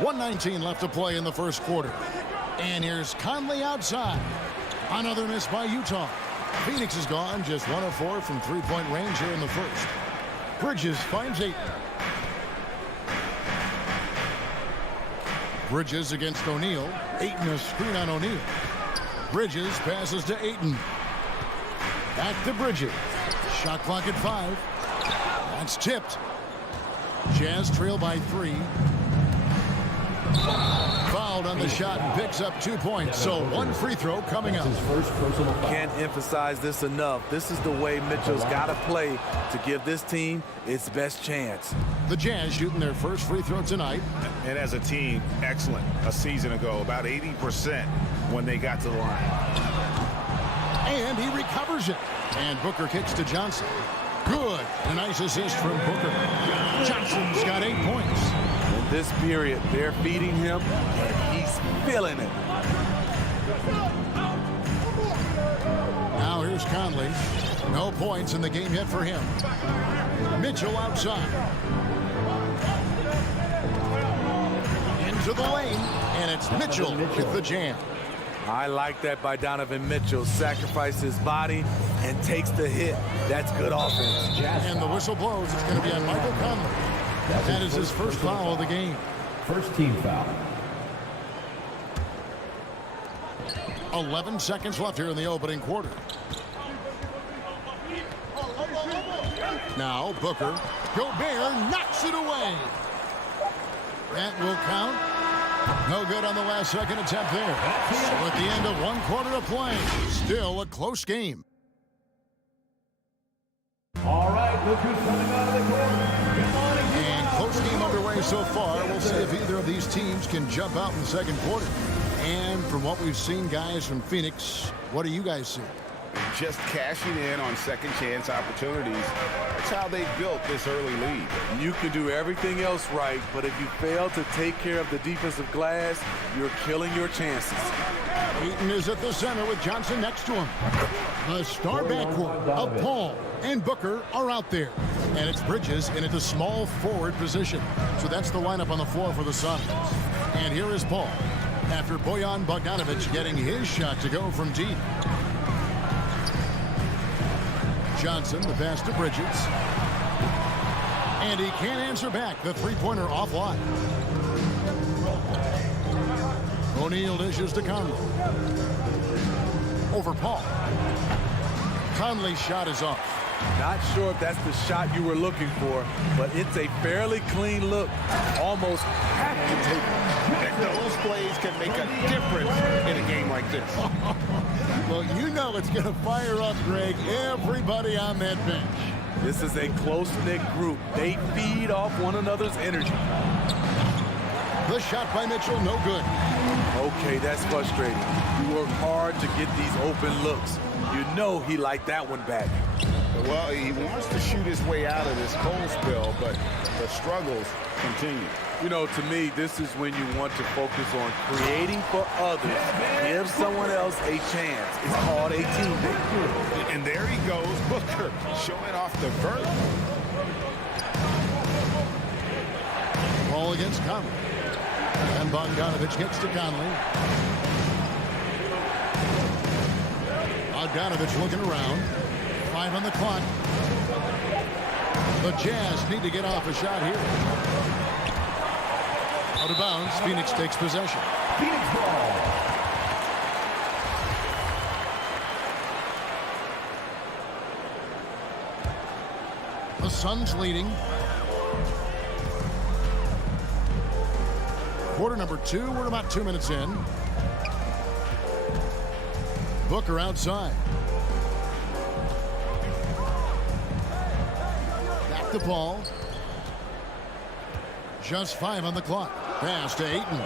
1:19 left to play in the first quarter. And here's Conley outside. Another miss by Utah. Phoenix is gone just 1 of 4 from 3-point range here in the first. Bridges finds Ayton. Bridges against O'Neal. Ayton a screen on O'Neal. Bridges passes to Ayton. Back to Bridges. Shot clock at 5. That's tipped. Jazz trail by 3. Fouled on the shot and picks up 2 points. So 1 free throw coming up. Can't emphasize this enough. This is the way Mitchell's got to play to give this team its best chance. The Jazz shooting their first free throw tonight. And as a team, excellent. A season ago, about 80% when they got to the line. And he recovers it. And Booker kicks to Johnson. Good. A nice assist from Booker. Johnson's got 8 points. And This period, they're feeding him, and he's feeling it. Now here's Conley. No points in the game yet for him. Mitchell outside. Into the lane, and it's Mitchell with the jam. I like that by Donovan Mitchell. Sacrifices his body and takes the hit. That's good offense. And the whistle blows. It's going to be on Michael Conley. That is his first foul of the game. First team foul. 11 seconds left here in the opening quarter. Now Booker. Gobert knocks it away. That will count. No good on the last second attempt there. So at the end of 1 quarter of play, still a close game. All right, look who's coming out of the court. And close game underway so far. We'll see if either of these teams can jump out in the second quarter. And from what we've seen, guys, from Phoenix, what do you guys see? Just cashing in on second chance opportunities. That's how they built this early lead. You can do everything else right, but if you fail to take care of the defensive glass, you're killing your chances. Ayton is at the center with Johnson next to him. The star backcourt of Paul and Booker are out there. And it's Bridges in at the small forward position. So that's the lineup on the floor for the Suns. And here is Paul after Bojan Bogdanovic getting his shot to go from deep. Johnson, the pass to Bridges. And he can't answer back. The three-pointer offline. O'Neal dishes to Conley. Over Paul. Conley's shot is off. Not sure if that's the shot you were looking for, but it's a fairly clean look. Almost have to take it. Those plays can make a difference in a game like this. Well, you know it's going to fire up, Greg, everybody on that bench. This is a close-knit group. They feed off one another's energy. The shot by Mitchell, no good. Okay, that's frustrating. You work hard to get these open looks. You know he liked that one back. Well, he wants to shoot his way out of this cold spell, but the struggles continue. You know, to me, this is when you want to focus on creating for others. Give someone else a chance. It's called a teammate. And there he goes, Booker, showing off the vert. Ball against Conley. And Bogdanovic gets to Conley. Bogdanovic looking around. 5 on the clock. The Jazz need to get off a shot here. Out of bounds, Phoenix takes possession. Phoenix ball. The Suns leading. Quarter number 2, we're about 2 minutes in. Booker outside. Back to Paul. Just 5 on the clock. Pass to Ayton.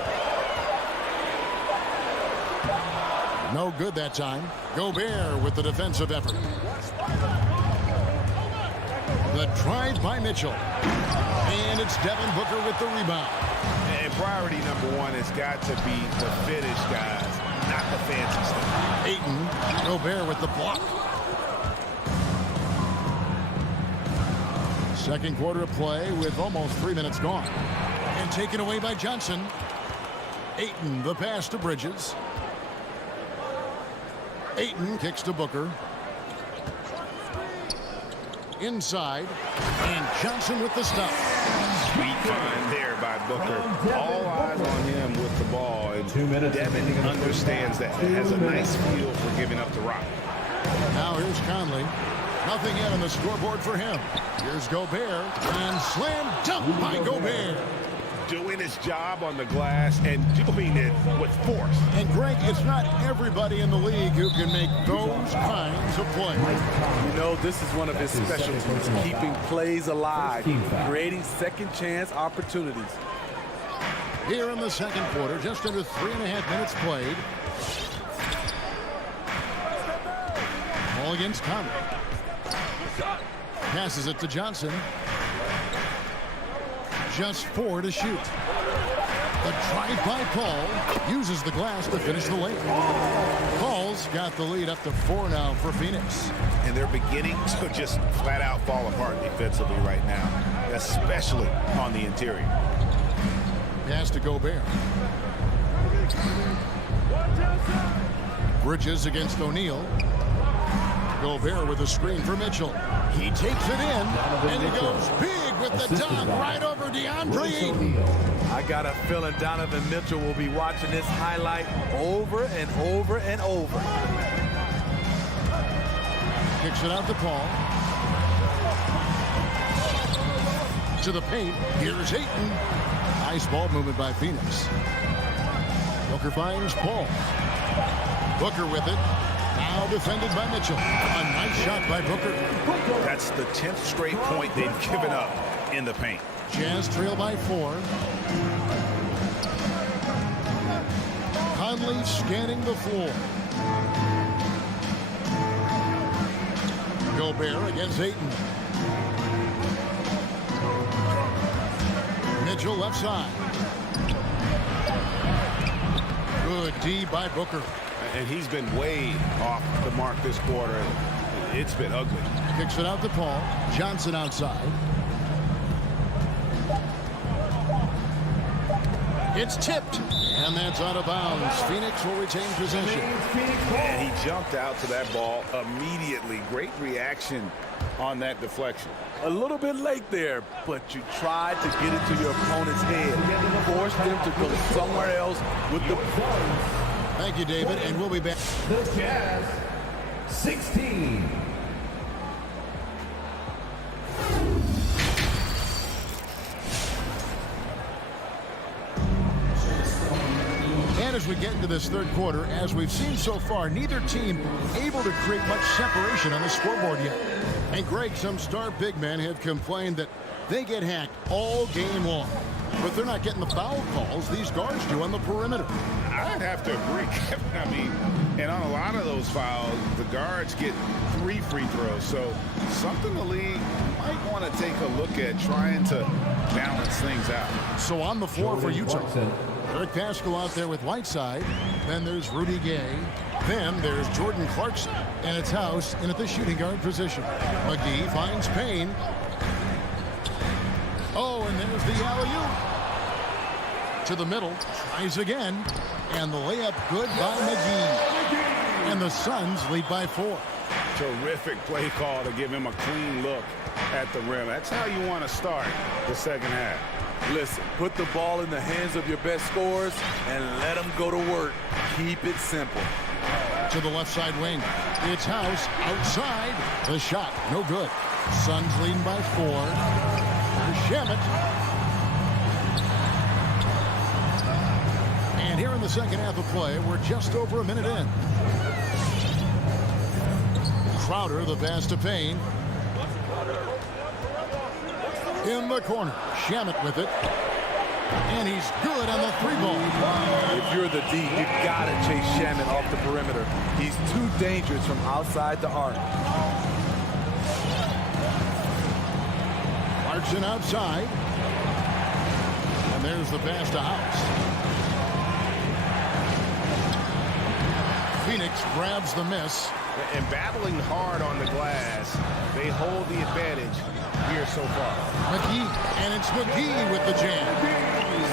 No good that time. Gobert with the defensive effort. The drive by Mitchell. And it's Devin Booker with the rebound. And priority number 1 has got to be the finish, guys, not the fancy stuff. Ayton, Gobert with the block. Second quarter of play with almost 3 minutes gone. And taken away by Johnson. Ayton, the pass to Bridges. Ayton kicks to Booker. Inside. And Johnson with the stop. Sweet find there by Booker. All eyes on him with the ball. And 2 minutes. Devin understands that. Has a nice feel for giving up the rock. Now here's Conley. Nothing yet on the scoreboard for him. Here's Gobert. And slam dunk by Gobert. Doing his job on the glass and doing it with force. And Greg, it's not everybody in the league who can make those kinds of plays. You know, this is one of his specialties, keeping plays alive, creating second chance opportunities. Here in the second quarter, just under 3.5 minutes played. Ball against Conley. Passes it to Johnson. Just 4 to shoot. The drive by Paul uses the glass to finish the lane. Paul's got the lead up to 4 now for Phoenix. And they're beginning to just flat out fall apart defensively right now, especially on the interior. Pass to Gobert. Bridges against O'Neal. Gobert with a screen for Mitchell. He takes it in, and he goes big with the dunk right over DeAndre Ayton. I got a feeling Donovan Mitchell will be watching this highlight over and over and over. Kicks it out to Paul. To the paint. Here's Ayton. Nice ball movement by Phoenix. Booker finds Paul. Booker with it. Now defended by Mitchell. A nice shot by Booker. That's the 10th straight point they've given up in the paint. Jazz trail by 4. Conley scanning the floor. Gobert against Ayton. Mitchell left side. Good D by Booker. And he's been way off the mark this quarter. It's been ugly. Kicks it out to Paul. Johnson outside. It's tipped. And that's out of bounds. Phoenix will retain possession. And he jumped out to that ball immediately. Great reaction on that deflection. A little bit late there, but you tried to get it to your opponent's head. Force them to go somewhere else with the ball. Thank you, David, and we'll be back. The Jazz, 16. And as we get into this third quarter, as we've seen so far, neither team able to create much separation on the scoreboard yet. And Greg, some star big men have complained that they get hacked all game long. But they're not getting the foul calls these guards do on the perimeter. I'd have to agree, Kevin. I mean, and on a lot of those fouls, the guards get 3 free throws. So something the league might want to take a look at trying to balance things out. So on the floor for Utah, Eric Paschal out there with Whiteside. Then there's Rudy Gay. Then there's Jordan Clarkson. And it's House in at the shooting guard position. McGee finds Payne. Oh, and there's the alley-oop. To the middle, tries again, and the layup good by McGee. And the Suns lead by 4. Terrific play call to give him a clean look at the rim. That's how you want to start the second half. Listen, put the ball in the hands of your best scorers and let them go to work. Keep it simple. To the left side wing. It's House outside. The shot, no good. Suns leading by 4. Here's Shamet. And here in the second half of play, we're just over a minute in. Crowder, the pass to Payne. In the corner, Shamet with it. And he's good on the 3-ball. If you're the D, you gotta chase Shamet off the perimeter. He's too dangerous from outside the arc. Clarkson outside. And there's the pass to House. Phoenix grabs the miss. And battling hard on the glass, they hold the advantage here so far. McGee, and it's McGee with the jam.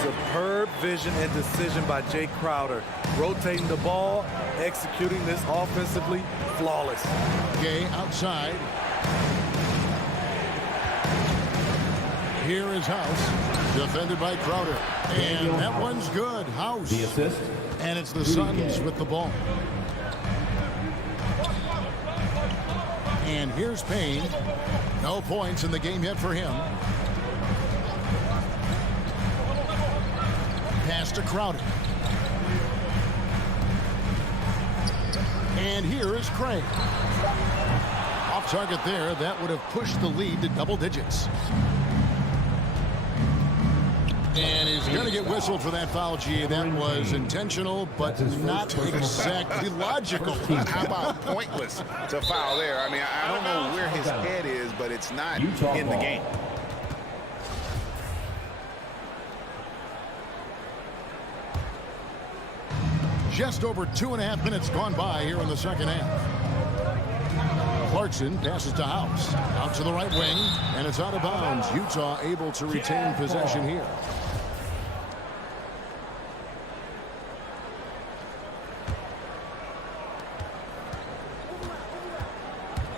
Superb vision and decision by Jay Crowder. Rotating the ball, executing this offensively, flawless. Gay outside. Here is House, defended by Crowder. And that one's good. House. The assist. And it's the Suns with the ball. And here's Payne. No points in the game yet for him. Pass to Crowder. And here is Craig. Off target there. That would have pushed the lead to double digits. And he's going to get whistled for that foul, G. That was intentional, but not exactly logical. How about pointless to foul there? I mean, I don't know where his head is, but it's not in the game. Just over 2.5 minutes gone by here in the second half. Clarkson passes to House. Out to the right wing, and it's out of bounds. Utah able to retain possession here.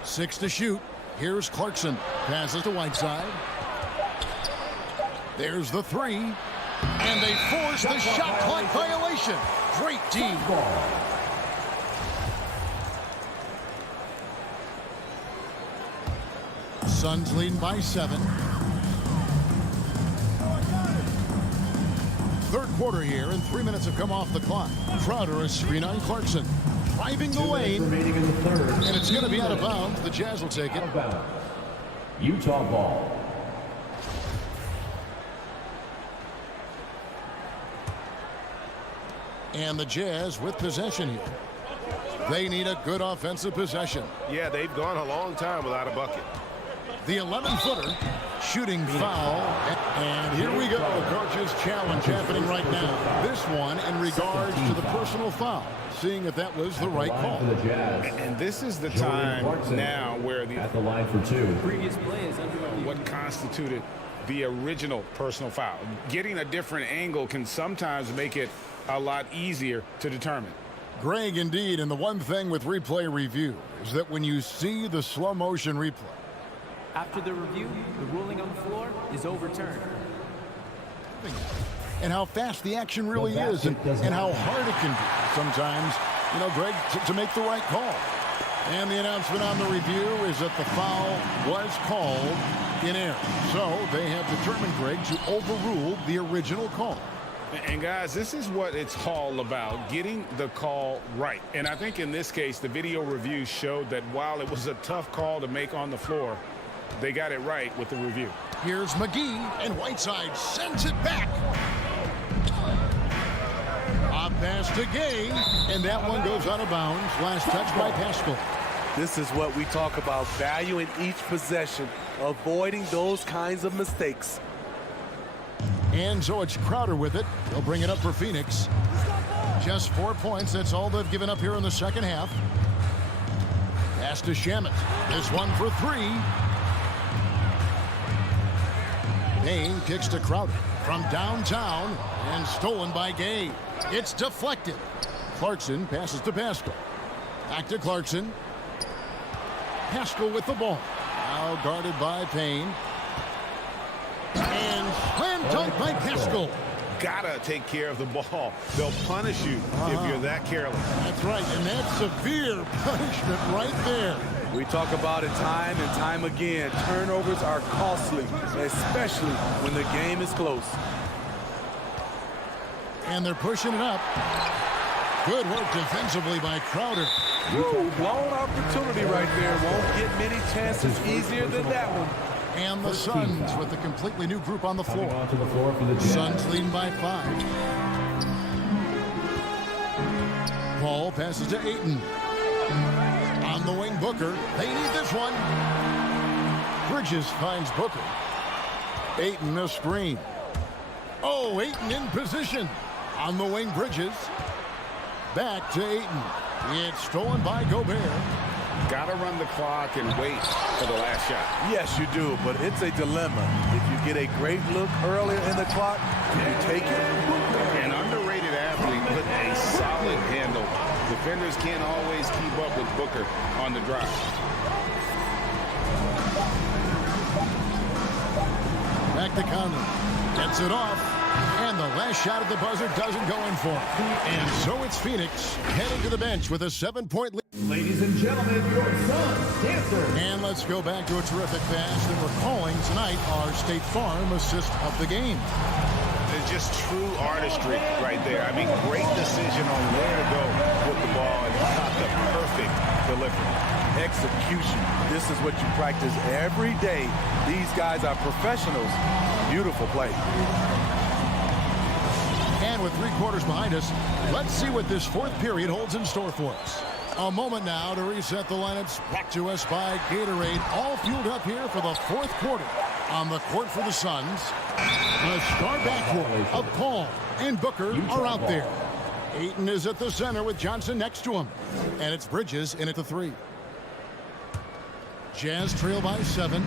Six to shoot. Here's Clarkson. Passes to Whiteside. There's the three. And they force the shot clock violation. Great team. Suns leading by 7. Third quarter here, and 3 minutes have come off the clock. Crowder, a screen on Clarkson. Driving the lane. And it's going to be out of bounds. The Jazz will take it. Utah ball. And the Jazz with possession here. They need a good offensive possession. Yeah, they've gone a long time without a bucket. The 11-footer, shooting foul. And here we go. Coach's challenge happening right now. This one in regards to the personal foul. Seeing if that was the right call. And this is the time now where at the line for 2. Previous play is under review. What constituted the original personal foul. Getting a different angle can sometimes make it a lot easier to determine. Greg, indeed, and the one thing with replay review is that when you see the slow motion replay, After the review, the ruling on the floor is overturned. and how fast the action really is and how hard it can be sometimes, you know, Greg, to make the right call. And the announcement on the review is that the foul was called in error. So they have determined, Greg, to overrule the original call. And guys, this is what it's all about, getting the call right. And I think in this case, the video review showed that while it was a tough call to make on the floor, they got it right with the review. Here's McGee, and Whiteside sends it back. A pass to Gay, and that one goes out of bounds. Last touch by Pascal. This is what we talk about, valuing each possession, avoiding those kinds of mistakes. And so it's Crowder with it. He'll bring it up for Phoenix. Just 4 points. That's all they've given up here in the second half. Pass to Shamet. This one for 3. Payne kicks to Crowder from downtown and stolen by Gay. It's deflected. Clarkson passes to Pascal. Back to Clarkson. Pascal with the ball. Now guarded by Payne. And slam dunk by Pascal. Gotta take care of the ball. They'll punish you if you're that careless. That's right, and that's severe punishment right there. We talk about it time and time again. Turnovers are costly, especially when the game is close. And they're pushing it up. Good work defensively by Crowder. Woo, blown opportunity right there. Won't get many chances easier than that one. And the Suns with a completely new group on the floor. Onto the floor for the Jazz. Suns leading by 5. Paul passes to Ayton. On the wing, Booker. They need this one. Bridges finds Booker. Ayton a screen. Oh, Ayton in position. On the wing, Bridges. Back to Ayton. It's stolen by Gobert. Gotta run the clock and wait for the last shot. Yes, you do, but it's a dilemma. If you get a great look earlier in the clock, you take it. An underrated athlete with a solid handle. Defenders can't always keep up with Booker on the drive. Back to Conley. Gets it off. And the last shot at the buzzer doesn't go in for him. And so it's Phoenix heading to the bench with a 7-point lead. Ladies and gentlemen, your Suns dancer. And let's go back to a terrific pass that we're calling tonight our State Farm assist of the game. It's just true artistry right there. I mean, great decision on where to go with the ball and not the perfect delivery. Execution. This is what you practice every day. These guys are professionals. Beautiful play. And with 3 quarters behind us, let's see what this fourth period holds in store for us. A moment now to reset the lineups. Brought to us by Gatorade. All fueled up here for the fourth quarter. On the court for the Suns, the star backcourt of Paul and Booker are out there. Ayton is at the center with Johnson next to him. And it's Bridges in at the 3. Jazz trail by 7.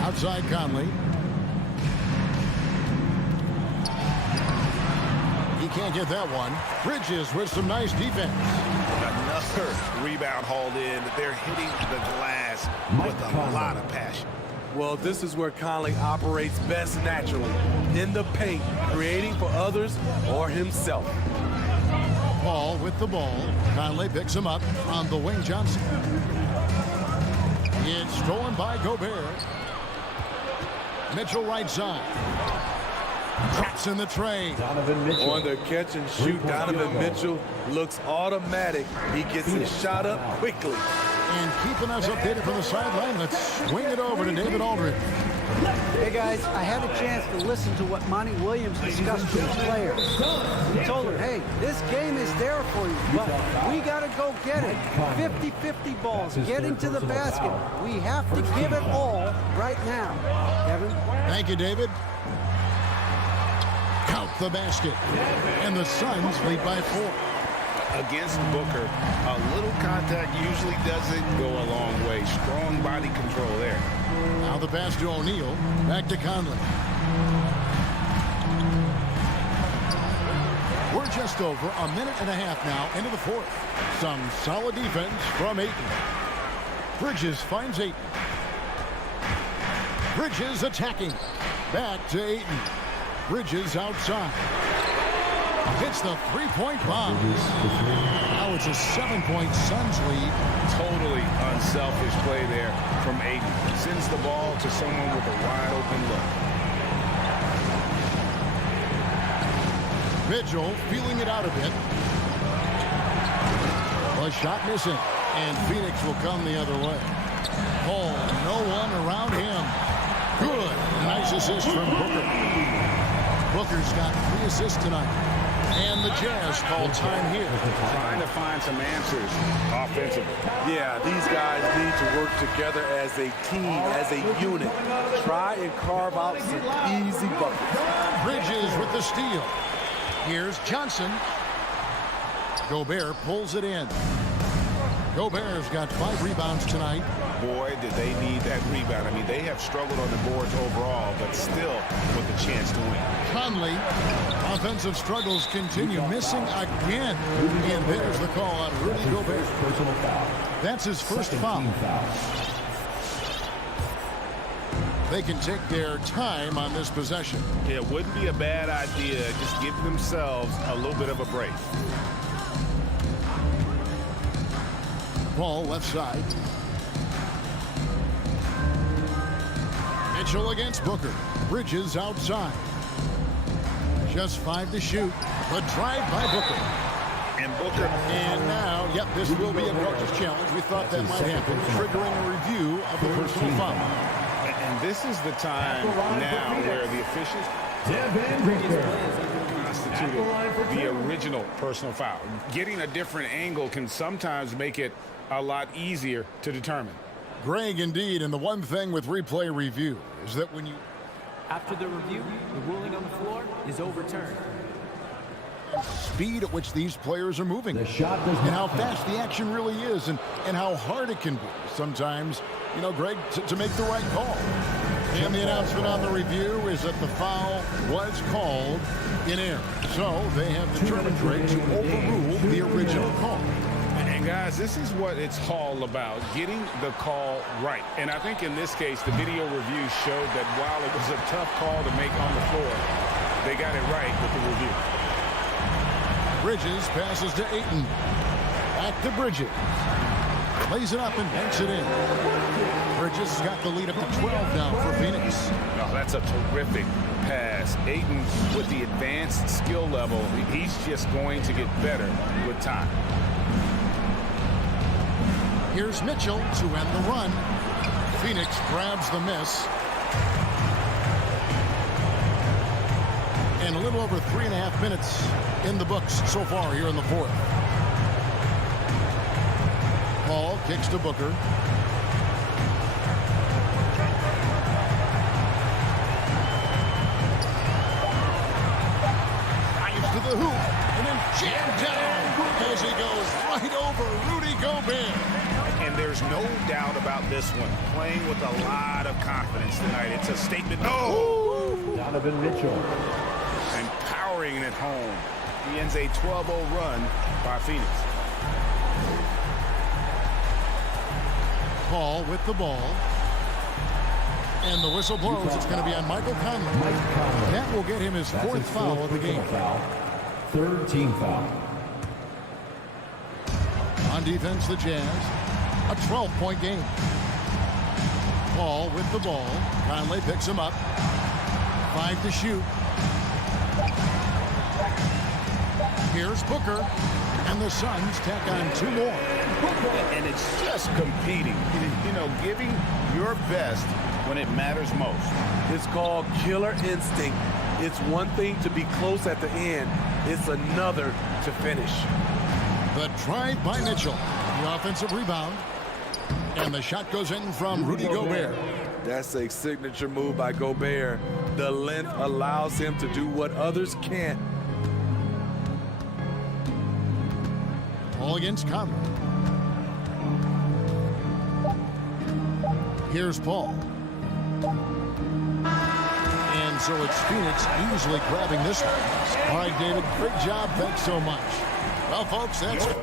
Outside Conley. He can't get that one. Bridges with some nice defense. Another rebound hauled in. They're hitting the glass with a lot of passion. Well, this is where Conley operates best naturally. In the paint, creating for others or himself. Paul with the ball. Conley picks him up on the wing. Johnson. It's stolen by Gobert. Mitchell right side. Drops in the tray. On the catch and shoot, Donovan Mitchell looks automatic. He gets his shot up quickly. And keeping us updated from the sideline, let's swing it over to David Aldridge. Hey guys, I had a chance to listen to what Monty Williams discussed with his players. He told them, hey, this game is there for you, but we got to go get it. 50-50 balls, getting to the basket. We have to give it all right now. Kevin? Thank you, David. Count the basket. And the Suns lead by 4. Against Booker, a little contact usually doesn't go a long way. Strong body control there. Now the pass to O'Neal. Back to Conley. We're just over a minute and a half now into the 4th. Some solid defense from Ayton. Bridges finds Ayton. Bridges attacking. Back to Ayton. Bridges outside. Hits the three-point bomb. Now it's a 7-point Suns lead. Totally unselfish play there from Ayton. Sends the ball to someone with a wide-open look. Mitchell feeling it out a bit. A shot missing. And Phoenix will come the other way. Paul, no one around him. Good. Nice assist from Booker. Booker's got 3 assists tonight. And the Jazz call time here. Trying to find some answers offensively. Yeah, these guys need to work together as a team, as a unit. Try and carve out some easy buckets. Bridges with the steal. Here's Johnson. Gobert pulls it in. Gobert's got 5 rebounds tonight. Boy, did they need that rebound. I mean, they have struggled on the boards overall, but still with a chance to win. Conley, offensive struggles continue, missing again. And there's the call on Rudy Gobert. That's his first foul. They can take their time on this possession. It wouldn't be a bad idea. Just give themselves a little bit of a break. Ball left side. Mitchell against Booker. Bridges outside. Just 5 to shoot. The drive by Booker. And Booker. And now, yep, this will be a coach's challenge. We thought that might happen, triggering a review of the personal foul. And this is the time now where the officials constituted the original personal foul. Getting a different angle can sometimes make it a lot easier to determine. Greg, indeed, and the one thing with replay review is that when you... After the review, the ruling on the floor is overturned. Speed at which these players are moving. And how fast the action really is and how hard it can be. Sometimes, you know, Greg, to make the right call. And the announcement on the review is that the foul was called in error. So they have determined, Greg, to overrule the original call. And guys, this is what it's all about, getting the call right. And I think in this case, the video review showed that while it was a tough call to make on the floor, they got it right with the review. Bridges passes to Ayton. Back to Bridges. Lays it up and banks it in. Bridges has got the lead up to 12 now for Phoenix. No, that's a terrific pass. Ayton, with the advanced skill level, he's just going to get better with time. Here's Mitchell to end the run. Phoenix grabs the miss. And a little over 3.5 minutes in the books so far here in the 4th. Paul kicks to Booker. Gobert. And there's no doubt about this one. Playing with a lot of confidence tonight. It's a statement. Oh! Donovan Mitchell. And powering it home. He ends a 12-0 run by Phoenix. Paul with the ball. And the whistle blows. It's going to be on Michael Conley. That will get him his fourth foul of the game. Third team foul. On defense, the Jazz. A 12-point game. Paul with the ball. Conley picks him up. 5 to shoot. Here's Booker. And the Suns tack on 2 more. And it's just competing. You know, giving your best when it matters most. It's called killer instinct. It's one thing to be close at the end. It's another to finish. The drive by Mitchell. The offensive rebound. And the shot goes in from Rudy Gobert. That's a signature move by Gobert. The length allows him to do what others can't. All against Conley. Here's Paul. And so it's Phoenix easily grabbing this one. All right, David, great job. Thanks so much. Well, folks, that's it.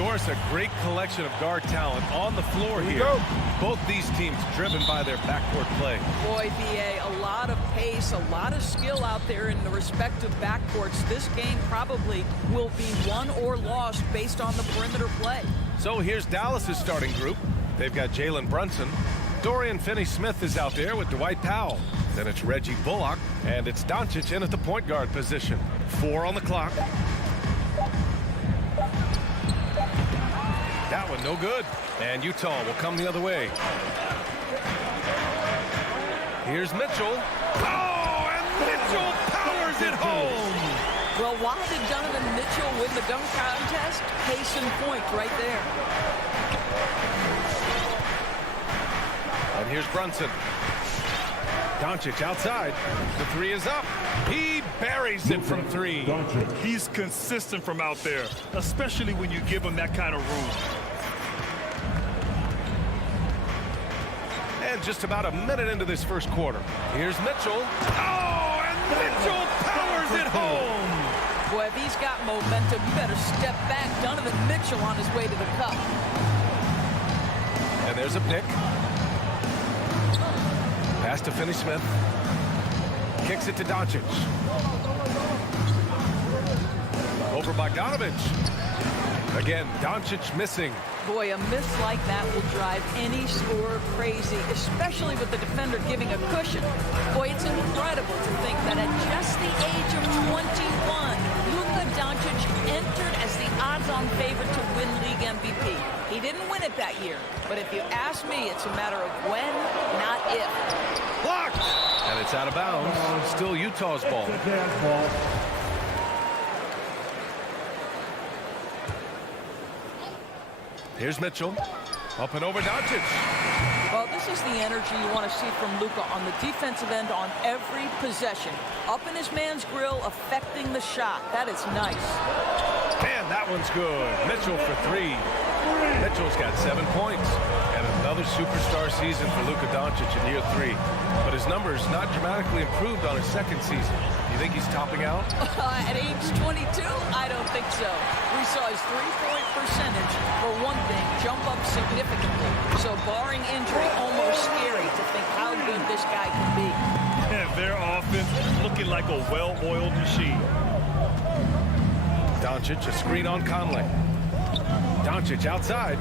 Doris, a great collection of guard talent on the floor here. Both these teams driven by their backcourt play. Boy, BA, a lot of pace, a lot of skill out there in the respective backcourts. This game probably will be won or lost based on the perimeter play. So here's Dallas's starting group. They've got Jalen Brunson. Dorian Finney-Smith is out there with Dwight Powell. Then it's Reggie Bullock, and it's Doncic in at the point guard position. 4 on the clock. That one no good. And Utah will come the other way. Here's Mitchell. Oh, and Mitchell powers it home. Well, why did Donovan Mitchell win the dunk contest? Case in point right there. And here's Brunson. Doncic outside. The 3 is up. He buries it from 3. He's consistent from out there, especially when you give him that kind of room. And just about a minute into this first quarter. Here's Mitchell. Oh, and Mitchell powers it home. Boy, if he's got momentum, you better step back. Donovan Mitchell on his way to the cup. And there's a pick. Pass to Finney-Smith. Kicks it to Doncic. Over Bogdanovich. Again, Doncic missing. Boy, a miss like that will drive any scorer crazy, especially with the defender giving a cushion. Boy, it's incredible to think that at just the age of 21, Luka Doncic entered as the odds-on favorite to win league MVP. He didn't win it that year, but if you ask me, it's a matter of when, not if. Blocked! And it's out of bounds. Still Utah's ball. Here's Mitchell. Up and over Doncic. Well, this is the energy you want to see from Luka on the defensive end on every possession. Up in his man's grill, affecting the shot. That is nice. And that one's good. Mitchell for 3. Mitchell's got 7 points. And another superstar season for Luka Doncic in year 3. But his numbers not dramatically improved on his second season. You think he's topping out? At age 22, I don't think so. We saw his three-point percentage, for one thing, jump up significantly. So barring injury, almost scary to think how good this guy can be. And their offense looking like a well-oiled machine. Doncic, a screen on Conley. Doncic outside.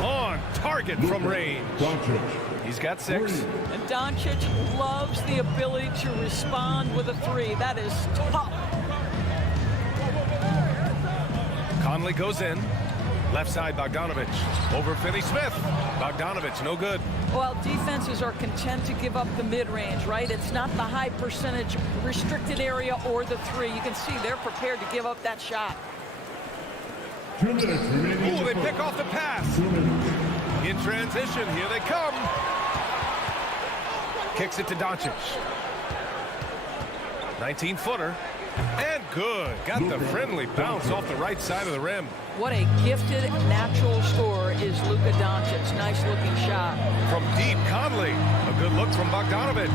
On target from range. He's got 6. And Doncic loves the ability to respond with a 3. That is tough. Conley goes in. Left side, Bogdanovich. Over Finney-Smith. Bogdanovich, no good. Well, defenses are content to give up the mid-range, right? It's not the high percentage restricted area or the 3. You can see they're prepared to give up that shot. 2 minutes remaining. Ooh, they pick off the pass. In transition, here they come. Kicks it to Doncic. 19-footer. And good. Got the friendly bounce off the right side of the rim. What a gifted natural scorer is Luka Doncic. Nice looking shot. From deep, Conley. A good look from Bogdanovich.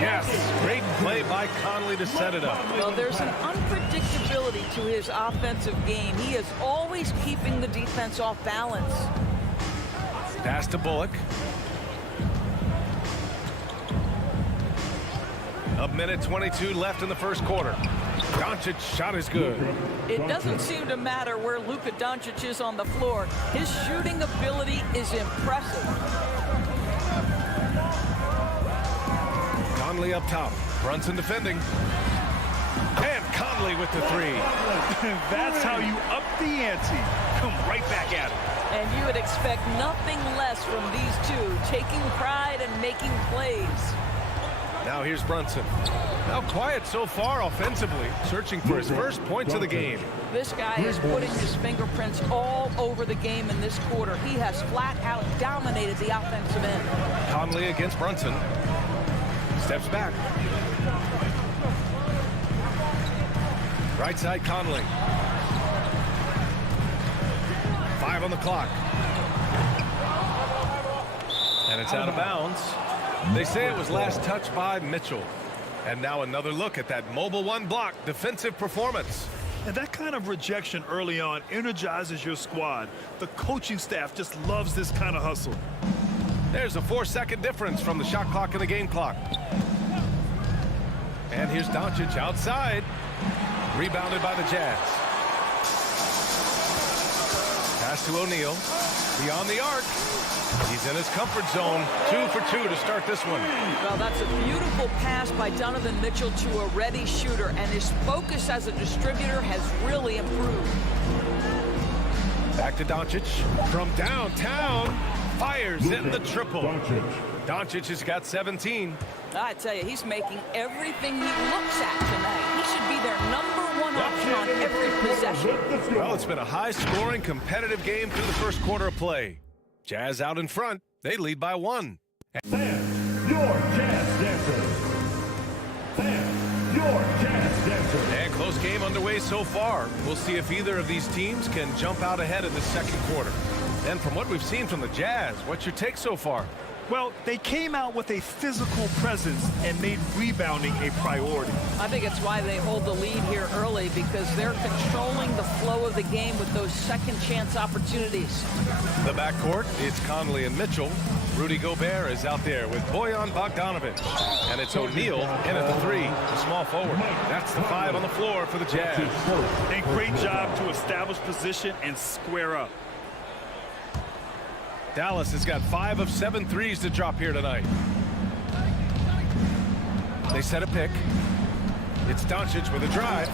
Yes, great play by Conley to set it up. Well, there's an unpredictability to his offensive game. He is always keeping the defense off balance. Pass to Bullock. A minute 22 left in the first quarter. Doncic shot is good. It doesn't seem to matter where Luka Doncic is on the floor. His shooting ability is impressive. Conley up top. Brunson defending. And Conley with the 3. That's how you up the ante. Come right back at it. And you would expect nothing less from these two, taking pride and making plays. Now here's Brunson. Now quiet so far offensively, searching for his first points of the game. This guy is putting his fingerprints all over the game in this quarter. He has flat out dominated the offensive end. Conley against Brunson. Steps back. Right side Conley. 5 on the clock. And it's out of bounds. They say it was last touched by Mitchell. And now another look at that mobile 1 block defensive performance. And that kind of rejection early on energizes your squad. The coaching staff just loves this kind of hustle. There's a 4-second difference from the shot clock and the game clock. And here's Doncic outside. Rebounded by the Jazz. Pass to O'Neal. Beyond the arc. He's in his comfort zone. 2 for 2 to start this one. Well, that's a beautiful pass by Donovan Mitchell to a ready shooter, and his focus as a distributor has really improved. Back to Doncic. From downtown. Fires in the triple. Doncic has got 17. I tell you, he's making everything he looks at tonight. He should be their #1 option on every possession. Well, it's been a high-scoring, competitive game through the first quarter of play. Jazz out in front. They lead by 1. And your Jazz dancers. And your Jazz dancers. And close game underway so far. We'll see if either of these teams can jump out ahead in the second quarter. And from what we've seen from the Jazz, what's your take so far? Well, they came out with a physical presence and made rebounding a priority. I think it's why they hold the lead here early, because they're controlling the flow of the game with those second chance opportunities. The backcourt is Conley and Mitchell. Rudy Gobert is out there with Bojan Bogdanovic. And it's O'Neal in at the 3, the small forward. That's the 5 on the floor for the Jazz. A great job to establish position and square up. Dallas has got 5 of 7 threes to drop here tonight. They set a pick. It's Doncic with a drive.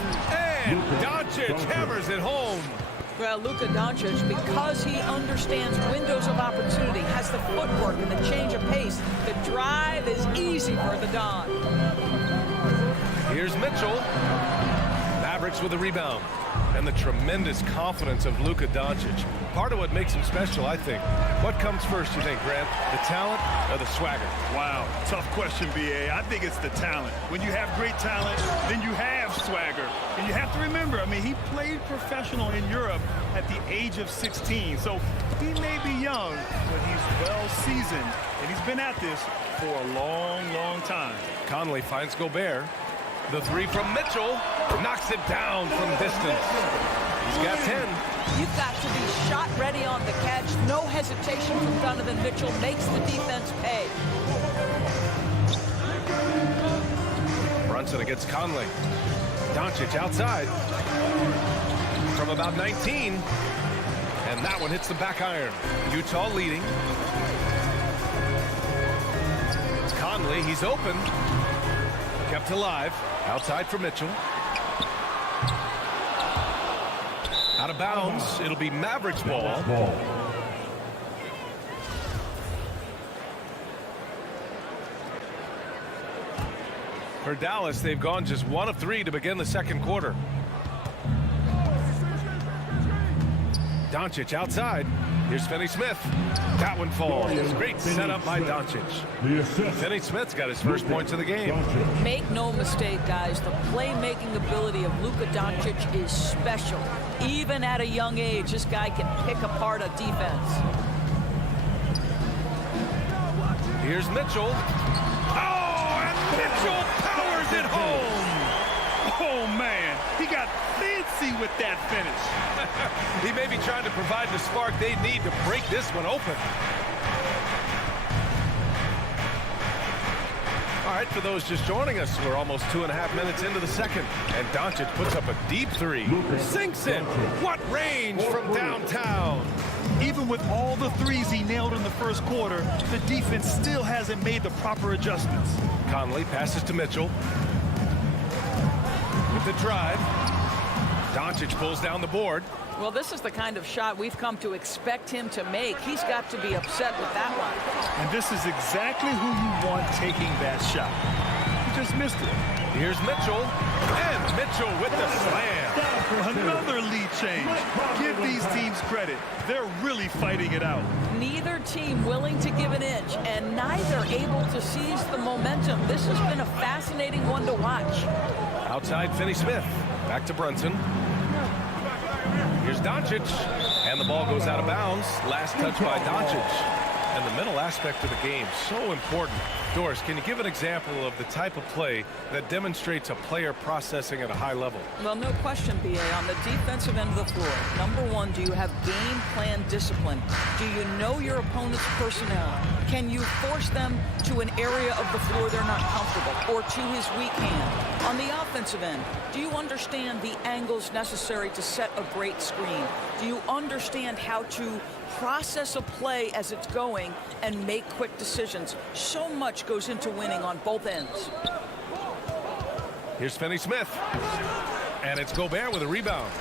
And Doncic hammers it home. Well, Luka Doncic, because he understands windows of opportunity, has the footwork and the change of pace. The drive is easy for the Don. Here's Mitchell. Mavericks with a rebound. And the tremendous confidence of Luka Doncic. Part of what makes him special, I think. What comes first, you think, Grant? The talent or the swagger? Wow, tough question, B.A. I think it's the talent. When you have great talent, then you have swagger. And you have to remember, I mean, he played professional in Europe at the age of 16. So he may be young, but he's well seasoned. And he's been at this for a long, long time. Conley finds Gobert. The 3 from Mitchell knocks it down from distance. He's got 10. You've got to be shot ready on the catch. No hesitation from Donovan Mitchell. Makes the defense pay. Brunson against Conley. Doncic outside. From about 19. And that one hits the back iron. Utah leading. It's Conley. He's open. Kept alive. Outside for Mitchell. Out of bounds. It'll be Mavericks ball. For Dallas, they've gone just 1 of 3 to begin the second quarter. Doncic outside. Here's Finney-Smith. That one falls. Great setup by Doncic. Finney-Smith's got his first points of the game. Make no mistake, guys. The playmaking ability of Luka Doncic is special. Even at a young age, this guy can pick apart a defense. Here's Mitchell. Oh, and Mitchell powers it home. Oh, man. He got fancy with that finish. He may be trying to provide the spark they need to break this one open. All right, for those just joining us, we're almost 2.5 minutes into the second. And Doncic puts up a deep 3. Sinks it. What range from downtown. Even with all the threes he nailed in the first quarter, the defense still hasn't made the proper adjustments. Conley passes to Mitchell. With the drive. Doncic pulls down the board. Well, this is the kind of shot we've come to expect him to make. He's got to be upset with that one. And this is exactly who you want taking that shot. He just missed it. Here's Mitchell. And Mitchell with the slam. Another lead change. Give these teams credit. They're really fighting it out. Neither team willing to give an inch, and neither able to seize the momentum. This has been a fascinating one to watch. Outside Finney-Smith. Back to Brunson. Here's Doncic. And the ball goes out of bounds. Last touch by Doncic. and the mental aspect of the game, so important. Doris, can you give an example of the type of play that demonstrates a player processing at a high level? Well, no question, B.A. On the defensive end of the floor, number one, do you have game plan discipline? Do you know your opponent's personnel? Can you force them to an area of the floor they're not comfortable or to his weak hand? On the offensive end, do you understand the angles necessary to set a great screen? Do you understand how to process a play as it's going and make quick decisions? So much goes into winning on both ends. Here's Finney-Smith. And it's Gobert with a rebound.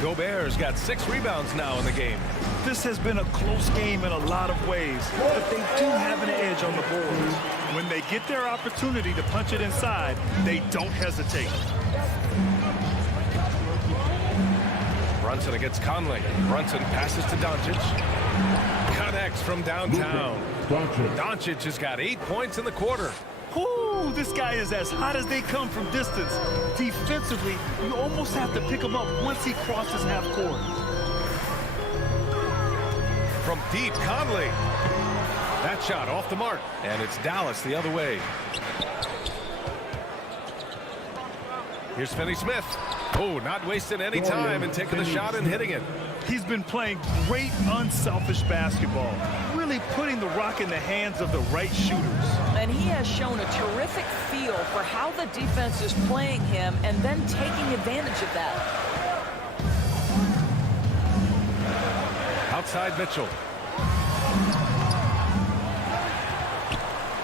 Gobert's got 6 rebounds now in the game. This has been a close game in a lot of ways, but they do have an edge on the boards. When they get their opportunity to punch it inside, they don't hesitate. Brunson against Conley. Brunson passes to Doncic. Connects from downtown. Doncic has got 8 points in the quarter. Whoo, this guy is as hot as they come from distance. Defensively, you almost have to pick him up once he crosses half court. From deep, Conley. That shot off the mark. And it's Dallas the other way. Here's Finney-Smith. Oh, not wasting any time and taking the shot and hitting it. He's been playing great, unselfish basketball, really putting the rock in the hands of the right shooters. And he has shown a terrific feel for how the defense is playing him and then taking advantage of that. Outside Mitchell.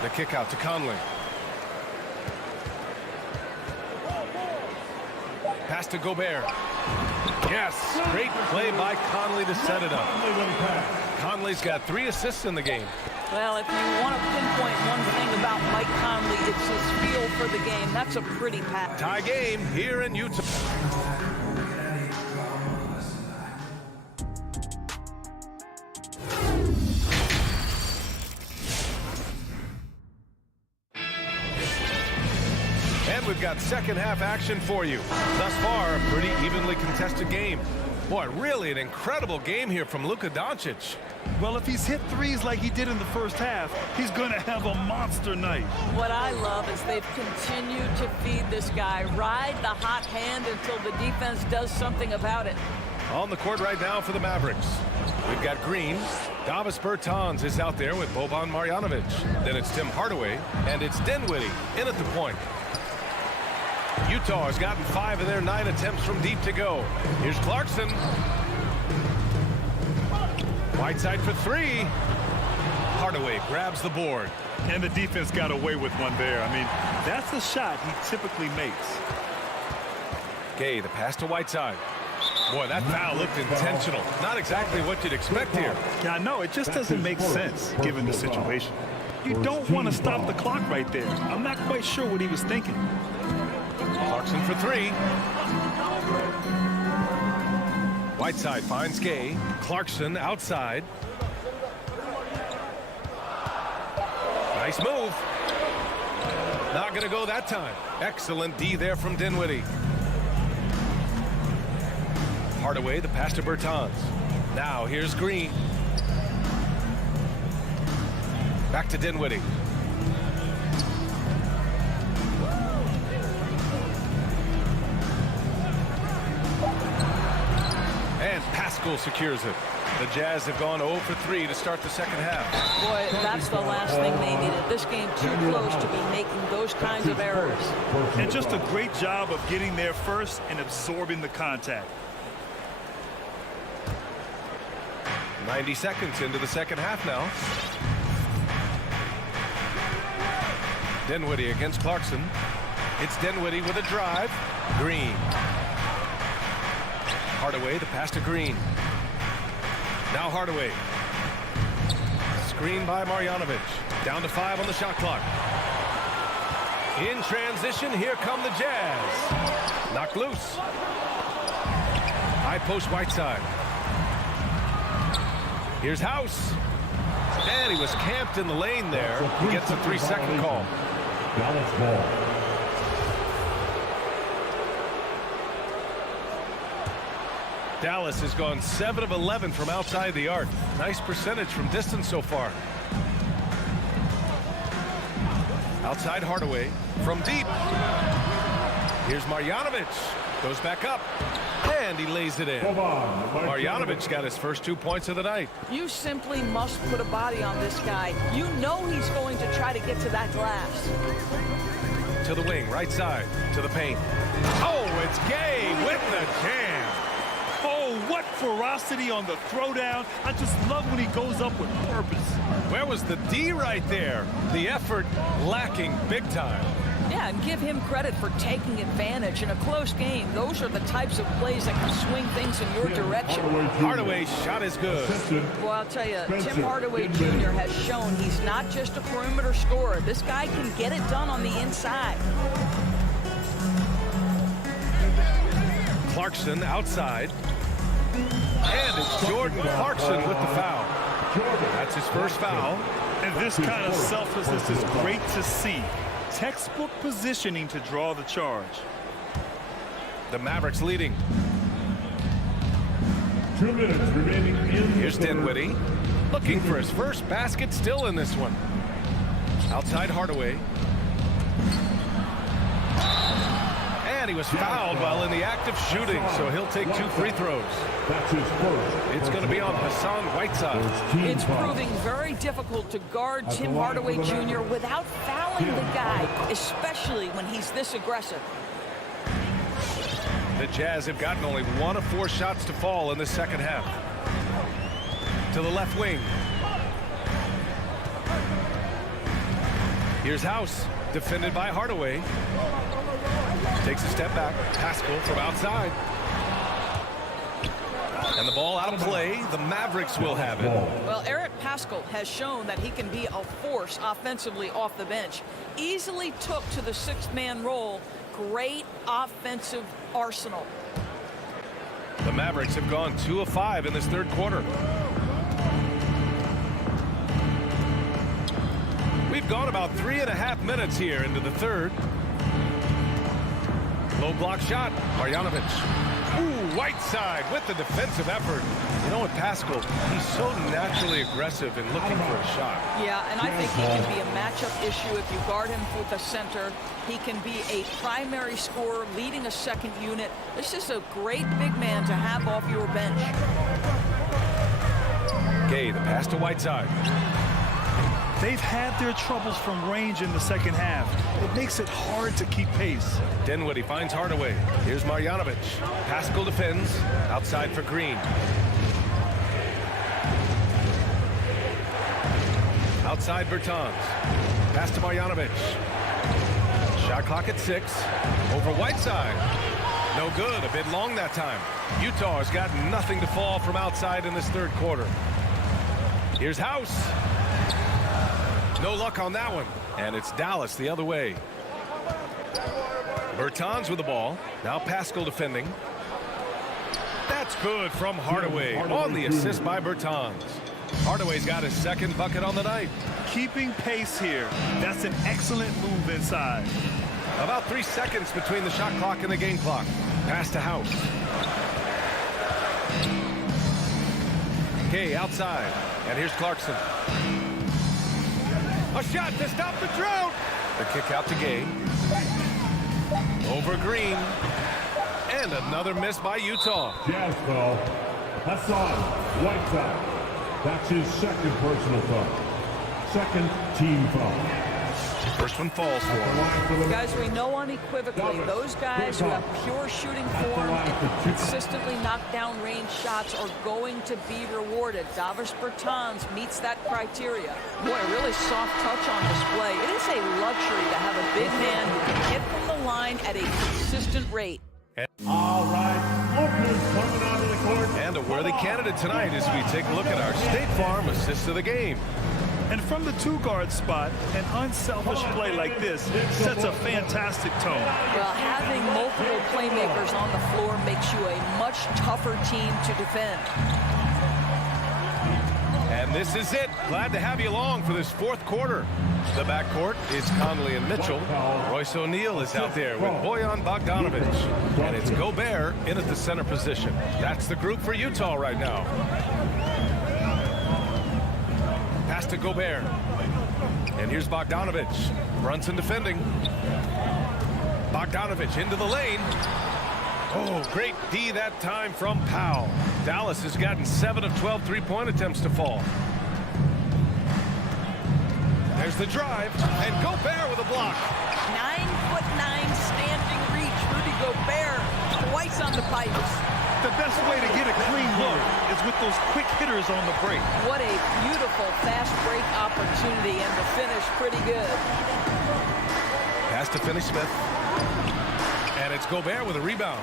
The kick out to Conley. Pass to Gobert. Yes, great play by Conley to set it up. Conley's got 3 assists in the game. Well, if you want to pinpoint one thing about Mike Conley, it's his feel for the game. That's a pretty pass. Tie game here in Utah. And we've got second half action for you. Thus far, a pretty evenly contested game. Boy, really an incredible game here from Luka Doncic. Well, if he's hit threes like he did in the first half, he's going to have a monster night. What I love is they've continued to feed this guy, ride the hot hand until the defense does something about it. On the court right now for the Mavericks, we've got Green. Davis Bertans is out there with Boban Marjanovic. Then it's Tim Hardaway, and it's Dinwiddie in at the point. Utah has gotten 5 of their 9 attempts from deep to go. Here's Clarkson. Whiteside for 3. Hardaway grabs the board. And the defense got away with one there. I mean, that's the shot he typically makes. Gay, the pass to Whiteside. Boy, that foul looked intentional. Not exactly what you'd expect here. Yeah, no, it just doesn't make sense given the situation. You don't want to stop the clock right there. I'm not quite sure what he was thinking. Clarkson for 3. Whiteside finds Gay. Clarkson outside. Nice move. Not going to go that time. Excellent D there from Dinwiddie. Hardaway, the pass to Bertans. Now here's Green. Back to Dinwiddie. And Pascal secures it. The Jazz have gone 0 for 3 to start the second half. Boy, that's the last thing they needed. This game too close to be making those kinds of errors. And just a great job of getting there first and absorbing the contact. 90 seconds into the second half now. Dinwiddie against Clarkson. It's Dinwiddie with a drive. Green. Hardaway, the pass to Green. Now Hardaway. Screen by Marjanovic. Down to 5 on the shot clock. In transition, here come the Jazz. Knocked loose. High post Whiteside. Here's House. And he was camped in the lane there. He gets a 3-second call. Dallas ball. Dallas has gone 7 of 11 from outside the arc. Nice percentage from distance so far. Outside Hardaway from deep. Here's Marjanovic. Goes back up. And he lays it in. Marjanovic got his first 2 points of the night. You simply must put a body on this guy. You know he's going to try to get to that glass. To the wing, right side, to the paint. Oh, it's Gay with the jam. Oh, what ferocity on the throwdown. I just love when he goes up with purpose. Where was the D right there? The effort lacking big time. Yeah, and give him credit for taking advantage in a close game. Those are the types of plays that can swing things in your direction. Hardaway's shot is good. Well, I'll tell you, Tim Hardaway Jr. has shown he's not just a perimeter scorer. This guy can get it done on the inside. Clarkson outside. And it's Jordan Clarkson with the foul. That's his first foul. And this kind of selflessness is great to see. Textbook positioning to draw the charge. The Mavericks leading. 2 minutes remaining in. Here's Dinwiddie. Looking for his first basket, still in this one. Outside Hardaway. And he was fouled while in the act of shooting, so he'll take 2 free throws. That's his first. It's going to be on Hassan Whiteside. It's proving very difficult to guard Tim Hardaway Jr. without fouling the guy, especially when he's this aggressive. The Jazz have gotten only 1 of 4 shots to fall in the second half. To the left wing. Here's House, defended by Hardaway. Takes a step back. Pascal from outside. And the ball out of play. The Mavericks will have it. Well, Eric Pascal has shown that he can be a force offensively off the bench. Easily took to the 6th-man role. Great offensive arsenal. The Mavericks have gone 2 of 5 in this third quarter. We've gone about 3.5 minutes here into the third. Low block shot. Marjanovic. Ooh, Whiteside with the defensive effort. You know what, Pascal, he's so naturally aggressive in looking for a shot. Yeah, and I think he can be a matchup issue if you guard him with the center. He can be a primary scorer leading a second unit. This is a great big man to have off your bench. Gay, the pass to Whiteside. They've had their troubles from range in the second half. It makes it hard to keep pace. Dinwiddie finds Hardaway. Here's Marjanovic. Pascal defends. Outside for Green. Outside Bertans. Pass to Marjanovic. Shot clock at 6. Over Whiteside. No good. A bit long that time. Utah has got nothing to fall from outside in this third quarter. Here's House. No luck on that one. And it's Dallas the other way. Bertans with the ball. Now Pascal defending. That's good from Hardaway on the assist by Bertans. Hardaway's got his second bucket on the night. Keeping pace here. That's an excellent move inside. About 3 seconds between the shot clock and the game clock. Pass to House. Gay outside. And here's Clarkson. A shot to stop the drought. The kick out to Gay. Over Green. And another miss by Utah. Jazz foul. Hassan Whiteside. That's his second personal foul. Second team foul. First one falls for him. Guys, we know unequivocally those guys who have pure shooting form and consistently knock down range shots are going to be rewarded. Davis Bertans meets that criteria. Boy, a really soft touch on display. It is a luxury to have a big man who can hit from the line at a consistent rate. All right, Booker's coming onto the court. And a worthy candidate tonight as we take a look at our State Farm assist of the game. And from the 2-guard spot, an unselfish play like this sets a fantastic tone. Well, having multiple playmakers on the floor makes you a much tougher team to defend. And And this is it. Glad to have you along for this fourth quarter. The backcourt is Conley and Mitchell. Royce O'Neal is out there with Bojan Bogdanovic. And it's Gobert in at the center position. That's the group for Utah right now. Pass to Gobert. And here's Bogdanovic. Brunson defending. Bogdanovic into the lane. Oh, great D that time from Powell. Dallas has gotten 7 of 12 three-point attempts to fall. There's the drive, and Gobert with a block. 9'9" standing reach. Rudy Gobert twice on the pipes. The best way to get a clean look is with those quick hitters on the break. What a beautiful fast break opportunity, and the finish pretty good. Pass to Finney-Smith. And it's Gobert with a rebound.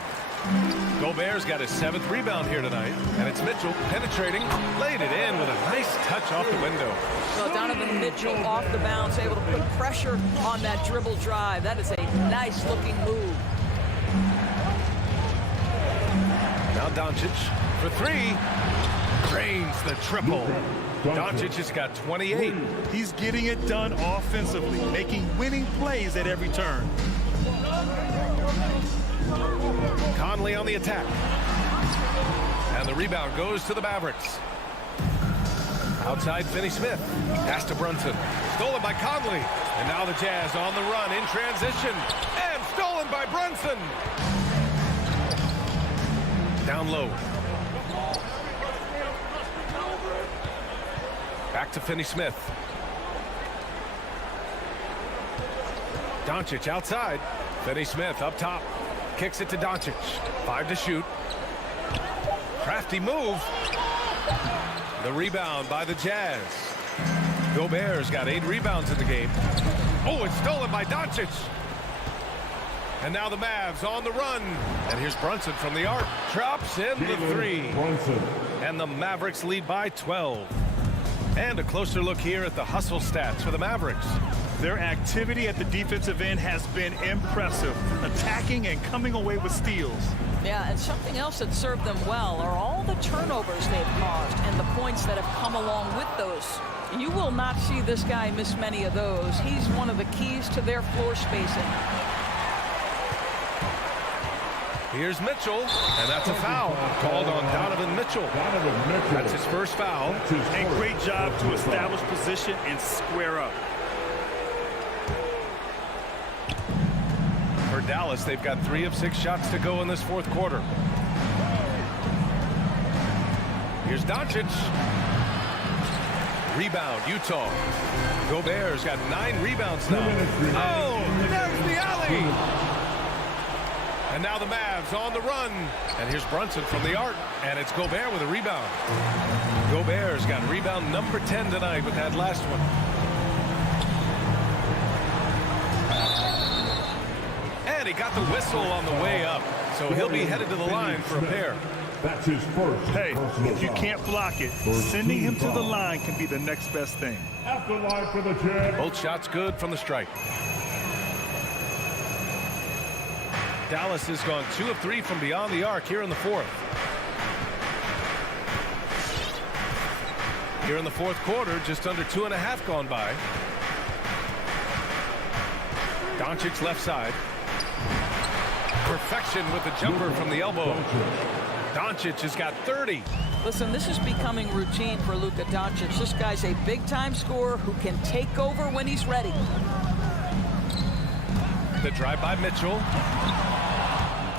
Gobert's got his 7th rebound here tonight. And it's Mitchell penetrating, laid it in with a nice touch off the window. Well, Donovan Mitchell off the bounce, able to put pressure on that dribble drive. That is a nice-looking move. Now Doncic for 3. Drains the triple. Doncic has got 28. He's getting it done offensively, making winning plays at every turn. Conley on the attack. And the rebound goes to the Mavericks. Outside Finney-Smith. Pass to Brunson. Stolen by Conley. And now the Jazz on the run in transition. And stolen by Brunson. Down low. Back to Finney-Smith. Doncic outside. Finney-Smith up top. Kicks it to Doncic. 5 to shoot. Crafty move. The rebound by the Jazz. Gobert's got 8 rebounds in the game. Oh, it's stolen by Doncic. And now the Mavs on the run. And here's Brunson from the arc. Drops in the 3. And the Mavericks lead by 12. And a closer look here at the hustle stats for the Mavericks. Their activity at the defensive end has been impressive, attacking and coming away with steals. Yeah, and something else that served them well are all the turnovers they've caused and the points that have come along with those. You will not see this guy miss many of those. He's one of the keys to their floor spacing. Here's Mitchell, and that's a foul called on Donovan Mitchell. That's his first foul. And great job to establish position and square up. For Dallas, they've got 3 of 6 shots to go in this fourth quarter. Here's Doncic. Rebound, Utah. Gobert's got 9 rebounds now. Oh, there's the alley. And now the Mavs on the run. And here's Brunson from the arc. And it's Gobert with a rebound. Gobert's got rebound number 10 tonight with that last one. And he got the whistle on the way up. So he'll be headed to the line for a pair. That's his first. Hey, if you can't block it, sending him to the line can be the next best thing. At the line for the Jazz. Both shots good from the stripe. Dallas has gone 2 of 3 from beyond the arc here in the fourth. Here in the fourth quarter, just under 2.5 gone by. Doncic left side. Perfection with the jumper from the elbow. Doncic has got 30. Listen, this is becoming routine for Luka Doncic. This guy's a big-time scorer who can take over when he's ready. The drive by Mitchell.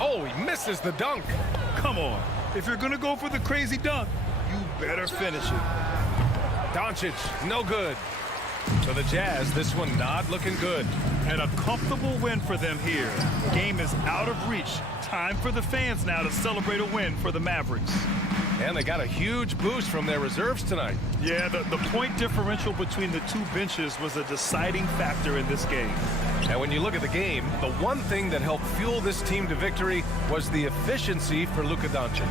Oh, he misses the dunk. Come on. If you're going to go for the crazy dunk, you better finish it. Doncic, no good. For the Jazz, this one not looking good. And a comfortable win for them here. Game is out of reach. Time for the fans now to celebrate a win for the Mavericks. And they got a huge boost from their reserves tonight. Yeah, the point differential between the two benches was a deciding factor in this game. And when you look at the game, the one thing that helped fuel this team to victory was the efficiency for Luka Doncic.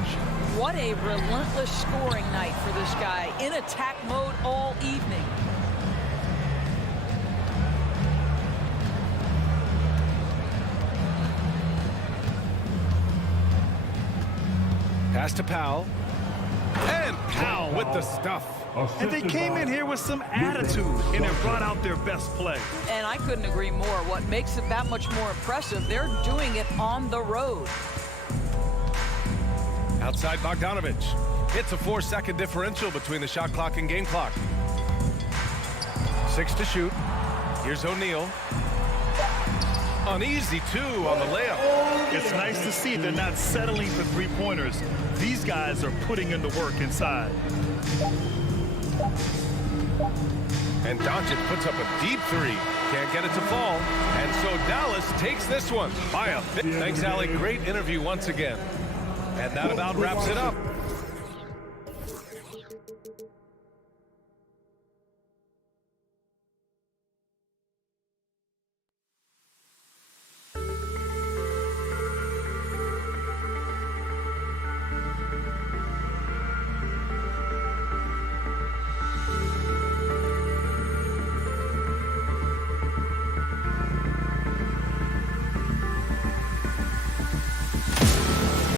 What a relentless scoring night for this guy, in attack mode all evening. Pass to Powell. And Powell with the stuff. And they came in here with some attitude, and it brought out their best play. And I couldn't agree more. What makes it that much more impressive, they're doing it on the road. Outside Bogdanovich. It's a 4-second differential between the shot clock and game clock. 6 to shoot. Here's O'Neal. An easy 2 on the layup. It's nice to see they're not settling for three-pointers. These guys are putting in the work inside. And Doncic puts up a deep 3. Can't get it to fall. And so Dallas takes this one by a bit. Thanks, Allie. Great interview once again. And that about wraps it up.